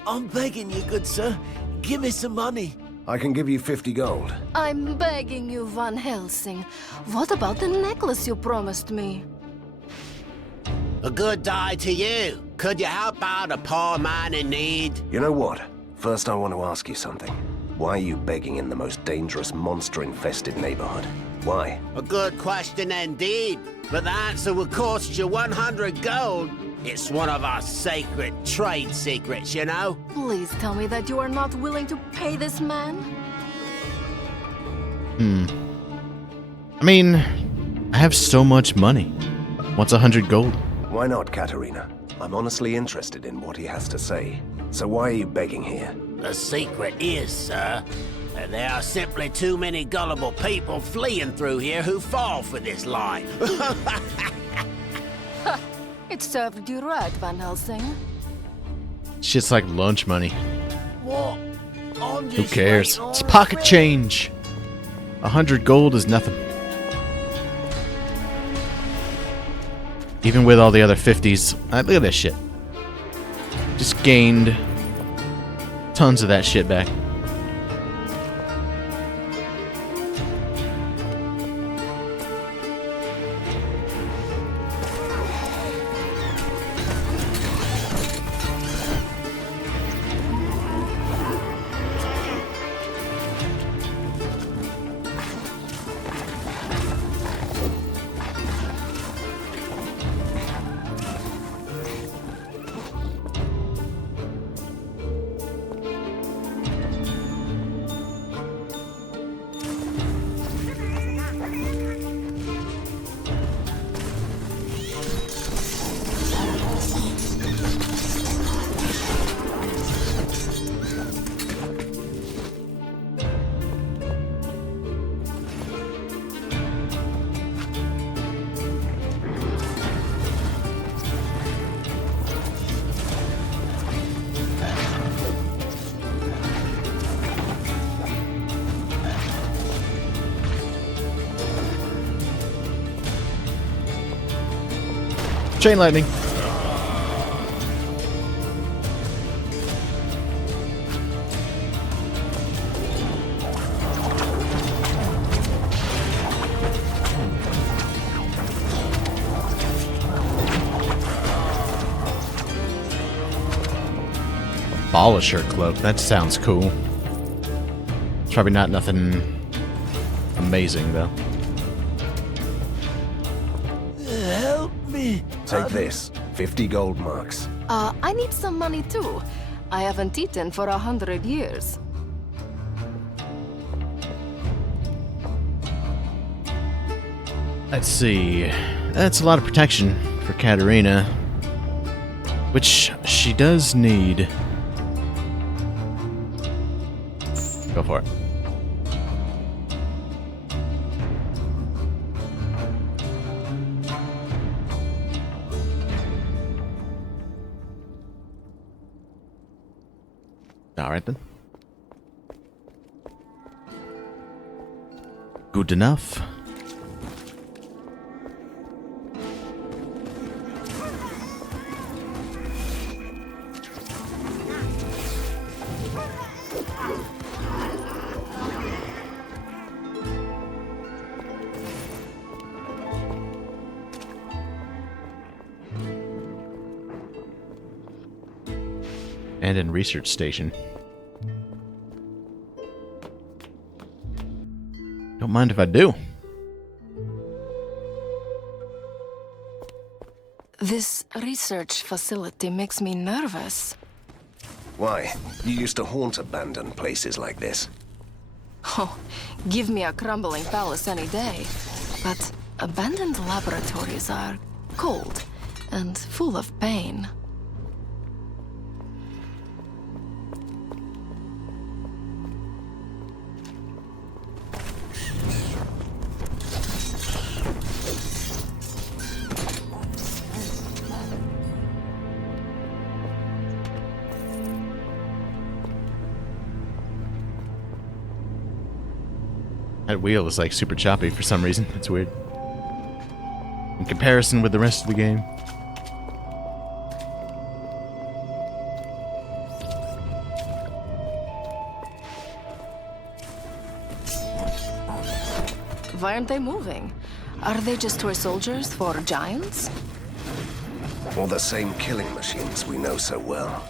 I'm begging you, good sir. Give me some money. I can give you 50 gold. I'm begging you, Van Helsing. What about the necklace you promised me? A good day to you. Could you help out a poor man in need? You know what? First I want to ask you something. Why are you begging in the most dangerous, monster-infested neighborhood? Why? A good question indeed, but the answer will cost you 100 gold. It's one of our sacred trade secrets, you know? Please tell me that you are not willing to pay this man? I mean, I have so much money. What's 100 gold? Why not, Katarina? I'm honestly interested in what he has to say. So why are you begging here? The secret is, sir, that there are simply too many gullible people fleeing through here who fall for this lie. It served you right, Van Helsing. Shit's like lunch money. What? Who cares? It's pocket change. 100 gold is nothing. Even with all the other 50s. Look at this shit. Just gained tons of that shit back. Chain lightning. Abolisher cloak. That sounds cool. It's probably not nothing amazing though. Help me. Take this. 50 gold marks. I need some money too. I haven't eaten for 100 years. Let's see. That's a lot of protection for Katarina, which she does need. Go for it. All right then. Good enough. And in research station. Don't mind if I do. This research facility makes me nervous. Why? You used to haunt abandoned places like this. Oh, give me a crumbling palace any day. But abandoned laboratories are cold and full of pain. That wheel is like super choppy for some reason. It's weird. In comparison with the rest of the game. Why aren't they moving? Are they just toy soldiers for giants? Or the same killing machines we know so well.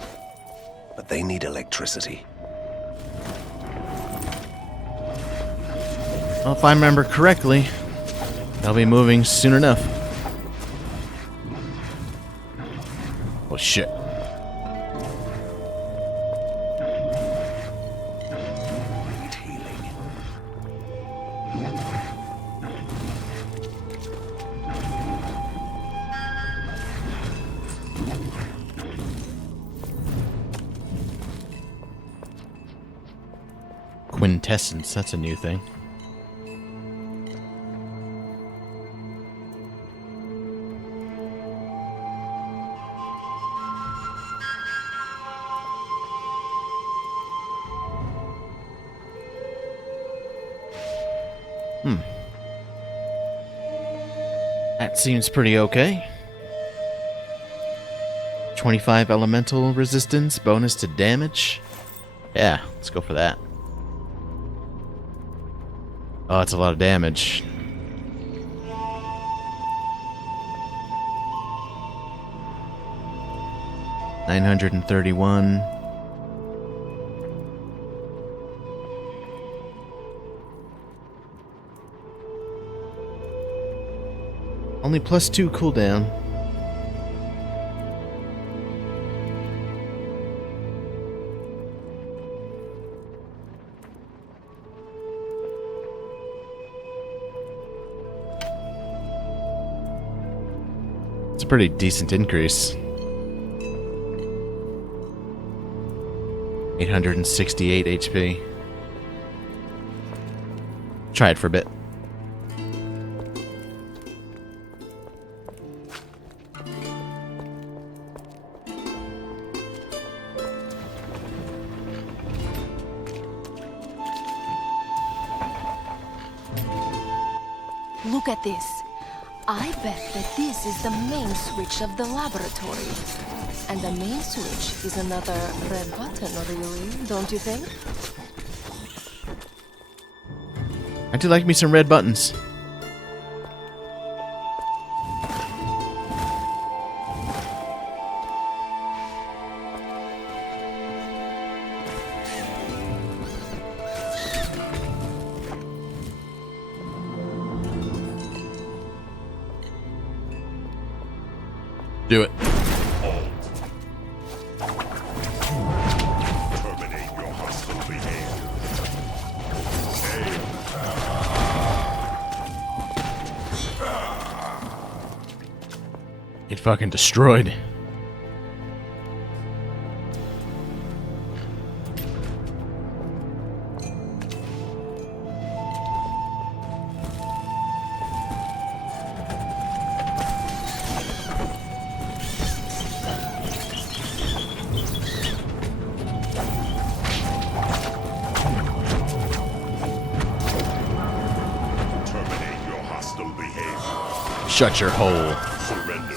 But they need electricity. Well, if I remember correctly, they'll be moving soon enough. Oh shit. Quintessence, that's a new thing. That seems pretty okay. 25 elemental resistance, bonus to damage. Yeah, let's go for that. Oh, that's a lot of damage. $931. Only +2 cooldown. It's a pretty decent increase. 868 HP. Try it for a bit. Look at this. I bet that this is the main switch of the laboratory. And the main switch is another red button, really, don't you think? I do like me some red buttons. Do it. Terminate your hostile behavior. Get fucking destroyed. Shut your hole. Surrender.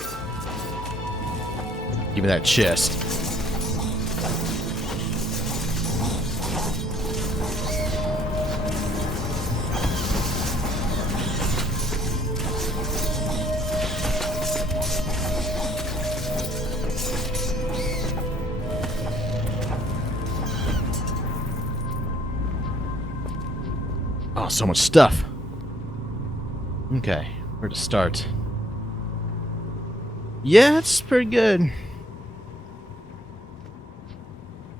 Give me that chest. Oh, so much stuff. Okay, where to start? Yeah, it's pretty good.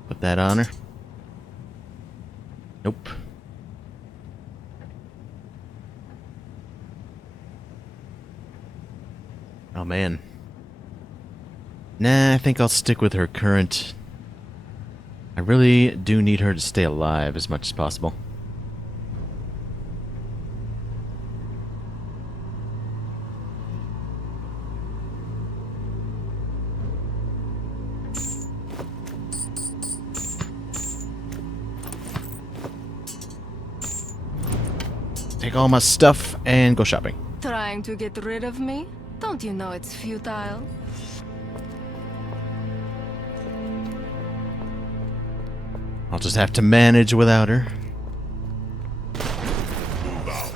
Put that on her. Nope. Oh man. Nah, I think I'll stick with her current. I really do need her to stay alive as much as possible. Take all my stuff and go shopping. Trying to get rid of me? Don't you know it's futile? I'll just have to manage without her. Move out.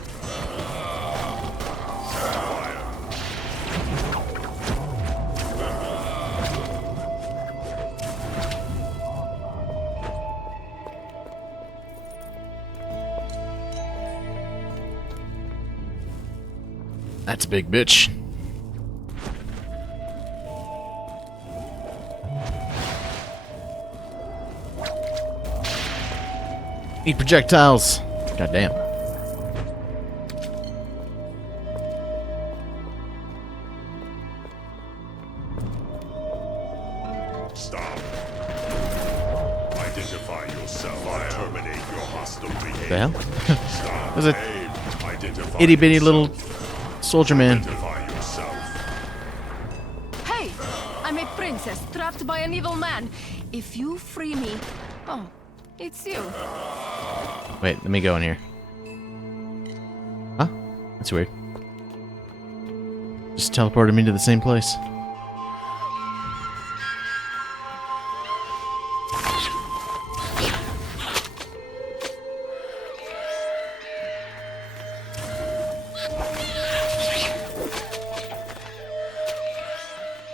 That's a big bitch. Need projectiles. God damn. Stop. Identify yourself. Terminate your hostile behavior. The hell? Stop. There's a Aim. Identify itty bitty yourself. little soldier man. Identify yourself. Hey! I'm a princess trapped by an evil man. If you free me... Oh, it's you. Wait, let me go in here. Huh? That's weird. Just teleported me to the same place.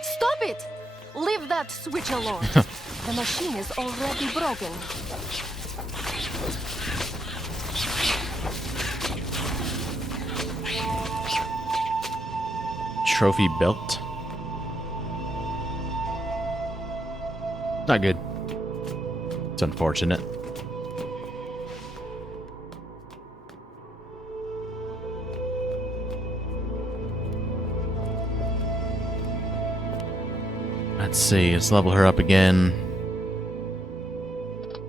Stop it! Leave that switch alone. The machine is already broken. Trophy belt. Not good. It's unfortunate. Let's see, let's level her up again.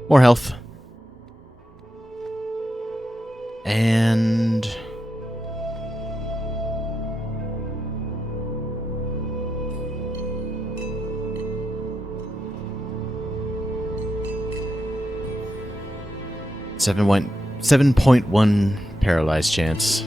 More health. And... Seven 7.1 paralyzed chance.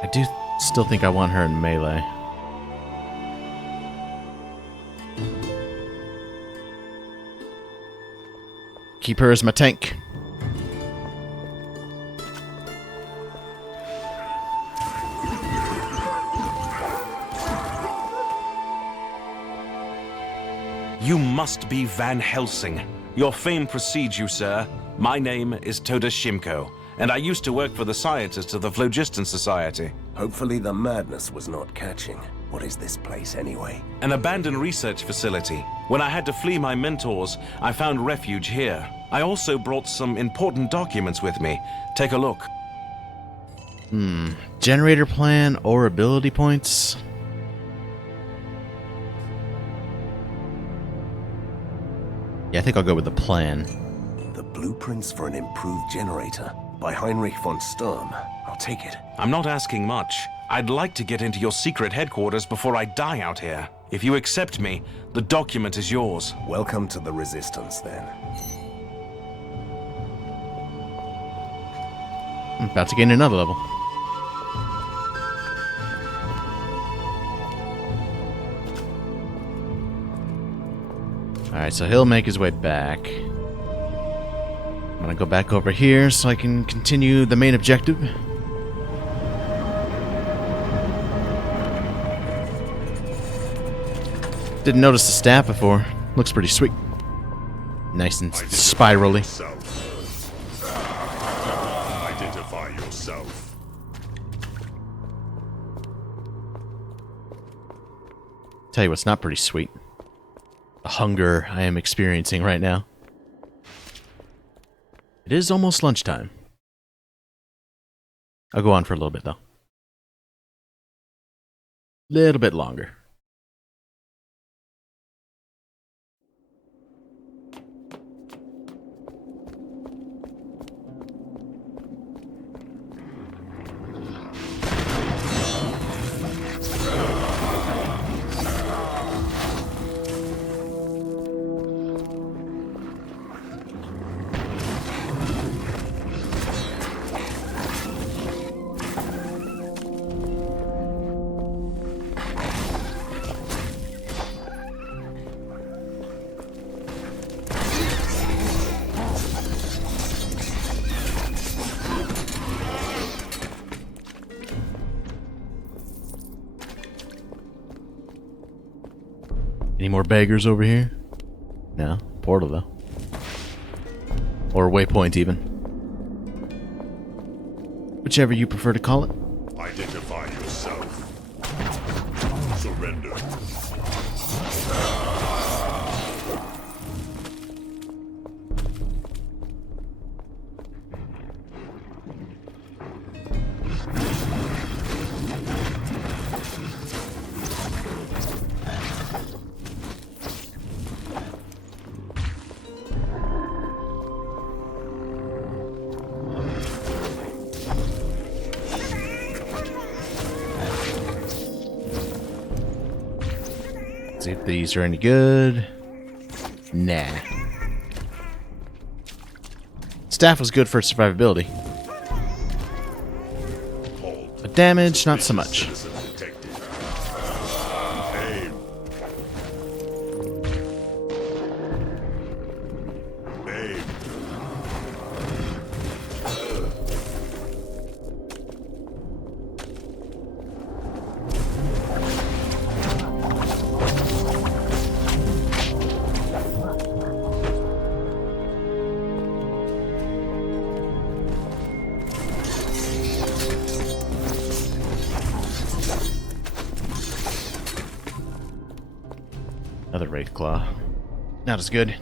I do still think I want her in melee. Keep her as my tank. You must be Van Helsing. Your fame precedes you, sir. My name is Toda Shimko, and I used to work for the scientists of the Phlogiston Society. Hopefully the madness was not catching. What is this place anyway? An abandoned research facility. When I had to flee my mentors, I found refuge here. I also brought some important documents with me. Take a look. Generator plan or ability points? Yeah, I think I'll go with the plan. The blueprints for an improved generator by Heinrich von Sturm. I'll take it. I'm not asking much. I'd like to get into your secret headquarters before I die out here. If you accept me, the document is yours. Welcome to the Resistance, then. I'm about to gain another level. Alright, so he'll make his way back. I'm gonna go back over here so I can continue the main objective. Didn't notice the staff before. Looks pretty sweet. Nice and spirally. Identify yourself. Tell you what's not pretty sweet. The hunger I am experiencing right now. It is almost lunchtime. I'll go on for a little bit though. Little bit longer. Any more beggars over here? No. Portal, though. Or waypoint, even. Whichever you prefer to call it. Identify yourself. Surrender. See if these are any good. Nah. Staff was good for survivability. But damage, not so much. Citizen detected. Aim. Aim. Another Wraith Claw. Not as good.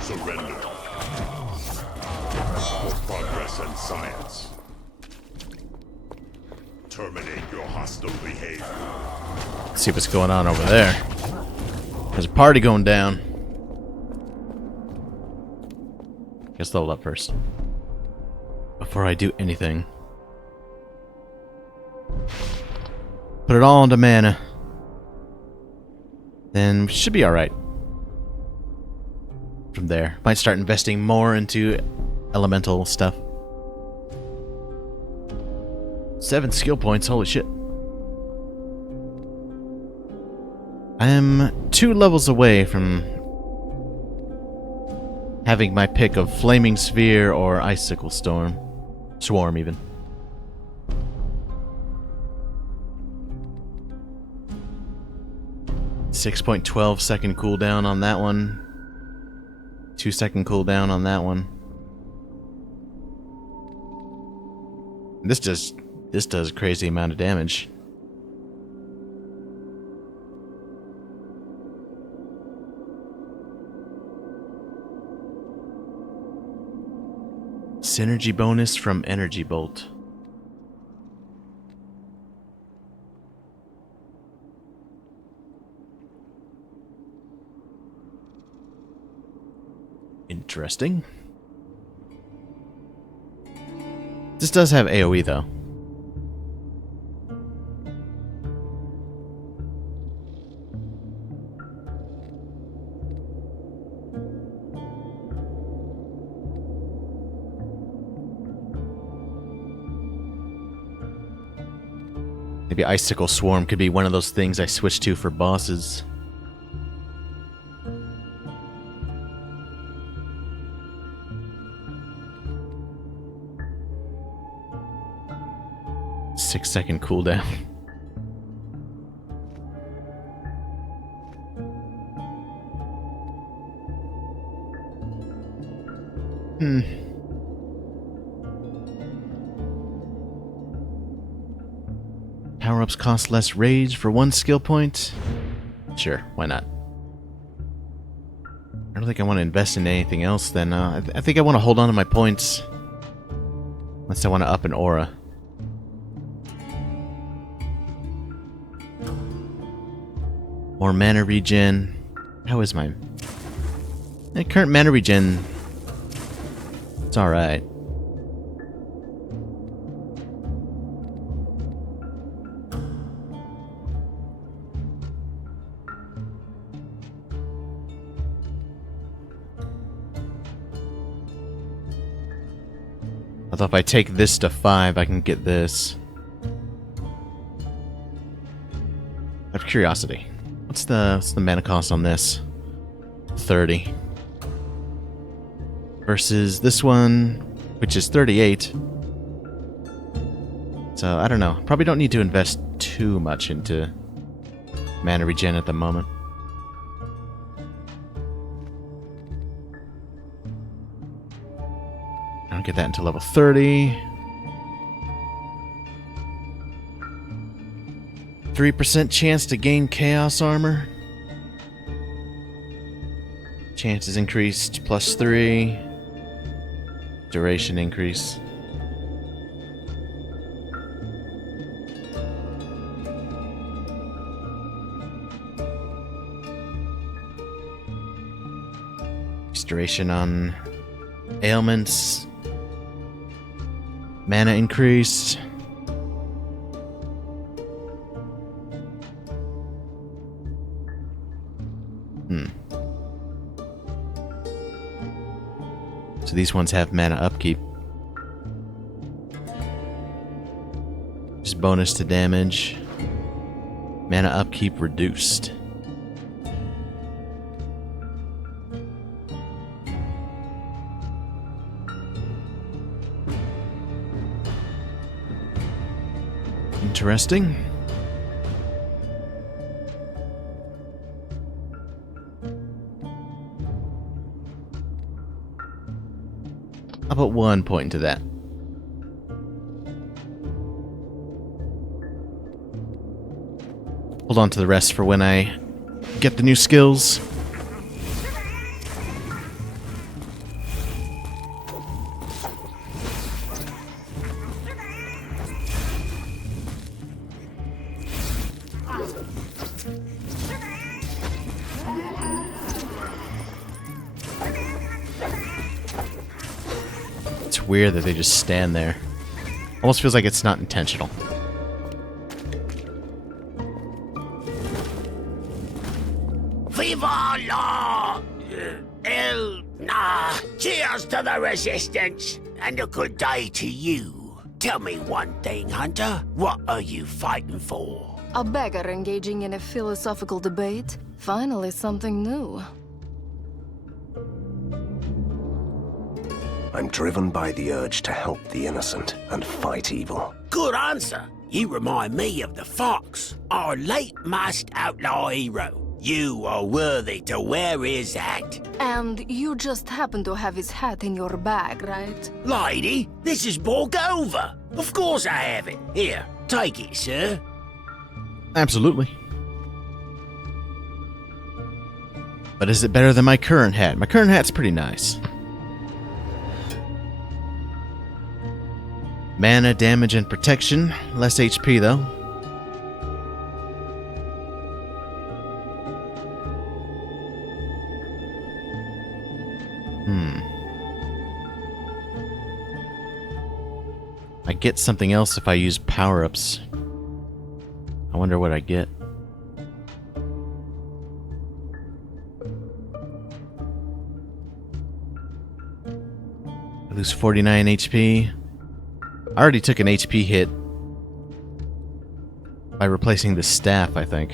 Surrender. For progress and science. Terminate your hostile behavior. Let's see what's going on over there. There's a party going down. Guess level up first. Before I do anything. Put it all into mana. Then we should be alright. From there. Might start investing more into elemental stuff. 7 skill points, holy shit. I am 2 levels away from having my pick of Flaming Sphere or Icicle Storm. Swarm, even. $6.12 cooldown on that one. 2-second cooldown on that one. This does a crazy amount of damage. Synergy bonus from Energy Bolt. Interesting. This does have AoE though. Maybe Icicle Swarm could be one of those things I switch to for bosses. Six-second cooldown. Power-ups cost less rage for 1 skill point? Sure, why not? I don't think I want to invest in anything else then. I think I want to hold on to my points. Unless I want to up an aura. More mana regen. How is my... current mana regen... It's alright. Although if I take this to 5, I can get this. Out of curiosity, what's the mana cost on this? 30. Versus this one, which is 38. So, I don't know. Probably don't need to invest too much into mana regen at the moment. I don't get that until level 30. 3% chance to gain chaos armor. Chance is increased +3. Duration increase. Restoration on ailments. Mana increase. So these ones have mana upkeep. Just bonus to damage. Mana upkeep reduced. Interesting. How about 1 point into that? Hold on to the rest for when I get the new skills. Weird that they just stand there. Almost feels like it's not intentional. Viva la el nah. Cheers to the resistance and a good day to you. Tell me one thing, Hunter. What are you fighting for? A beggar engaging in a philosophical debate? Finally something new. I'm driven by the urge to help the innocent and fight evil. Good answer. You remind me of the Fox, our late masked outlaw hero. You are worthy to wear his hat. And you just happen to have his hat in your bag, right? Lady, this is Borgovia. Of course I have it. Here, take it, sir. Absolutely. But is it better than my current hat? My current hat's pretty nice. Mana, damage, and protection. Less HP, though. I get something else if I use power-ups. I wonder what I get. I lose 49 HP. I already took an HP hit by replacing the staff, I think.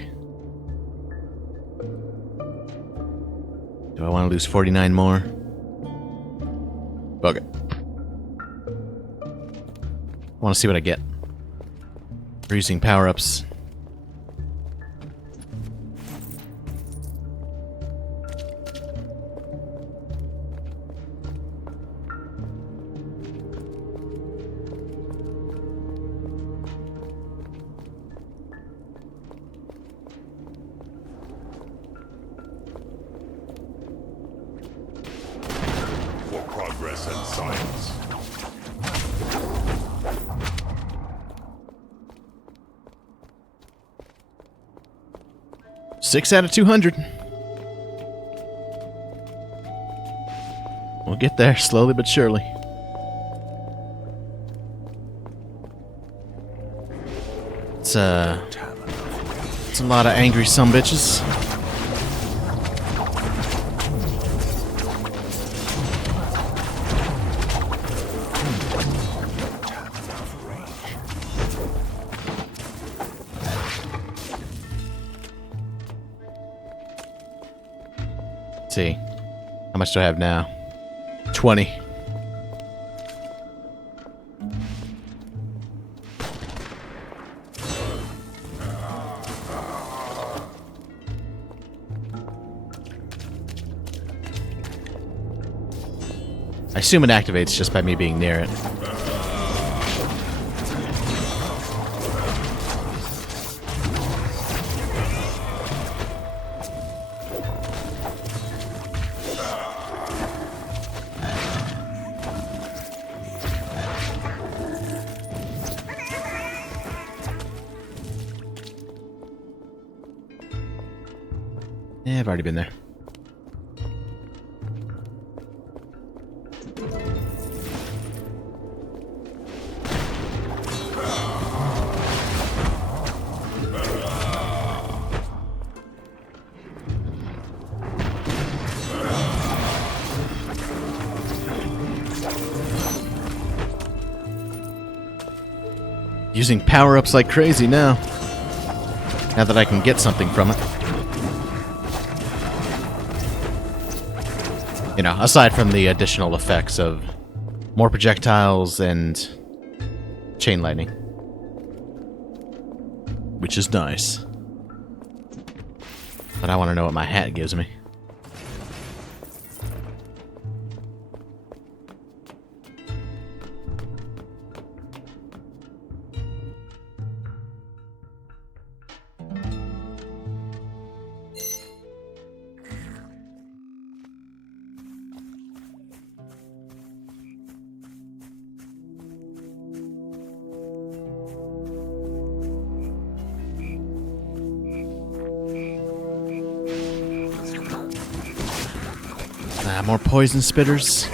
Do I want to lose 49 more? Bug it. I want to see what I get for using power-ups. Progress and science. 6 out of 200. We'll get there slowly but surely. It's a lot of angry sumbitches. Let's see. How much do I have now? 20. I assume it activates just by me being near it. Yeah, I've already been there. Using power-ups like crazy now. Now that I can get something from it. You know, aside from the additional effects of more projectiles and chain lightning. Which is nice. But I want to know what my hat gives me. More poison spitters.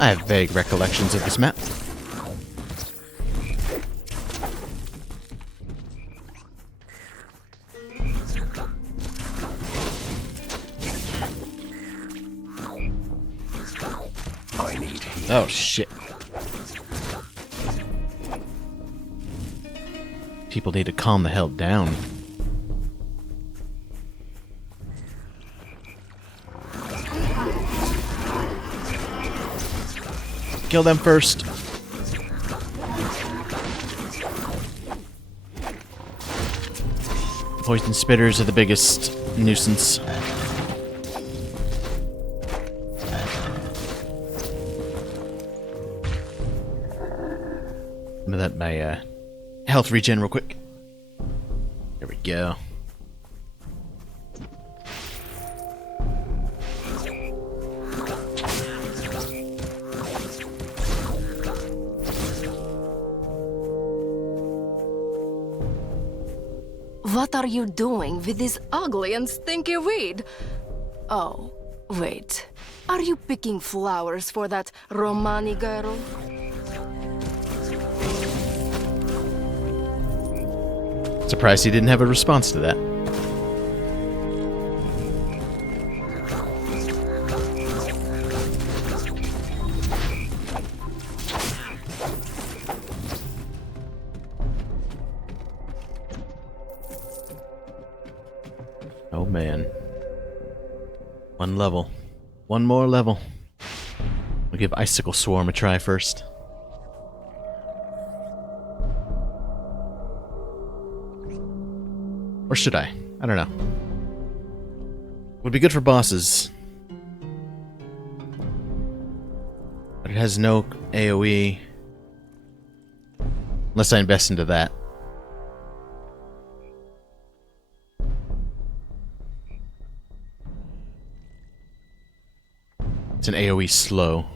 I have vague recollections of this map. Oh, shit. People need to calm the hell down. Kill them first. Poison spitters are the biggest nuisance. That my health regen real quick. There we go. What are you doing with this ugly and stinky weed? Oh, wait. Are you picking flowers for that Romani girl? Surprised he didn't have a response to that. Oh man. One level. One more level. We'll give Icicle Swarm a try first. Or should I? I don't know. Would be good for bosses. But it has no AoE. Unless I invest into that. It's an AoE slow.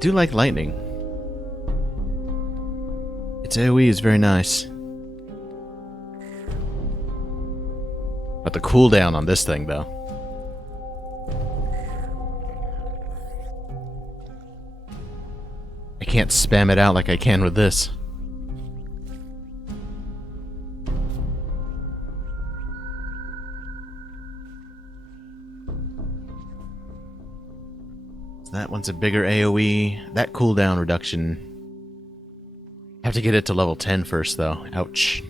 do like lightning. Its AoE is very nice. But the cooldown on this thing, though. I can't spam it out like I can with this. That one's a bigger AoE. That cooldown reduction. Have to get it to level 10 first, though. Ouch.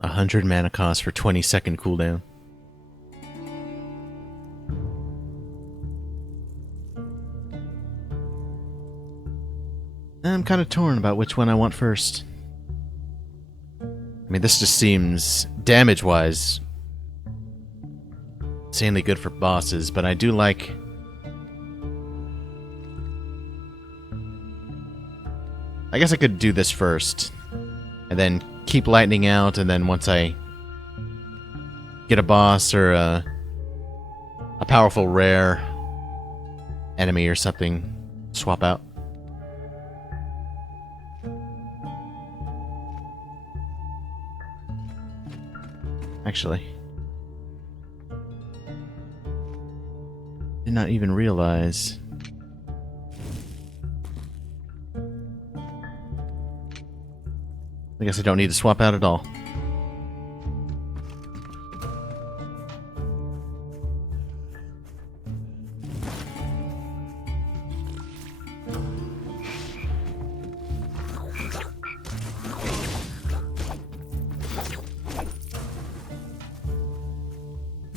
A 100 mana cost for 20-second cooldown. I'm kind of torn about which one I want first. I mean, this just seems, damage-wise, insanely good for bosses, but I do like... I guess I could do this first, and then keep lightning out, and then once I get a boss or a powerful rare enemy or something, swap out. Actually, did not even realize. I guess I don't need to swap out at all.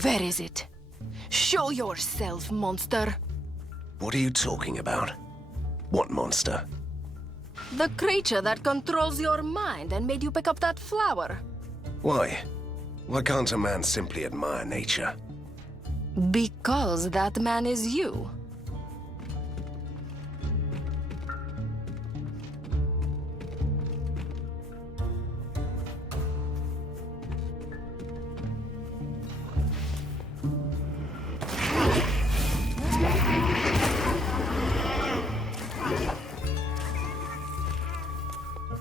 Where is it? Show yourself, monster. What are you talking about? What monster? The creature that controls your mind and made you pick up that flower. Why? Why can't a man simply admire nature? Because that man is you.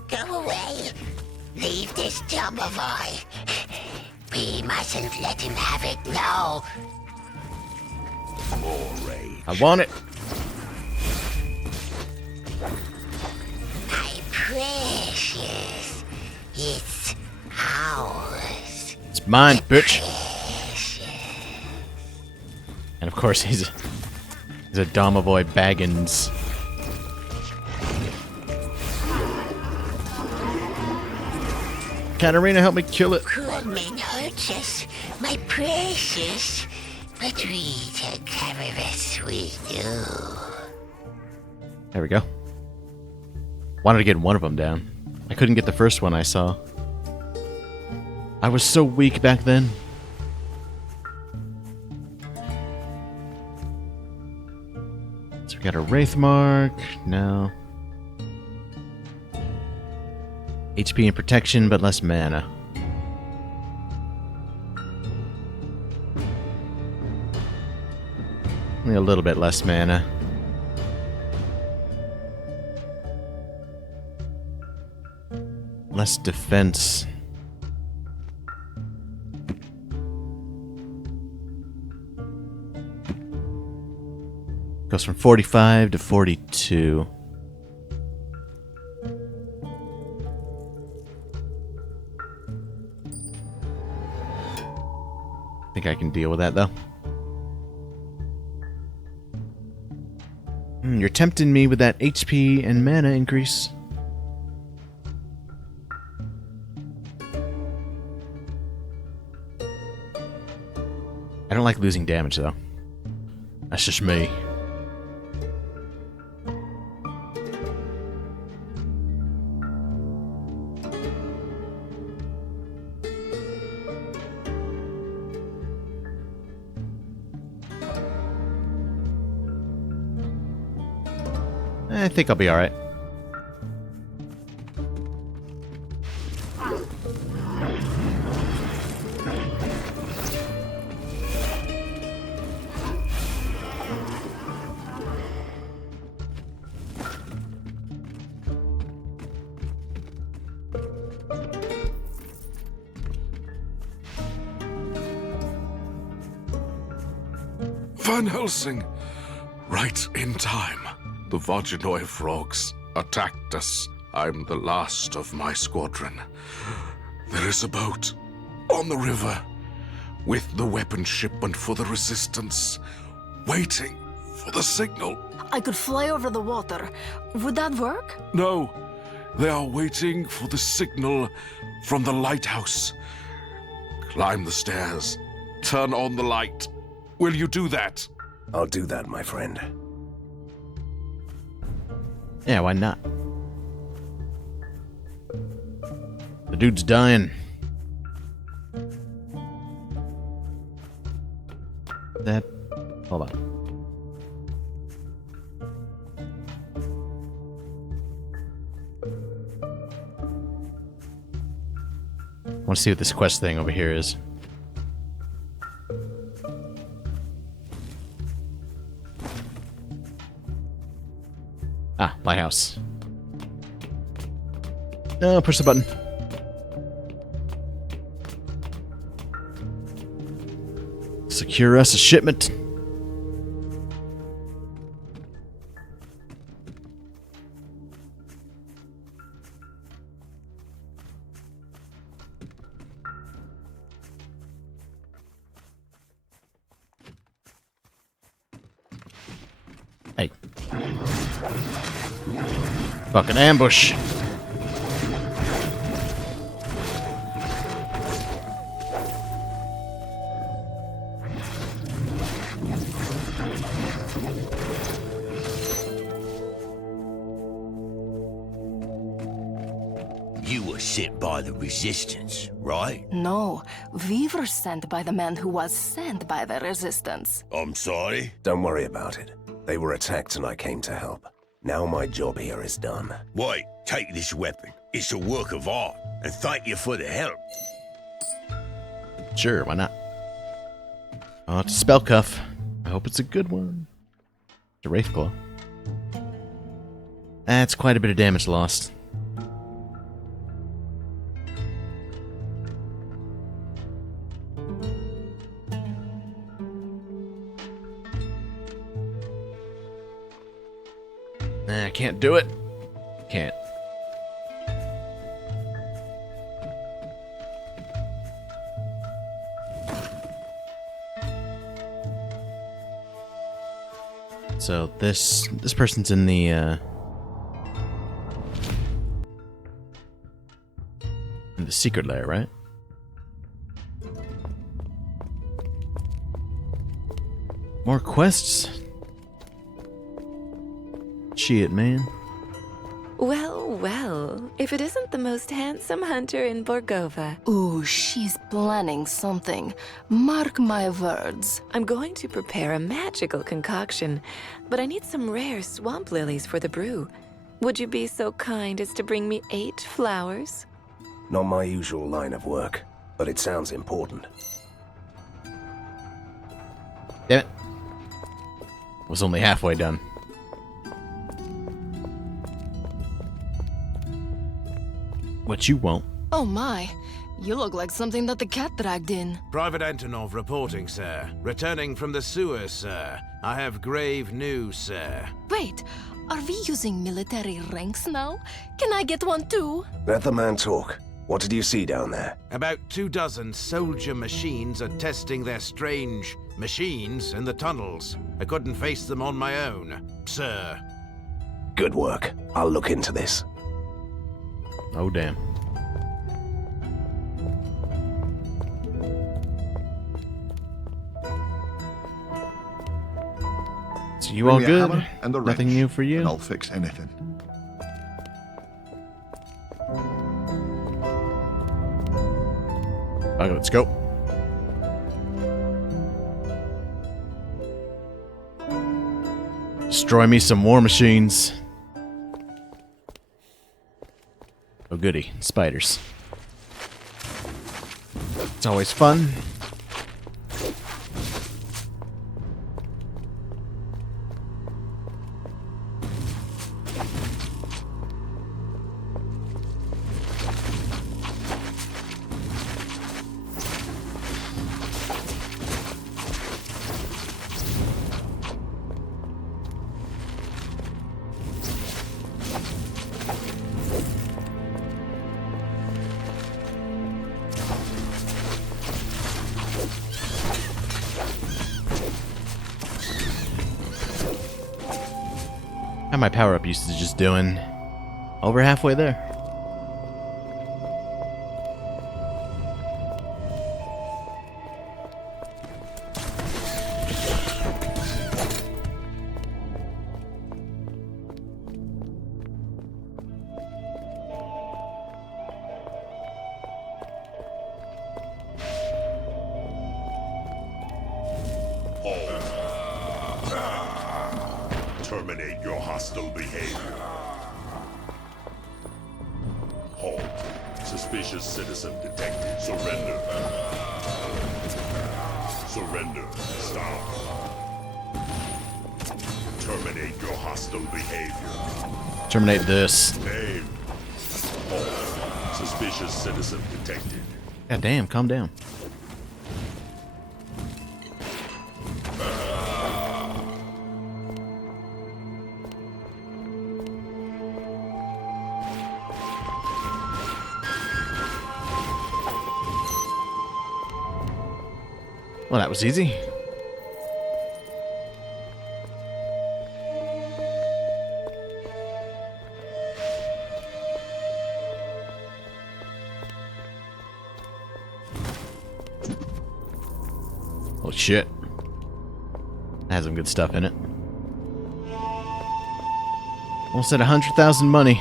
Go away. Leave this dumb boy. We mustn't let him have it now. More rage. I want it. My precious. It's ours. It's mine, bitch. And of course, he's a Domovoy Baggins. Katarina, help me kill it. Good men hurt us, my precious. But we take care of us, we do. There we go. Wanted to get one of them down. I couldn't get the first one I saw. I was so weak back then. So we got a Wraith Mark. No. HP and protection, but less mana. Only a little bit less mana. Less defense. Goes from 45 to 42. I think I can deal with that, though. You're tempting me with that HP and mana increase. I don't like losing damage, though. That's just me. I think I'll be alright. Van Helsing! Right in time. The Voginoi frogs attacked us. I'm the last of my squadron. There is a boat on the river with the weapon shipment for the Resistance, waiting for the signal. I could fly over the water. Would that work? No, they are waiting for the signal from the lighthouse. Climb the stairs. Turn on the light. Will you do that? I'll do that, my friend. Yeah, why not? The dude's dying. That... Hold on. I want to see what this quest thing over here is. Ah, lighthouse. No, push the button. Secure us a shipment. Hey. Fucking ambush. You were sent by the Resistance, right? No, we were sent by the man who was sent by the Resistance. I'm sorry? Don't worry about it. They were attacked and I came to help. Now my job here is done. Wait, take this weapon. It's a work of art, and thank you for the help. Sure, why not? Oh, it's a spell cuff. I hope it's a good one. It's a Wraithclaw. That's quite a bit of damage lost. I can't do it. Can't. So this person's in the secret lair, right? More quests. Shit, man. Well, well, if it isn't the most handsome hunter in Borgova. Ooh, she's planning something. Mark my words. I'm going to prepare a magical concoction, but I need some rare swamp lilies for the brew. Would you be so kind as to bring me 8 flowers? Not my usual line of work, but it sounds important. Damn it. Was only halfway done. What you want? Oh my, you look like something that the cat dragged in. Private Antonov reporting, sir. Returning from the sewers, sir. I have grave news, sir. Wait, are we using military ranks now? Can I get one too? Let the man talk. What did you see down there? About 24 soldier machines are testing their strange machines in the tunnels. I couldn't face them on my own, sir. Good work. I'll look into this. Oh, damn. So you Bring all me a good? hammer and a Nothing wrench, new for you? And I'll fix anything. Okay, let's go. Destroy me some war machines. goody. Spiders. It's always fun. How my power-up usage is doing? Over halfway there. Terminate your hostile behavior. Halt. Suspicious citizen detected. Surrender. Surrender. Stop. Terminate your hostile behavior. Terminate this. Name. Halt. Suspicious citizen detected. God damn, calm down. Well, that was easy. Oh shit. That has some good stuff in it. Almost at 100,000 money.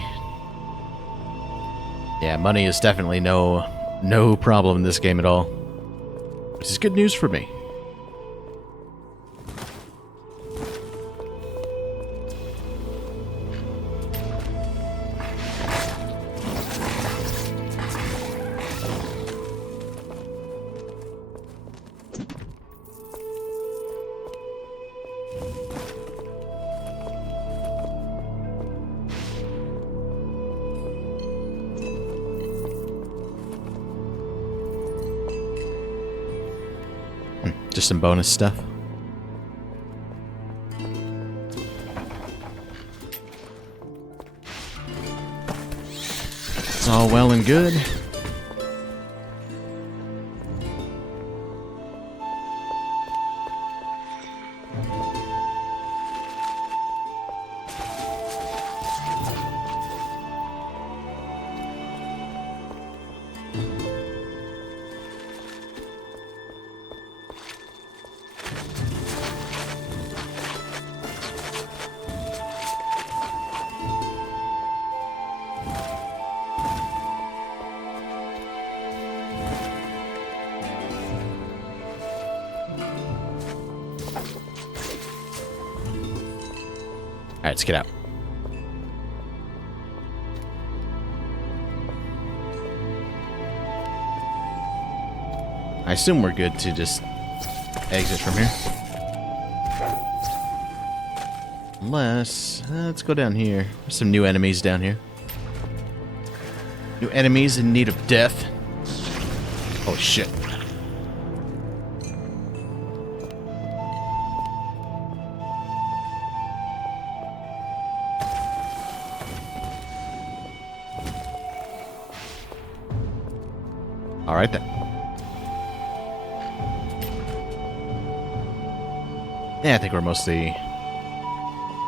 Yeah, money is definitely no problem in this game at all. This is good news for me. Just some bonus stuff. It's all well and good. Alright, let's get out. I assume we're good to just exit from here. Unless, let's go down here. There's some new enemies down here. New enemies in need of death. Oh shit. Alright then. Yeah, I think we're mostly...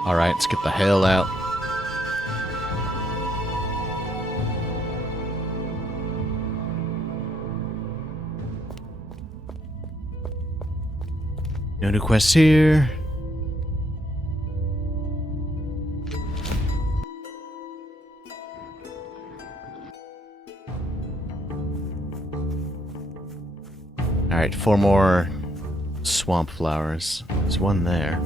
Alright, let's get the hell out. No new quests here. Alright, 4 more swamp flowers. There's one there.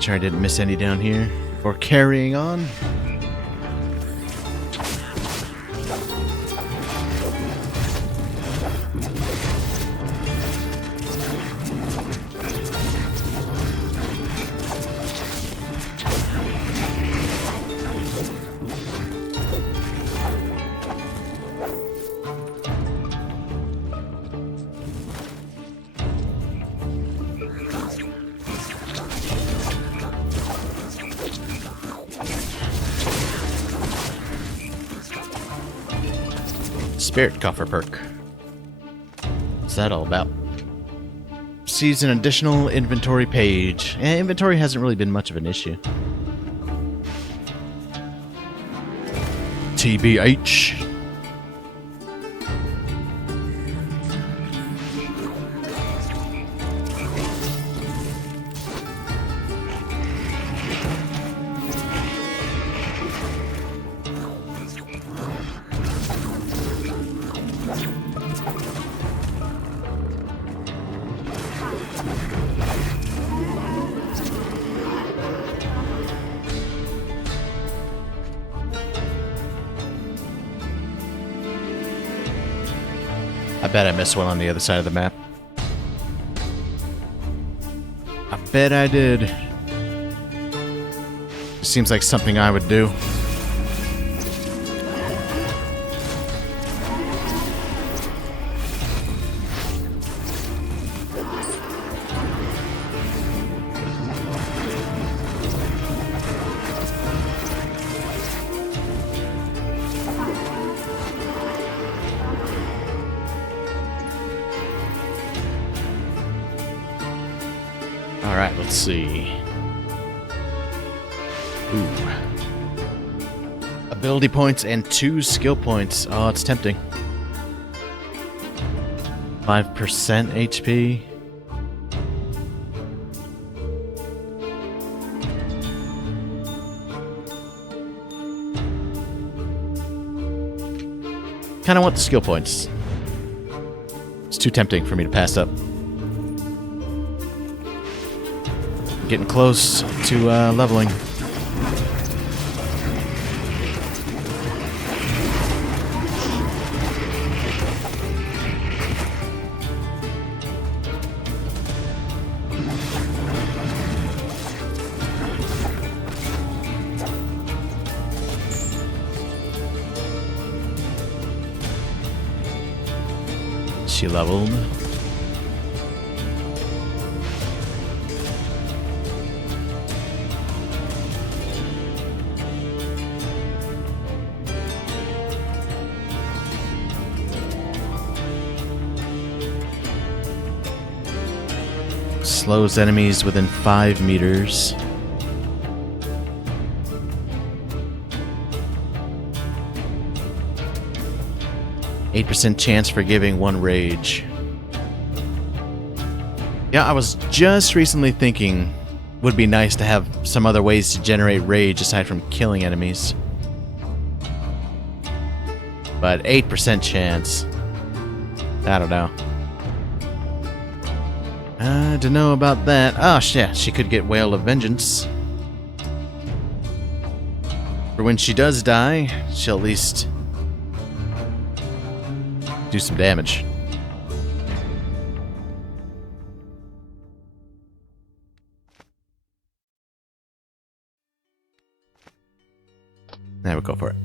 Making sure I didn't miss any down here before carrying on. Spirit coffer perk. What's that all about? Sees an additional inventory page. Inventory hasn't really been much of an issue. TBH. I bet I missed one on the other side of the map. I bet I did. Seems like something I would do. Alright, let's see. Ooh. Ability points and 2 skill points. Oh, it's tempting. 5% HP. Kinda want the skill points. It's too tempting for me to pass up. Getting close to leveling. She leveled. Slows enemies within 5 meters. %8 chance for giving 1 rage. Yeah, I was just recently thinking would be nice to have some other ways to generate rage aside from killing enemies. But 8% chance. I don't know. I don't know about that. Oh, shit. She could get Whale of Vengeance. For when she does die, she'll at least do some damage. Now we'll go for it.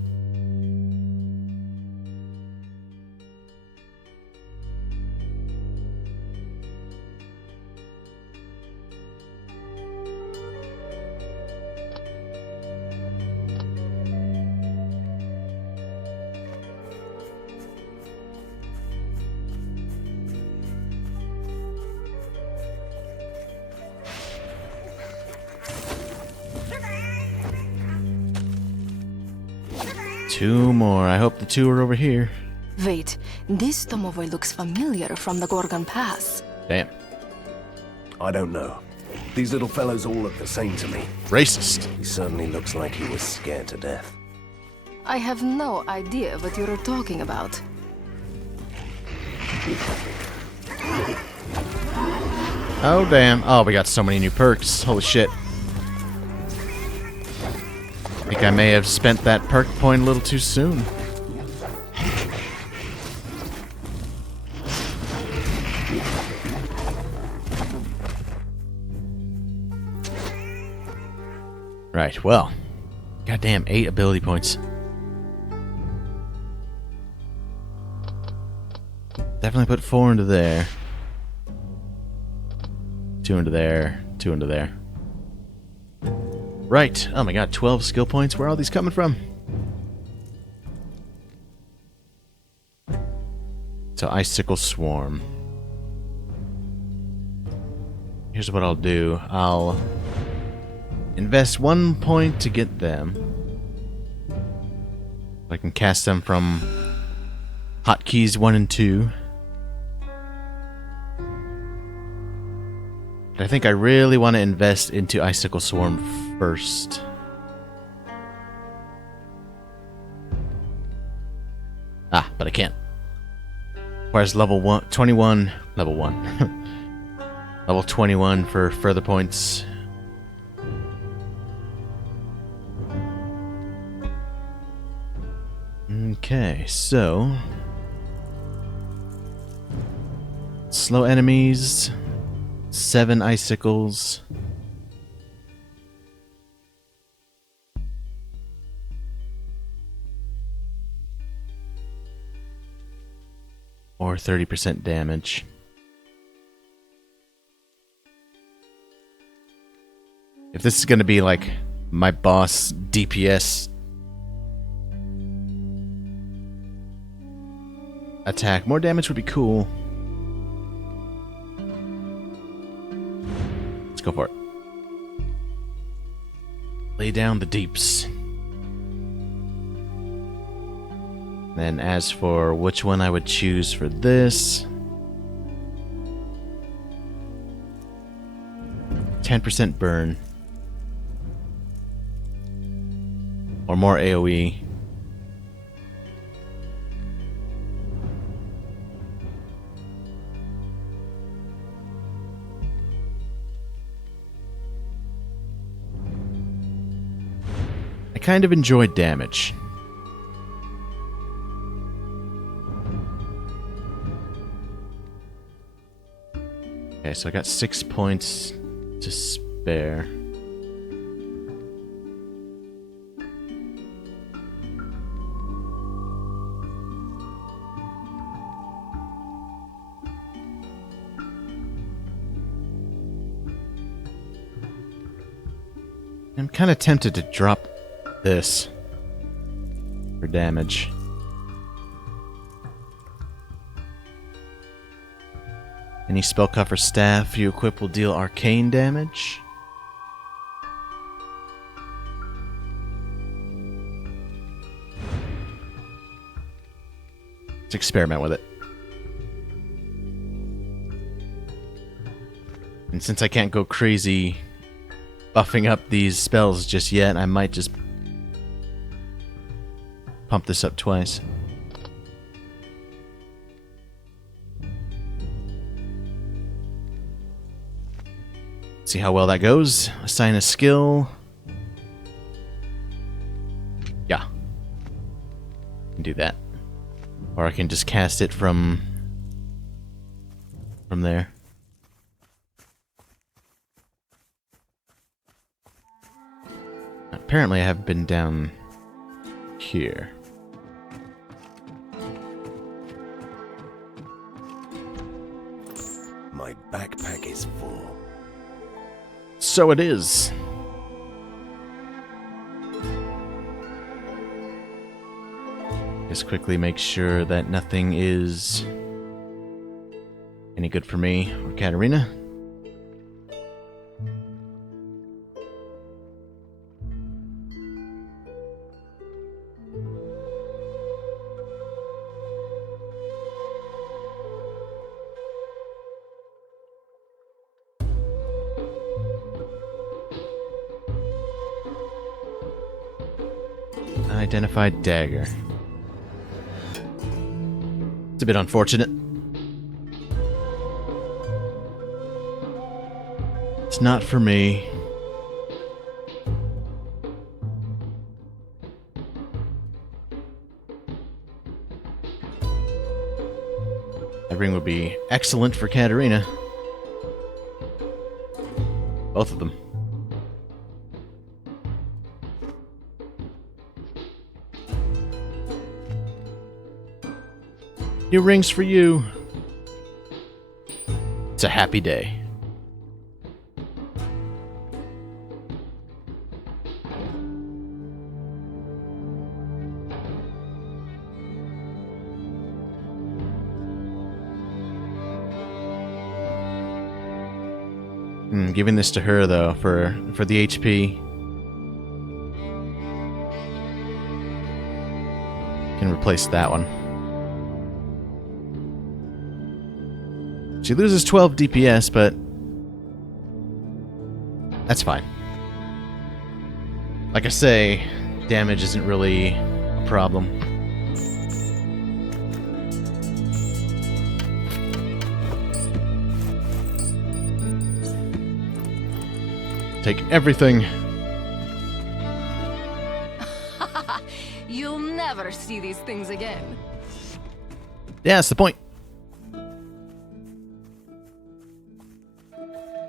Two more. I hope the 2 are over here. Wait, this domovoi looks familiar from the Gorgon Pass. Damn. I don't know. These little fellows all look the same to me. Racist. He certainly looks like he was scared to death. I have no idea what you're talking about. Oh, damn. Oh, we got so many new perks. Holy shit. I think I may have spent that perk point a little too soon. Right, well. Goddamn, 8 ability points. Definitely put 4 into there. 2 into there. 2 into there. Right. Oh my god, 12 skill points. Where are all these coming from? So, Icicle Swarm. Here's what I'll do. I'll invest 1 point to get them. I can cast them from hotkeys 1 and 2. But I think I really want to invest into Icicle Swarm first. Ah, but I can't. Requires level 21. Level 1. Level 21 for further points. Okay, so slow enemies, 7 icicles. Or 30% damage. If this is going to be like my boss DPS attack, more damage would be cool. Let's go for it. Lay down the deeps. Then as for which one I would choose for this, 10% burn. Or more AoE. I kind of enjoy damage. Okay, so I got 6 points to spare. I'm kind of tempted to drop this for damage. Any spellcuff or staff you equip will deal arcane damage. Let's experiment with it. And since I can't go crazy buffing up these spells just yet, I might just pump this up twice. See how well that goes. Assign a skill. Yeah. Can do that. Or I can just cast it from there. Apparently I have been down here. My backpack is full. So it is. Just quickly make sure that nothing is any good for me or Katarina. Identified dagger. It's a bit unfortunate. It's not for me. The ring would be excellent for Katarina. Both of them. New rings for you. It's a happy day. Giving this to her though for the HP. Can replace that one. She loses 12 DPS, but that's fine. Like I say, damage isn't really a problem. Take everything. You'll never see these things again. Yeah, that's the point.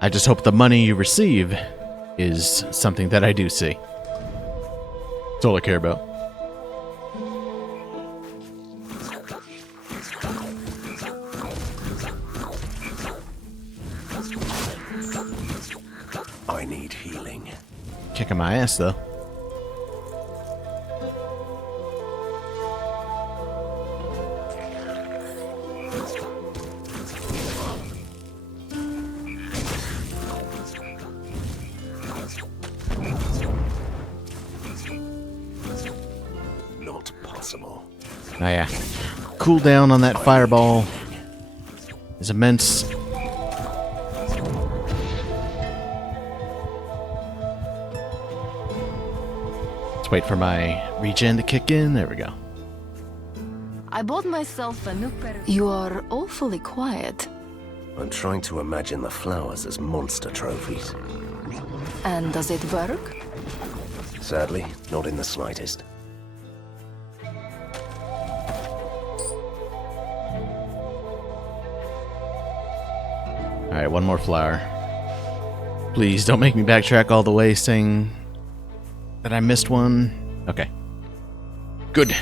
I just hope the money you receive is something that I do see. That's all I care about. I need healing. Kicking my ass, though. Not possible. Oh yeah. Cooldown on that fireball is immense. Let's wait for my regen to kick in. There we go. I bought myself a new pair. You are awfully quiet. I'm trying to imagine the flowers as monster trophies. And does it work? Sadly, not in the slightest. Alright, one more flower. Please don't make me backtrack all the way saying that I missed one. Okay. Good.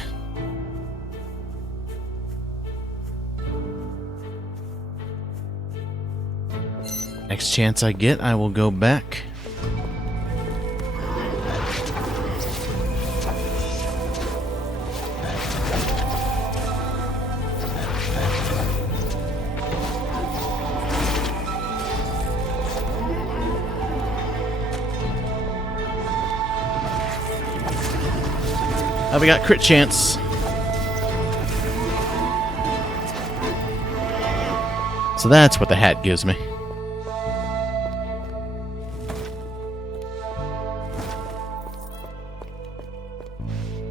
Next chance I get, I will go back. Oh, we got crit chance. So that's what the hat gives me.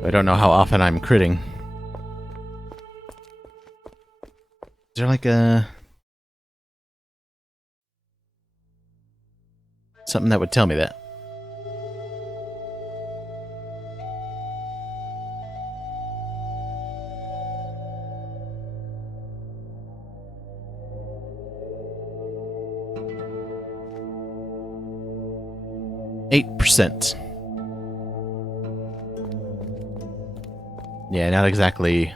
I don't know how often I'm critting. Is there like a... something that would tell me that? %. Yeah, not exactly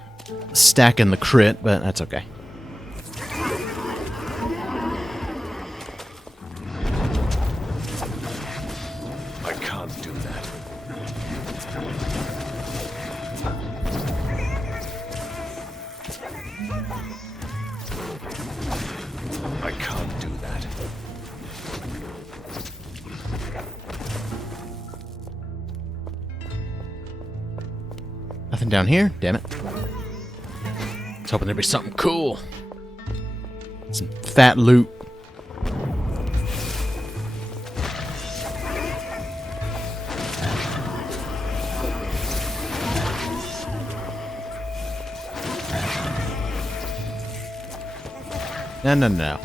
stacking the crit, but that's okay. I can't do that. I can't do that. Nothing down here? Damn it. I was hoping there'd be something cool. Some fat loot. No.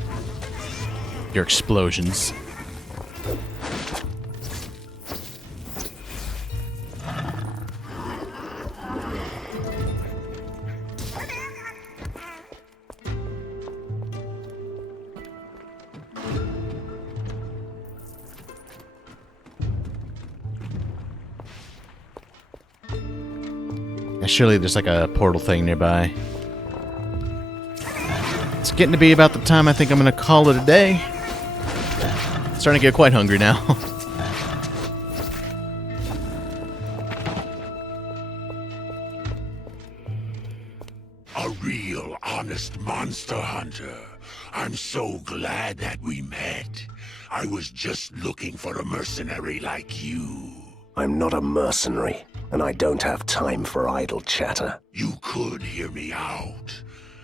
Your explosions. And surely there's like a portal thing nearby. It's getting to be about the time I think I'm gonna call it a day. Starting to get quite hungry now. A real honest monster hunter. I'm so glad that we met. I was just looking for a mercenary like you. I'm not a mercenary, and I don't have time for idle chatter. You could hear me out.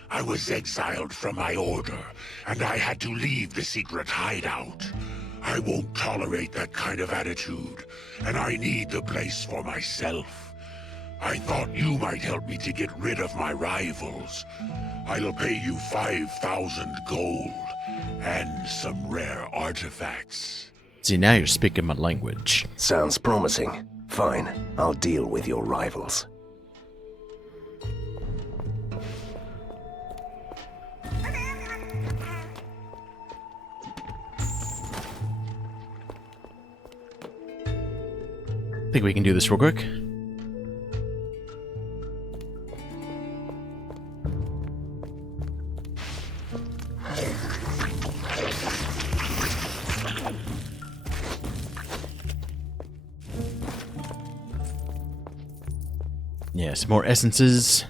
I was exiled from my order, and I had to leave the secret hideout. I won't tolerate that kind of attitude, and I need the place for myself. I thought you might help me to get rid of my rivals. I'll pay you 5,000 gold, and some rare artifacts. See, now you're speaking my language. Sounds promising. Fine, I'll deal with your rivals. I think we can do this real quick. Yes, more essences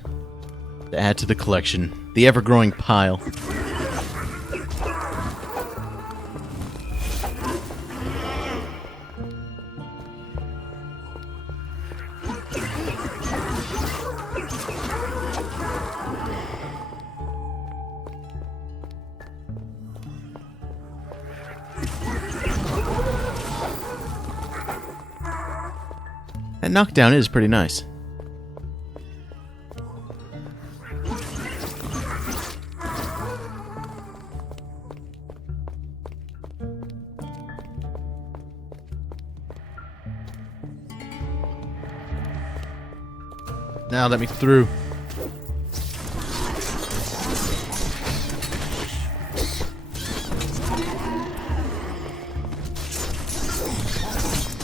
to add to the collection. The ever-growing pile. That knockdown is pretty nice. Now let me through.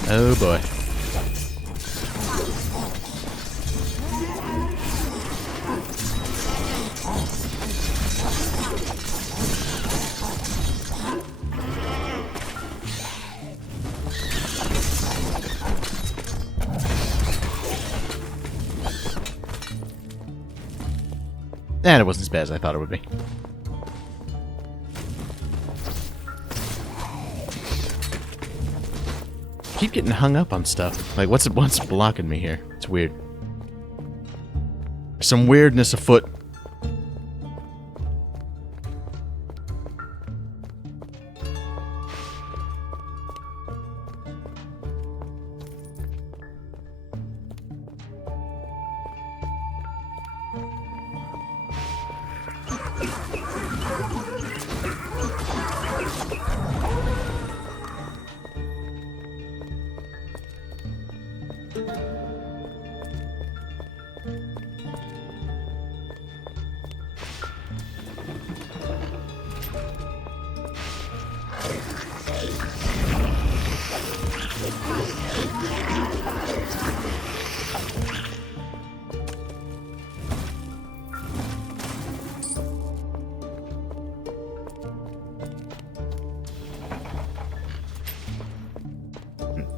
Oh boy. And it wasn't as bad as I thought it would be. Keep getting hung up on stuff. Like, what's blocking me here? It's weird. There's some weirdness afoot.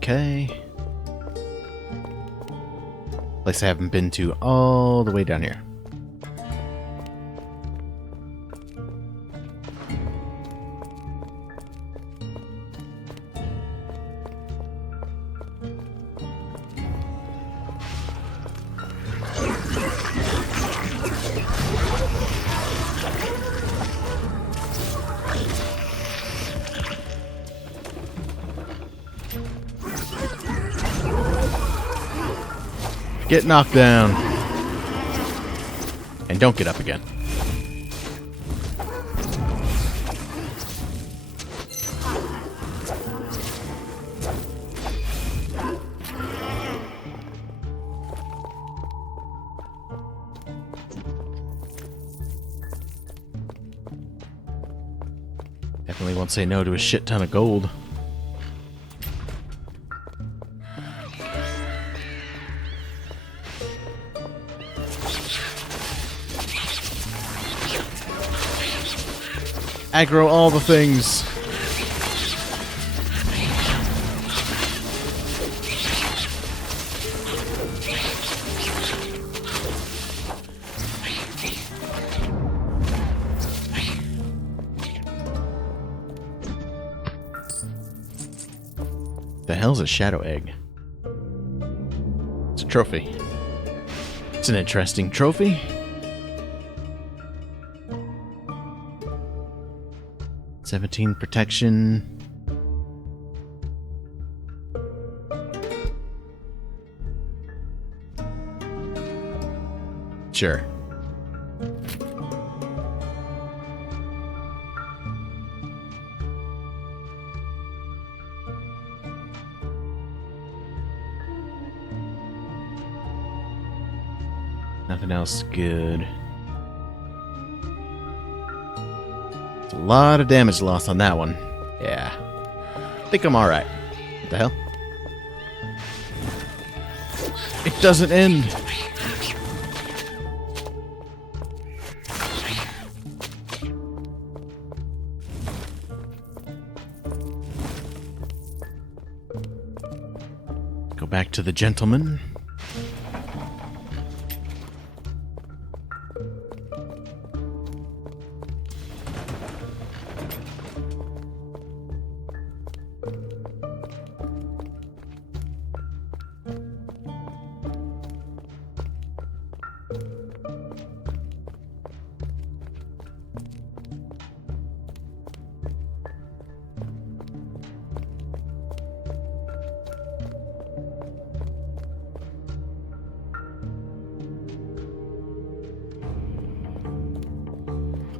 Okay. Place I haven't been to all the way down here. Get knocked down. And don't get up again. Definitely won't say no to a shit ton of gold. Aggro all the things. The hell's a shadow egg? It's a trophy. It's an interesting trophy. "17 protection." Sure. Nothing else good. It's a lot of damage lost on that one. Yeah. I think I'm alright. What the hell? It doesn't end! Go back to the gentleman.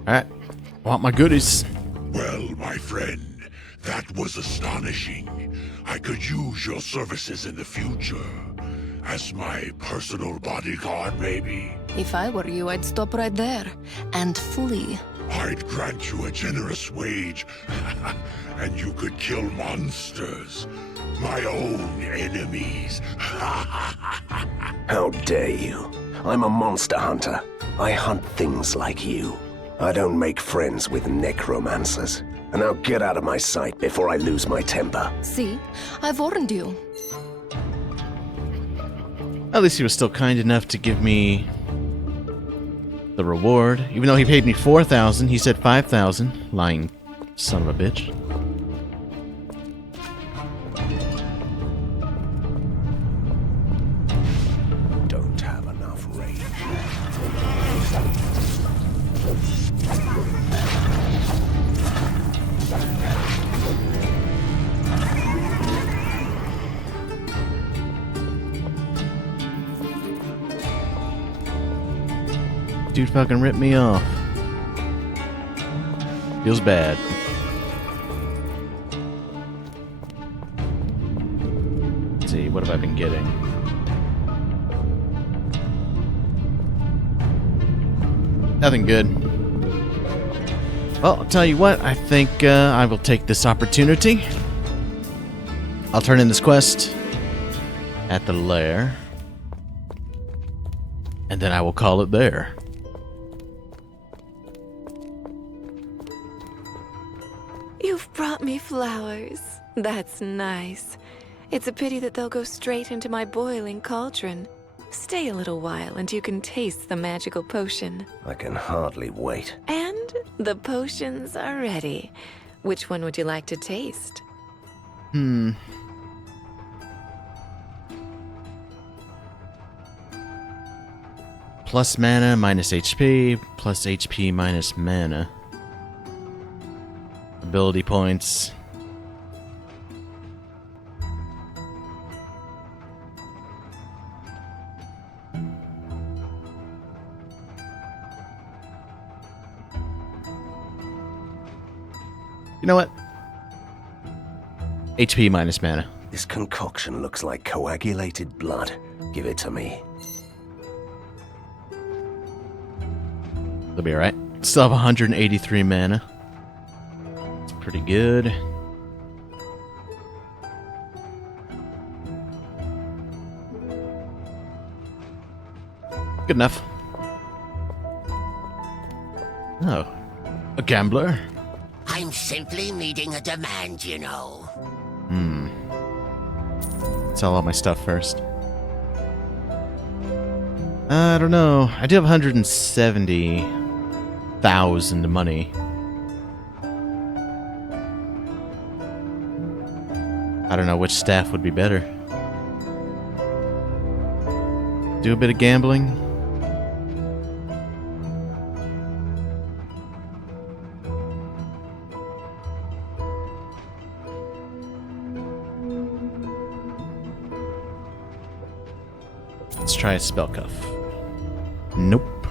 Alright. Want my goodies. Well, my friend, that was astonishing. I could use your services in the future. As my personal bodyguard, maybe? If I were you, I'd stop right there and flee. I'd grant you a generous wage, and you could kill monsters. My own enemies. How dare you? I'm a monster hunter. I hunt things like you. I don't make friends with necromancers. And now get out of my sight before I lose my temper. See? I've warned you. At least he was still kind enough to give me the reward. Even though he paid me 4,000, he said 5,000. Lying son of a bitch. Don't have enough rage. Dude fucking ripped me off. Feels bad. Let's see, what have I been getting? Nothing good. Well, I'll tell you what, I think I will take this opportunity. I'll turn in this quest at the lair. And then I will call it there. You've brought me flowers. That's nice. It's a pity that they'll go straight into my boiling cauldron. Stay a little while and you can taste the magical potion. I can hardly wait. And the potions are ready. Which one would you like to taste? Plus mana, minus HP, plus HP, minus mana. Ability points. You know what? HP minus mana. This concoction looks like coagulated blood. Give it to me. That'll be alright. Still have 183 mana. It's pretty good. Good enough. Oh. A gambler? I'm simply meeting a demand, you know. Sell all my stuff first. I don't know. I do have 170,000 money. I don't know which staff would be better. Do a bit of gambling. Let's try a spell cuff. Nope.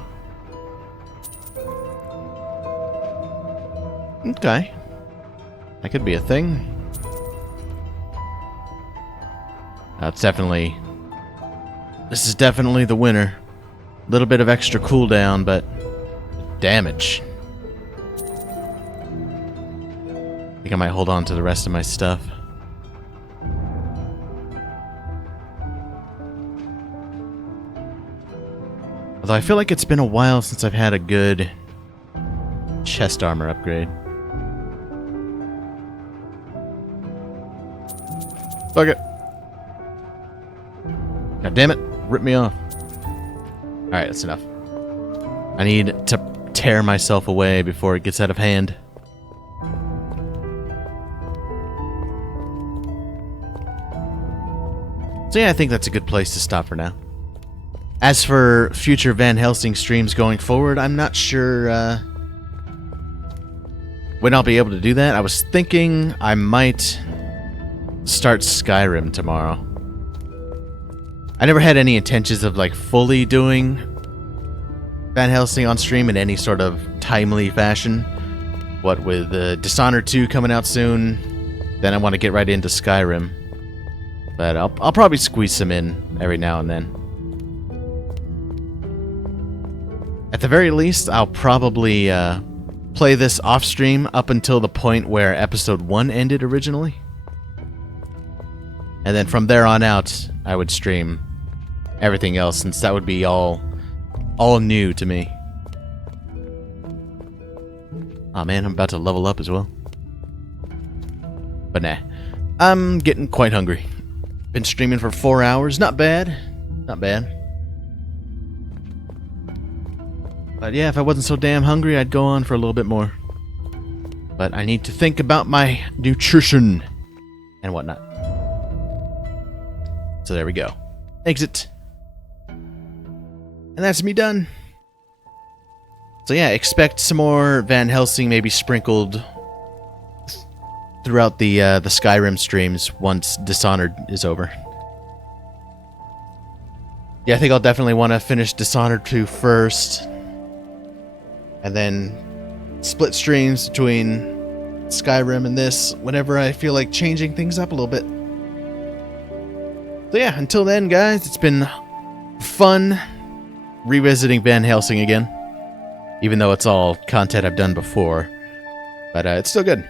Okay. That could be a thing. That's definitely... This is definitely the winner. A little bit of extra cooldown, but... damage. I think I might hold on to the rest of my stuff. Although I feel like it's been a while since I've had a good chest armor upgrade. Fuck it. God damn it. Rip me off. Alright, that's enough. I need to tear myself away before it gets out of hand. So yeah, I think that's a good place to stop for now. As for future Van Helsing streams going forward, I'm not sure when I'll be able to do that. I was thinking I might start Skyrim tomorrow. I never had any intentions of like fully doing Van Helsing on stream in any sort of timely fashion. What with Dishonored 2 coming out soon, then I want to get right into Skyrim. But I'll probably squeeze some in every now and then. At the very least, I'll probably play this off-stream up until the point where Episode 1 ended originally. And then from there on out, I would stream everything else, since that would be all new to me. Aw man, I'm about to level up as well. But nah, I'm getting quite hungry. Been streaming for 4 hours, not bad. Not bad. But yeah, if I wasn't so damn hungry, I'd go on for a little bit more. But I need to think about my nutrition and whatnot. So there we go. Exit. And that's me done. So yeah, expect some more Van Helsing maybe sprinkled throughout the Skyrim streams once Dishonored is over. Yeah, I think I'll definitely want to finish Dishonored 2 first. And then split streams between Skyrim and this whenever I feel like changing things up a little bit. So yeah, until then, guys, it's been fun revisiting Van Helsing again. Even though it's all content I've done before. But it's still good.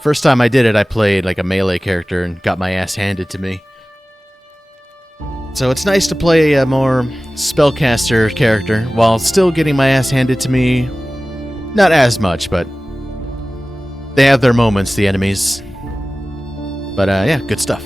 First time I did it, I played like a melee character and got my ass handed to me. So it's nice to play a more spellcaster character while still getting my ass handed to me. Not as much, but they have their moments, the enemies. But yeah, good stuff.